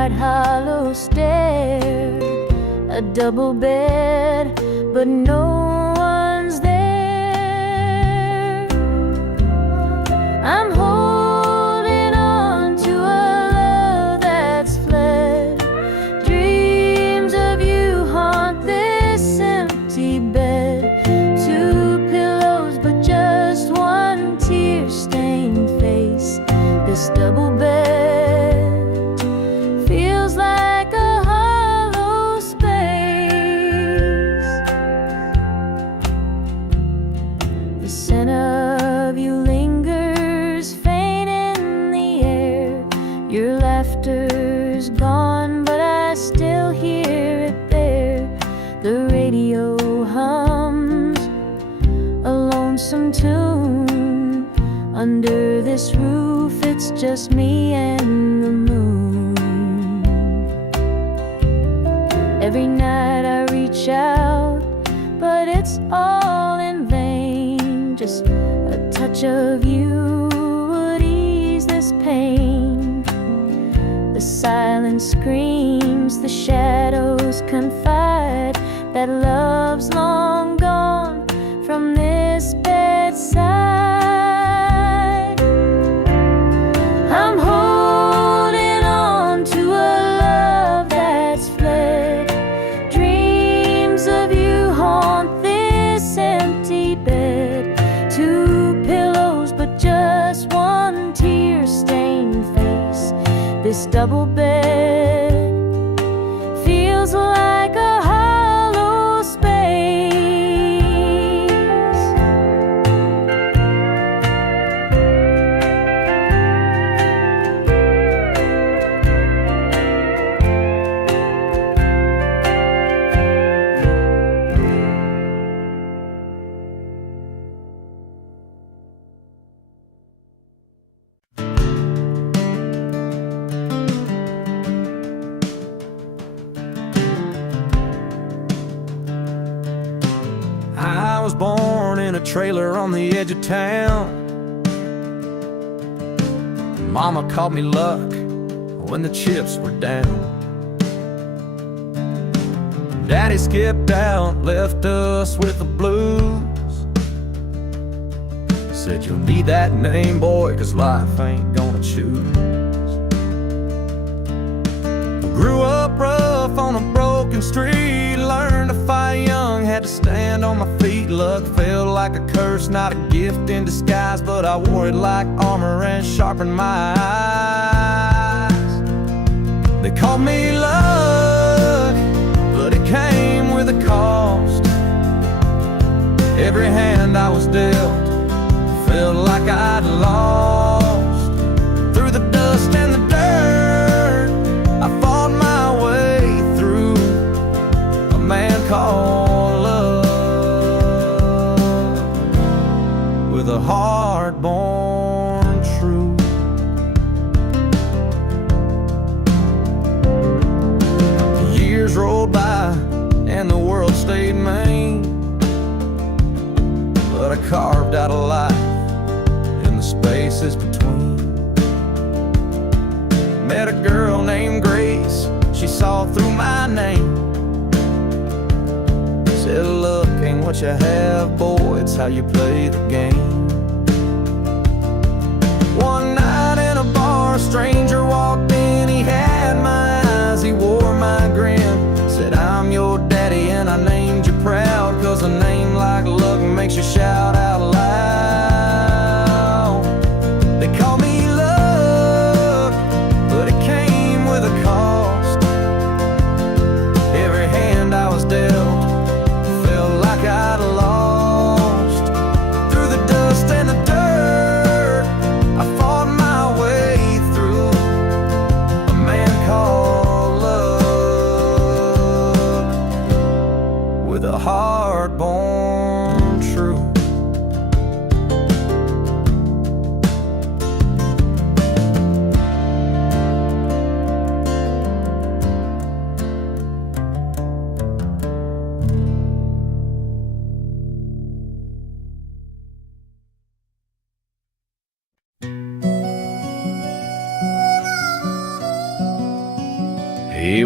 that hollow stair, a double bed, but no one's there. I'm holding on to a love that's fled. Dreams of you haunt this empty bed. Two pillows, but just one tear-stained face. This double bed feels like a hollow space. The scent of you lingers faint in the air. Your laughter's gone, but I still hear it there. The radio hums a lonesome tune. Under this roof, it's just me and the moon. Every night I reach out, but it's all in vain. Just a touch of you would ease this pain. The silence screams, the shadows confide that love's long gone from this bedside. I'm holding on to a love that's fled. Dreams of you haunt this empty bed. Two pillows, but just one tear-stained face. This double bed feels like a hollow space. I was born in a trailer on the edge of town. Mama called me luck when the chips were down. Daddy skipped out, left us with the blues. Said you'll need that name, boy, 'cause life ain't gonna choose. Grew up rough on a broken street, learned to fight young, had to stand on my feet. Luck felt like a curse, not a gift in disguise, but I wore it like armor and sharpened my eyes. They called me luck, but it came with a cost. Every hand I was dealt felt like I'd lost. Through the dust and the dirt, I fought my way through. A man called love, with a heart born true. Years rolled by and the world stayed mean, but I carved out a life in the spaces between. Met a girl named Grace, she saw through my name. Said look ain't what you have, boy, it's how you play the game. One night in a bar, a stranger walked in, he had my eyes, he wore my grin. Said I'm your daddy and I named you proud, 'cause a name like luck makes you shout out loud. They call me luck, but it came with a cost. Every hand I was dealt felt like I'd lost. Through the dust and the dirt, I fought my way through. A man called love, with a heart born true.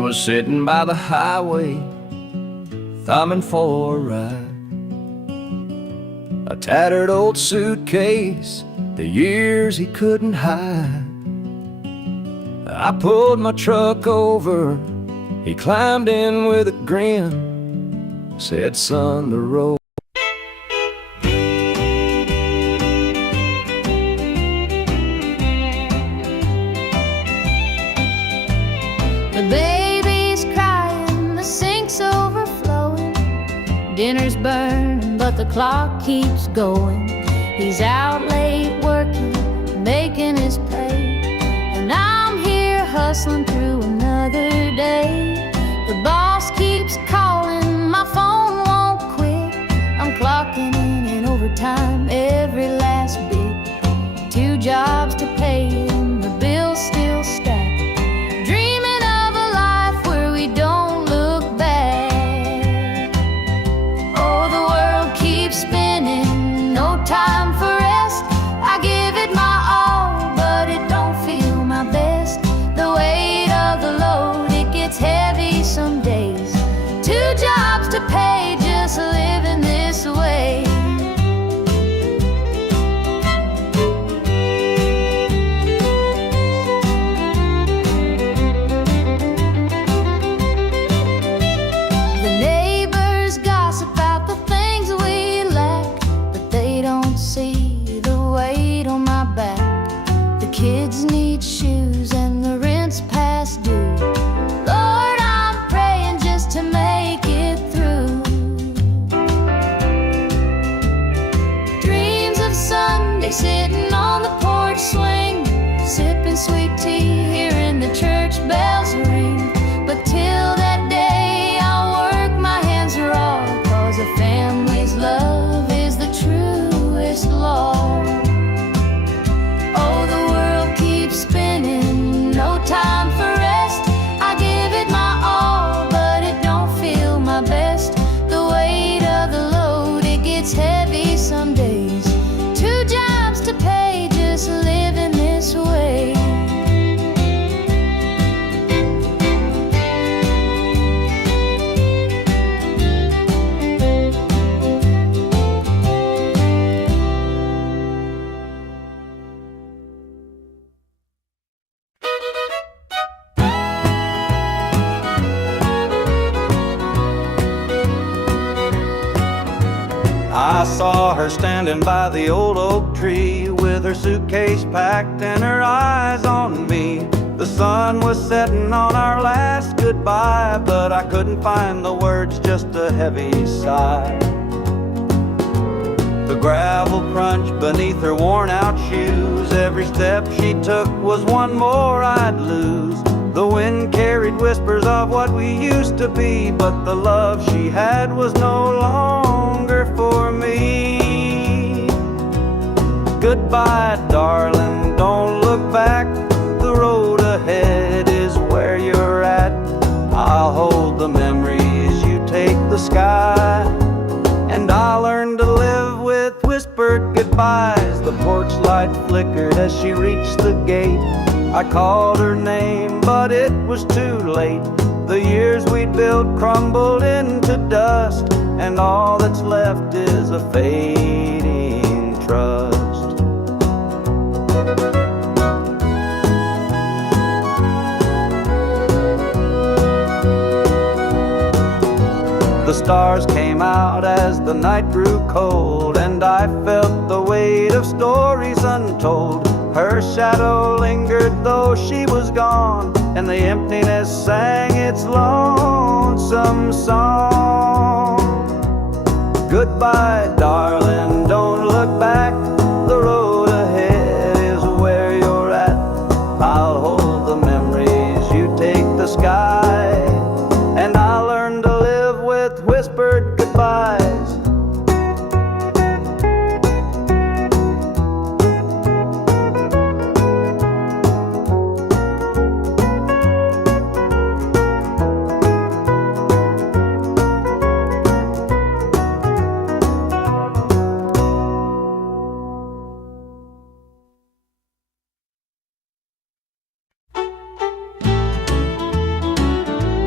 was sitting by the highway, thumbing for a ride. A tattered old suitcase, the years he couldn't hide. I pulled my truck over, he climbed in with a grin, said, "Son, the road." The baby's crying, the sink's overflowing, dinner's burning, but the clock keeps going. He's out late working, making his pay, and I'm here hustling through another day. The boss keeps calling, my phone won't quit. I'm clocking in overtime every last bit. 2 jobs to pay and the bills still stack. Dreaming of a life where we don't look back. Oh, the world keeps spinning, no time for rest. I give it my all, but it don't feel my best. The weight of the load, it gets heavy some days. 2 jobs to pay, just living this way. The neighbors gossip about the things we lack, but they don't see the weight on my back. The kids need shoes and the rent's past due. Lord, I'm praying just to make it through. Dreams of Sunday sitting on the porch swing, sipping sweet tea, hearing the church bells ring. But till that day, I'll work my hands raw, 'cause a family's love is the truest law. Oh, the world keeps spinning, no time for rest. I give it my all, but it don't feel my best. The weight of the load, it gets heavy some days. 2 jobs to pay, just living this way. I saw her standing by the old oak tree with her suitcase packed and her eyes on me. The sun was setting on our last goodbye, but I couldn't find the words, just a heavy sigh. The gravel crunched beneath her worn out shoes. Every step she took was one more I'd lose. The wind carried whispers of what we used to be, but the love she had was no longer for me. Goodbye, darling, don't look back. The road ahead is where you're at. I'll hold the memories, you take the sky. And I'll learn to live with whispered goodbyes. The porch light flickered as she reached the gate. I called her name, but it was too late. The years we'd built crumbled into dust, and all that's left is a fading trust. The stars came out as the night grew cold, and I felt the weight of stories untold. Her shadow lingered though she was gone, and the emptiness sang its lonesome song. Goodbye, darling, don't look back. The road ahead is where you're at. I'll hold the memories, you take the sky. And I'll learn to live with whispered goodbyes.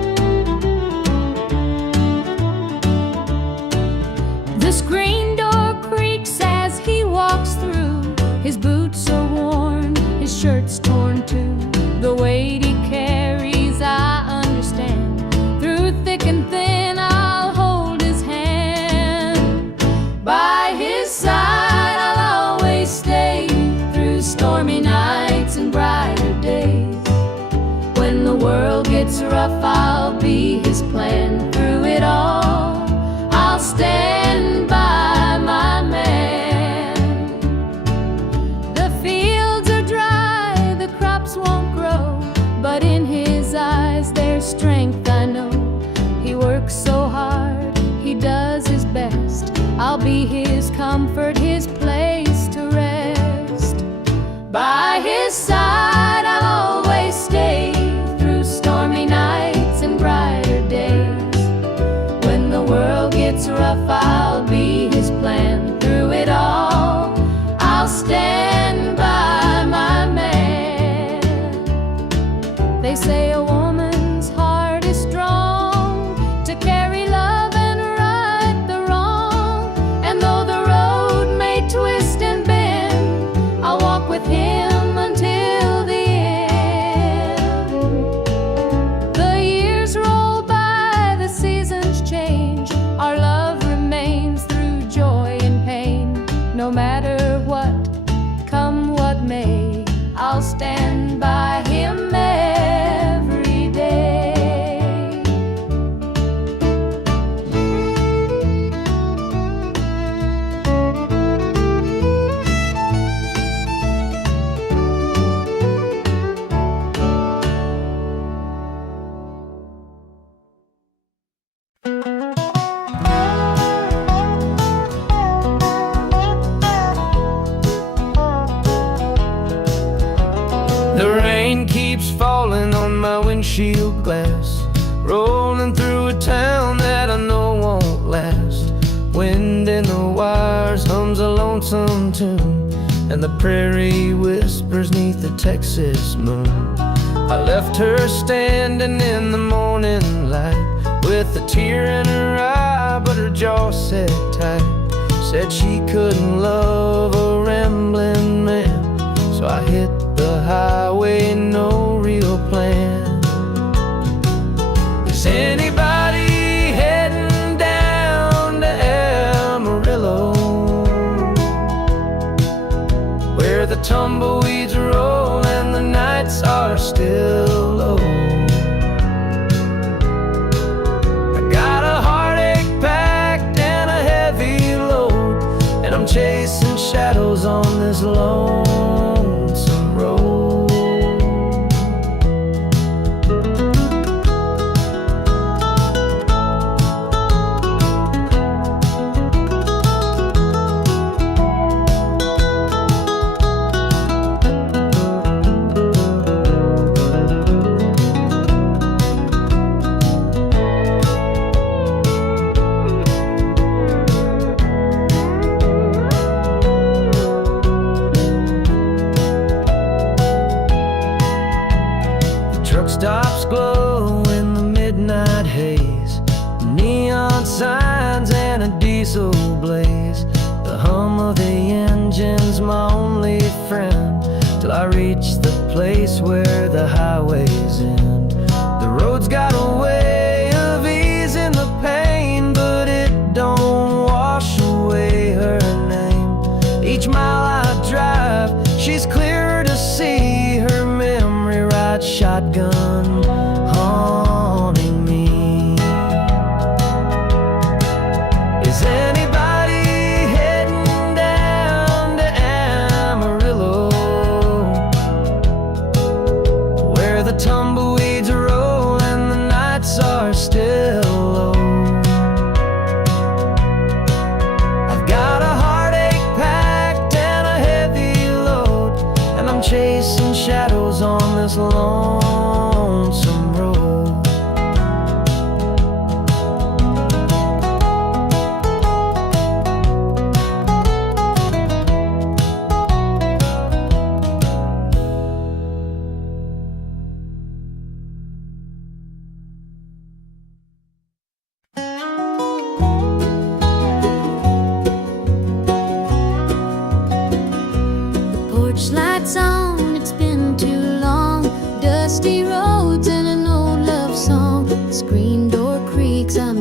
The screen door creaks as he walks through. His boots are worn, his shirt's torn too. The weight he carries, I understand. Through thick and thin, I'll hold his hand. By his side, I'll always stay. Through stormy nights and brighter days. When the world gets rough, I'll be his plan. Through it all, I'll stand by my man. The fields are dry, the crops won't grow, but in his eyes there's strength, I know. He works so hard, he does his best. I'll be his comfort, his place to rest. By his side, I'll always stay. Through stormy nights and brighter days. When the world gets rough, I'll be his plan. Through it all, I'll stand by my man. They say a woman's heart is strong to carry love and right the wrong. And though the road may twist and bend, I'll walk with him until the end. The years roll by, the seasons change. Our love remains through joy and pain. No matter what, come what may, I'll stand by him every day. The rain keeps falling on my windshield glass, rolling through a town that I know won't last. Wind in the wires hums a lonesome tune, and the prairie whispers 'neath the Texas moon. I left her standing in the morning light, with a tear in her eye, but her jaw set tight. Said she couldn't love a rambling man, so I hit the highway, no real plan. Is anybody heading down to Amarillo, where the tumbleweeds roll and the nights are still low? I got a heartache packed and a heavy load, and I'm chasing shadows on this lonesome road. Truck stops glow in the midnight haze, neon signs and a diesel blaze. The hum of the engine's my only friend, till I reach the place where the highways end. The road's got a way of easing the pain, but it don't wash away her name. Each mile I drive, she's clearer to see, her memory rides shotgun, haunting me. Is anybody heading down to Amarillo, where the tumbleweeds roll and the nights are still low? I've got a heartache packed and a heavy load, and I'm chasing shadows on this lonesome road.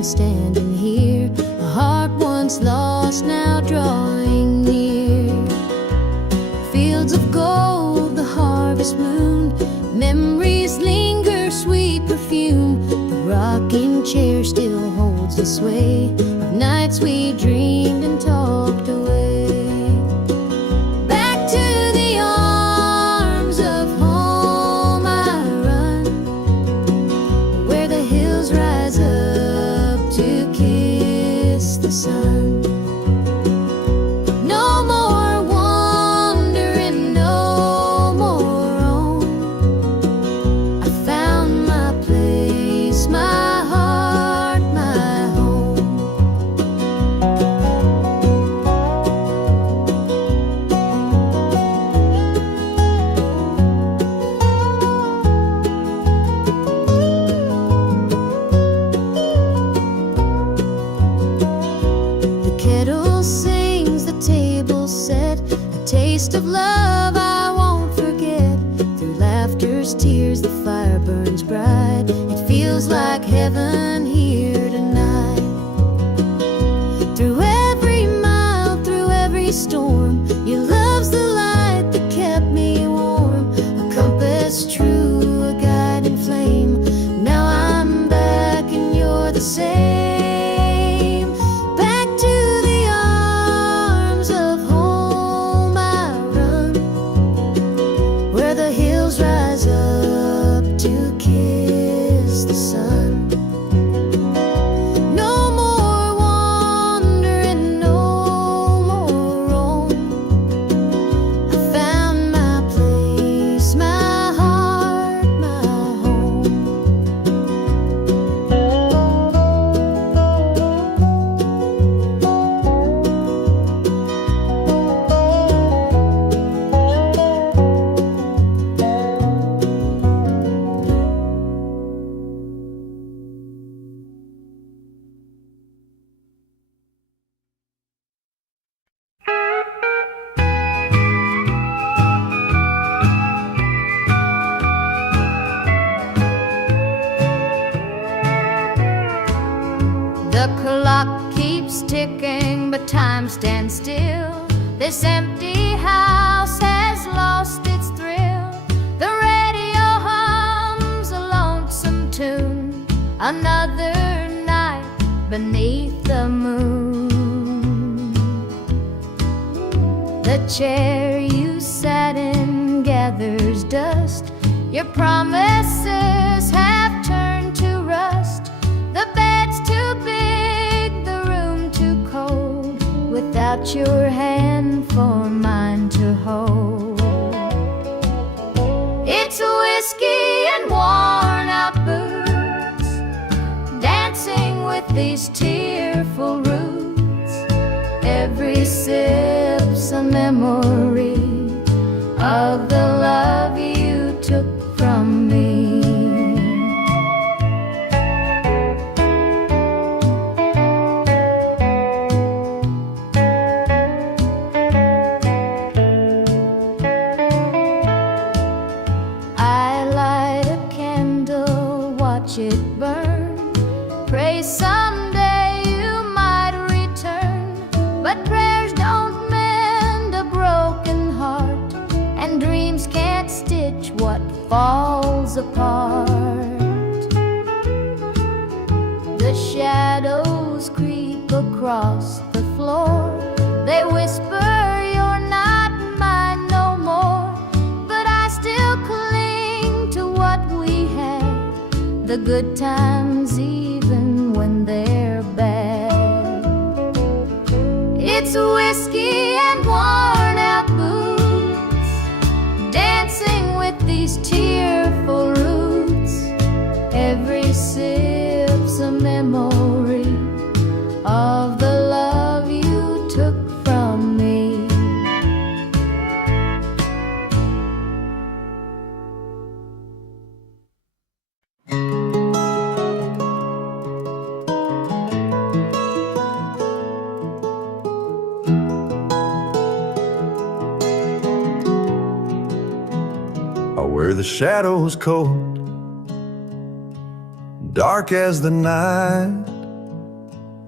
standing here, a heart once lost now drawing near. Fields of gold, the harvest moon, memories linger, sweet perfume. The rocking chair still holds the sway of nights we dreamed and talked away. Back to the arms of home I run, where the hills rise up to kiss the sun. No more wandering, no more roam. I found my place, my heart, my home. The kettle sings, the table set, a taste of love I won't forget. Through laughter's tears, the fire burns bright. It feels like heaven here tonight. Through every mile, through every storm, your love's the light that kept me warm. A compass true, a guiding flame. Now I'm back and you're the same. Back to the arms of home I run, where the hills rise up to kiss the sun. No more wandering, no more roam. I found my place, my heart, my home. The clock keeps ticking, but time stands still. This empty house has lost its thrill. The radio hums a lonesome tune. Another night beneath the moon. The chair you sat in gathers dust. Your promises have turned to rust. The bed's too big, the room too cold, without your hand for mine to hold. It's whiskey and worn out boots, dancing with these tearful roots. Every sip's a memory of the love you took from me. I light a candle, watch it burn, pray someday you might return. But prayers don't mend a broken heart, and dreams can't stitch what falls apart. The shadows creep across the floor. They whisper you're not mine no more, but I still cling to what we had. The good times even when they're bad. It's whiskey and worn out boots, dancing with these tearful roots. Every sip's a memory of the love you took from me. Where the shadows cold, dark as the night,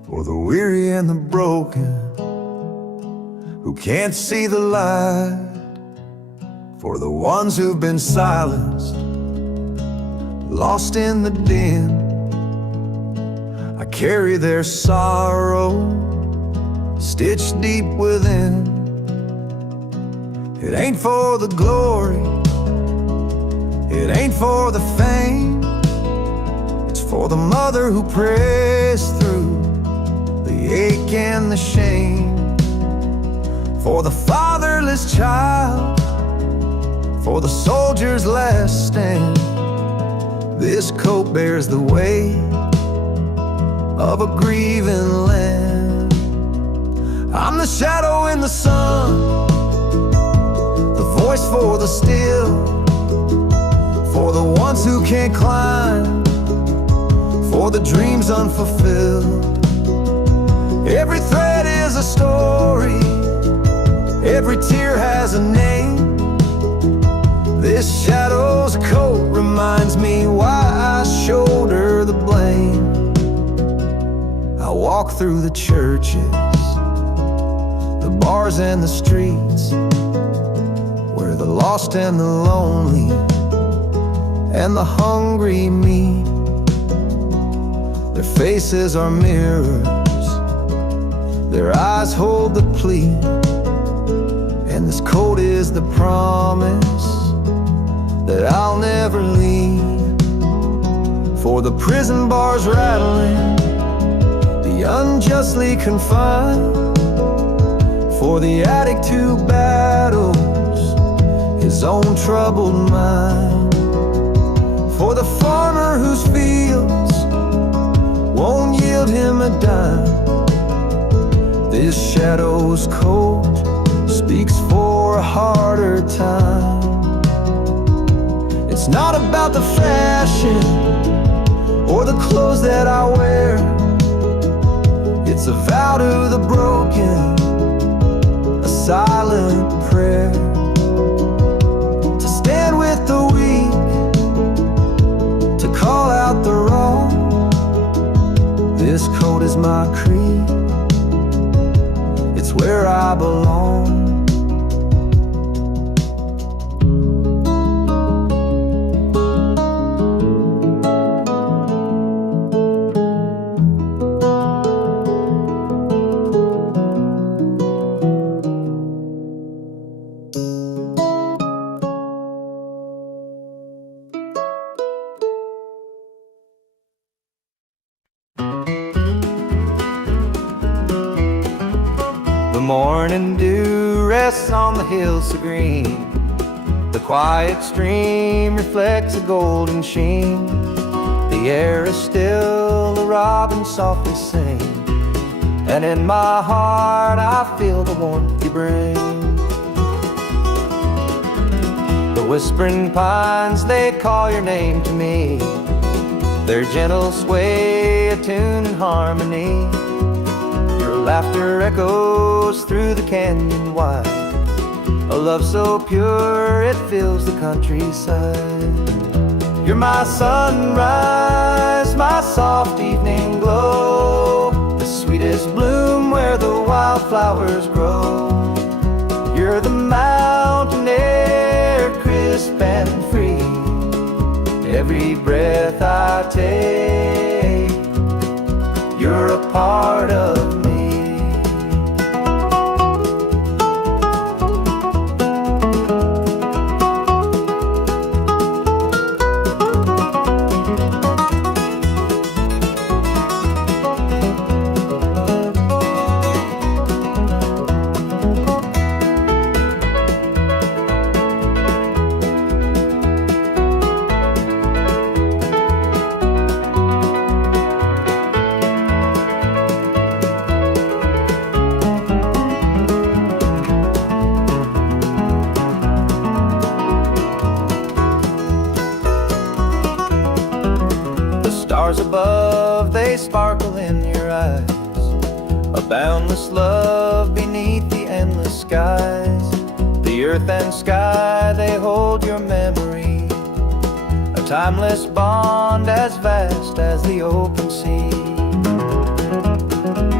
for the weary and the broken who can't see the light, for the ones who've been silenced, lost in the din. I carry their sorrow stitched deep within. It ain't for the glory, it ain't for the fame. It's for the mother who prays through the ache and the shame, for the fatherless child, for the soldier's last stand. This coat bears the weight of a grieving land. I'm the shadow in the sun, the voice for the still, for the ones who can't climb, for the dreams unfulfilled. Every thread is a story, every tear has a name. This shadow's coat reminds me why I shoulder the blame. I walk through the churches, the bars and the streets, where the lost and the lonely and the hungry meet. Their faces are mirrors, their eyes hold the plea, and this coat is the promise that I'll never leave. For the prison bars rattling, the unjustly confined, for the addict who battles his own troubled mind, for the farmer whose fields won't yield him a dime. This shadow's coat speaks for a harder time. It's not about the fashion or the clothes that I wear. It's a vow to the broken, a silent prayer, to stand with the weak, to call out the wrong. This coat is my creed, it's where I belong. The morning dew rests on the hills so green. The quiet stream reflects a golden sheen. The air is still, the robins softly sing, and in my heart I feel the warmth you bring. The whispering pines, they call your name to me. Their gentle sway attuned in harmony. Your laughter echoes through the canyon wide, a love so pure it fills the countryside. You're my sunrise, my soft evening glow, the sweetest bloom where the wildflowers grow. You're the mountain air, crisp and free. Every breath I take, you're a part of me. Stars above, they sparkle in your eyes, a boundless love beneath the endless skies. The earth and sky, they hold your memory, a timeless bond as vast as the open sea.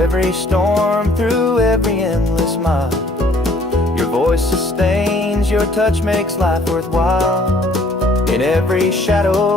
every storm, through every endless mile. Your voice sustains, your touch makes life worthwhile. In every shadow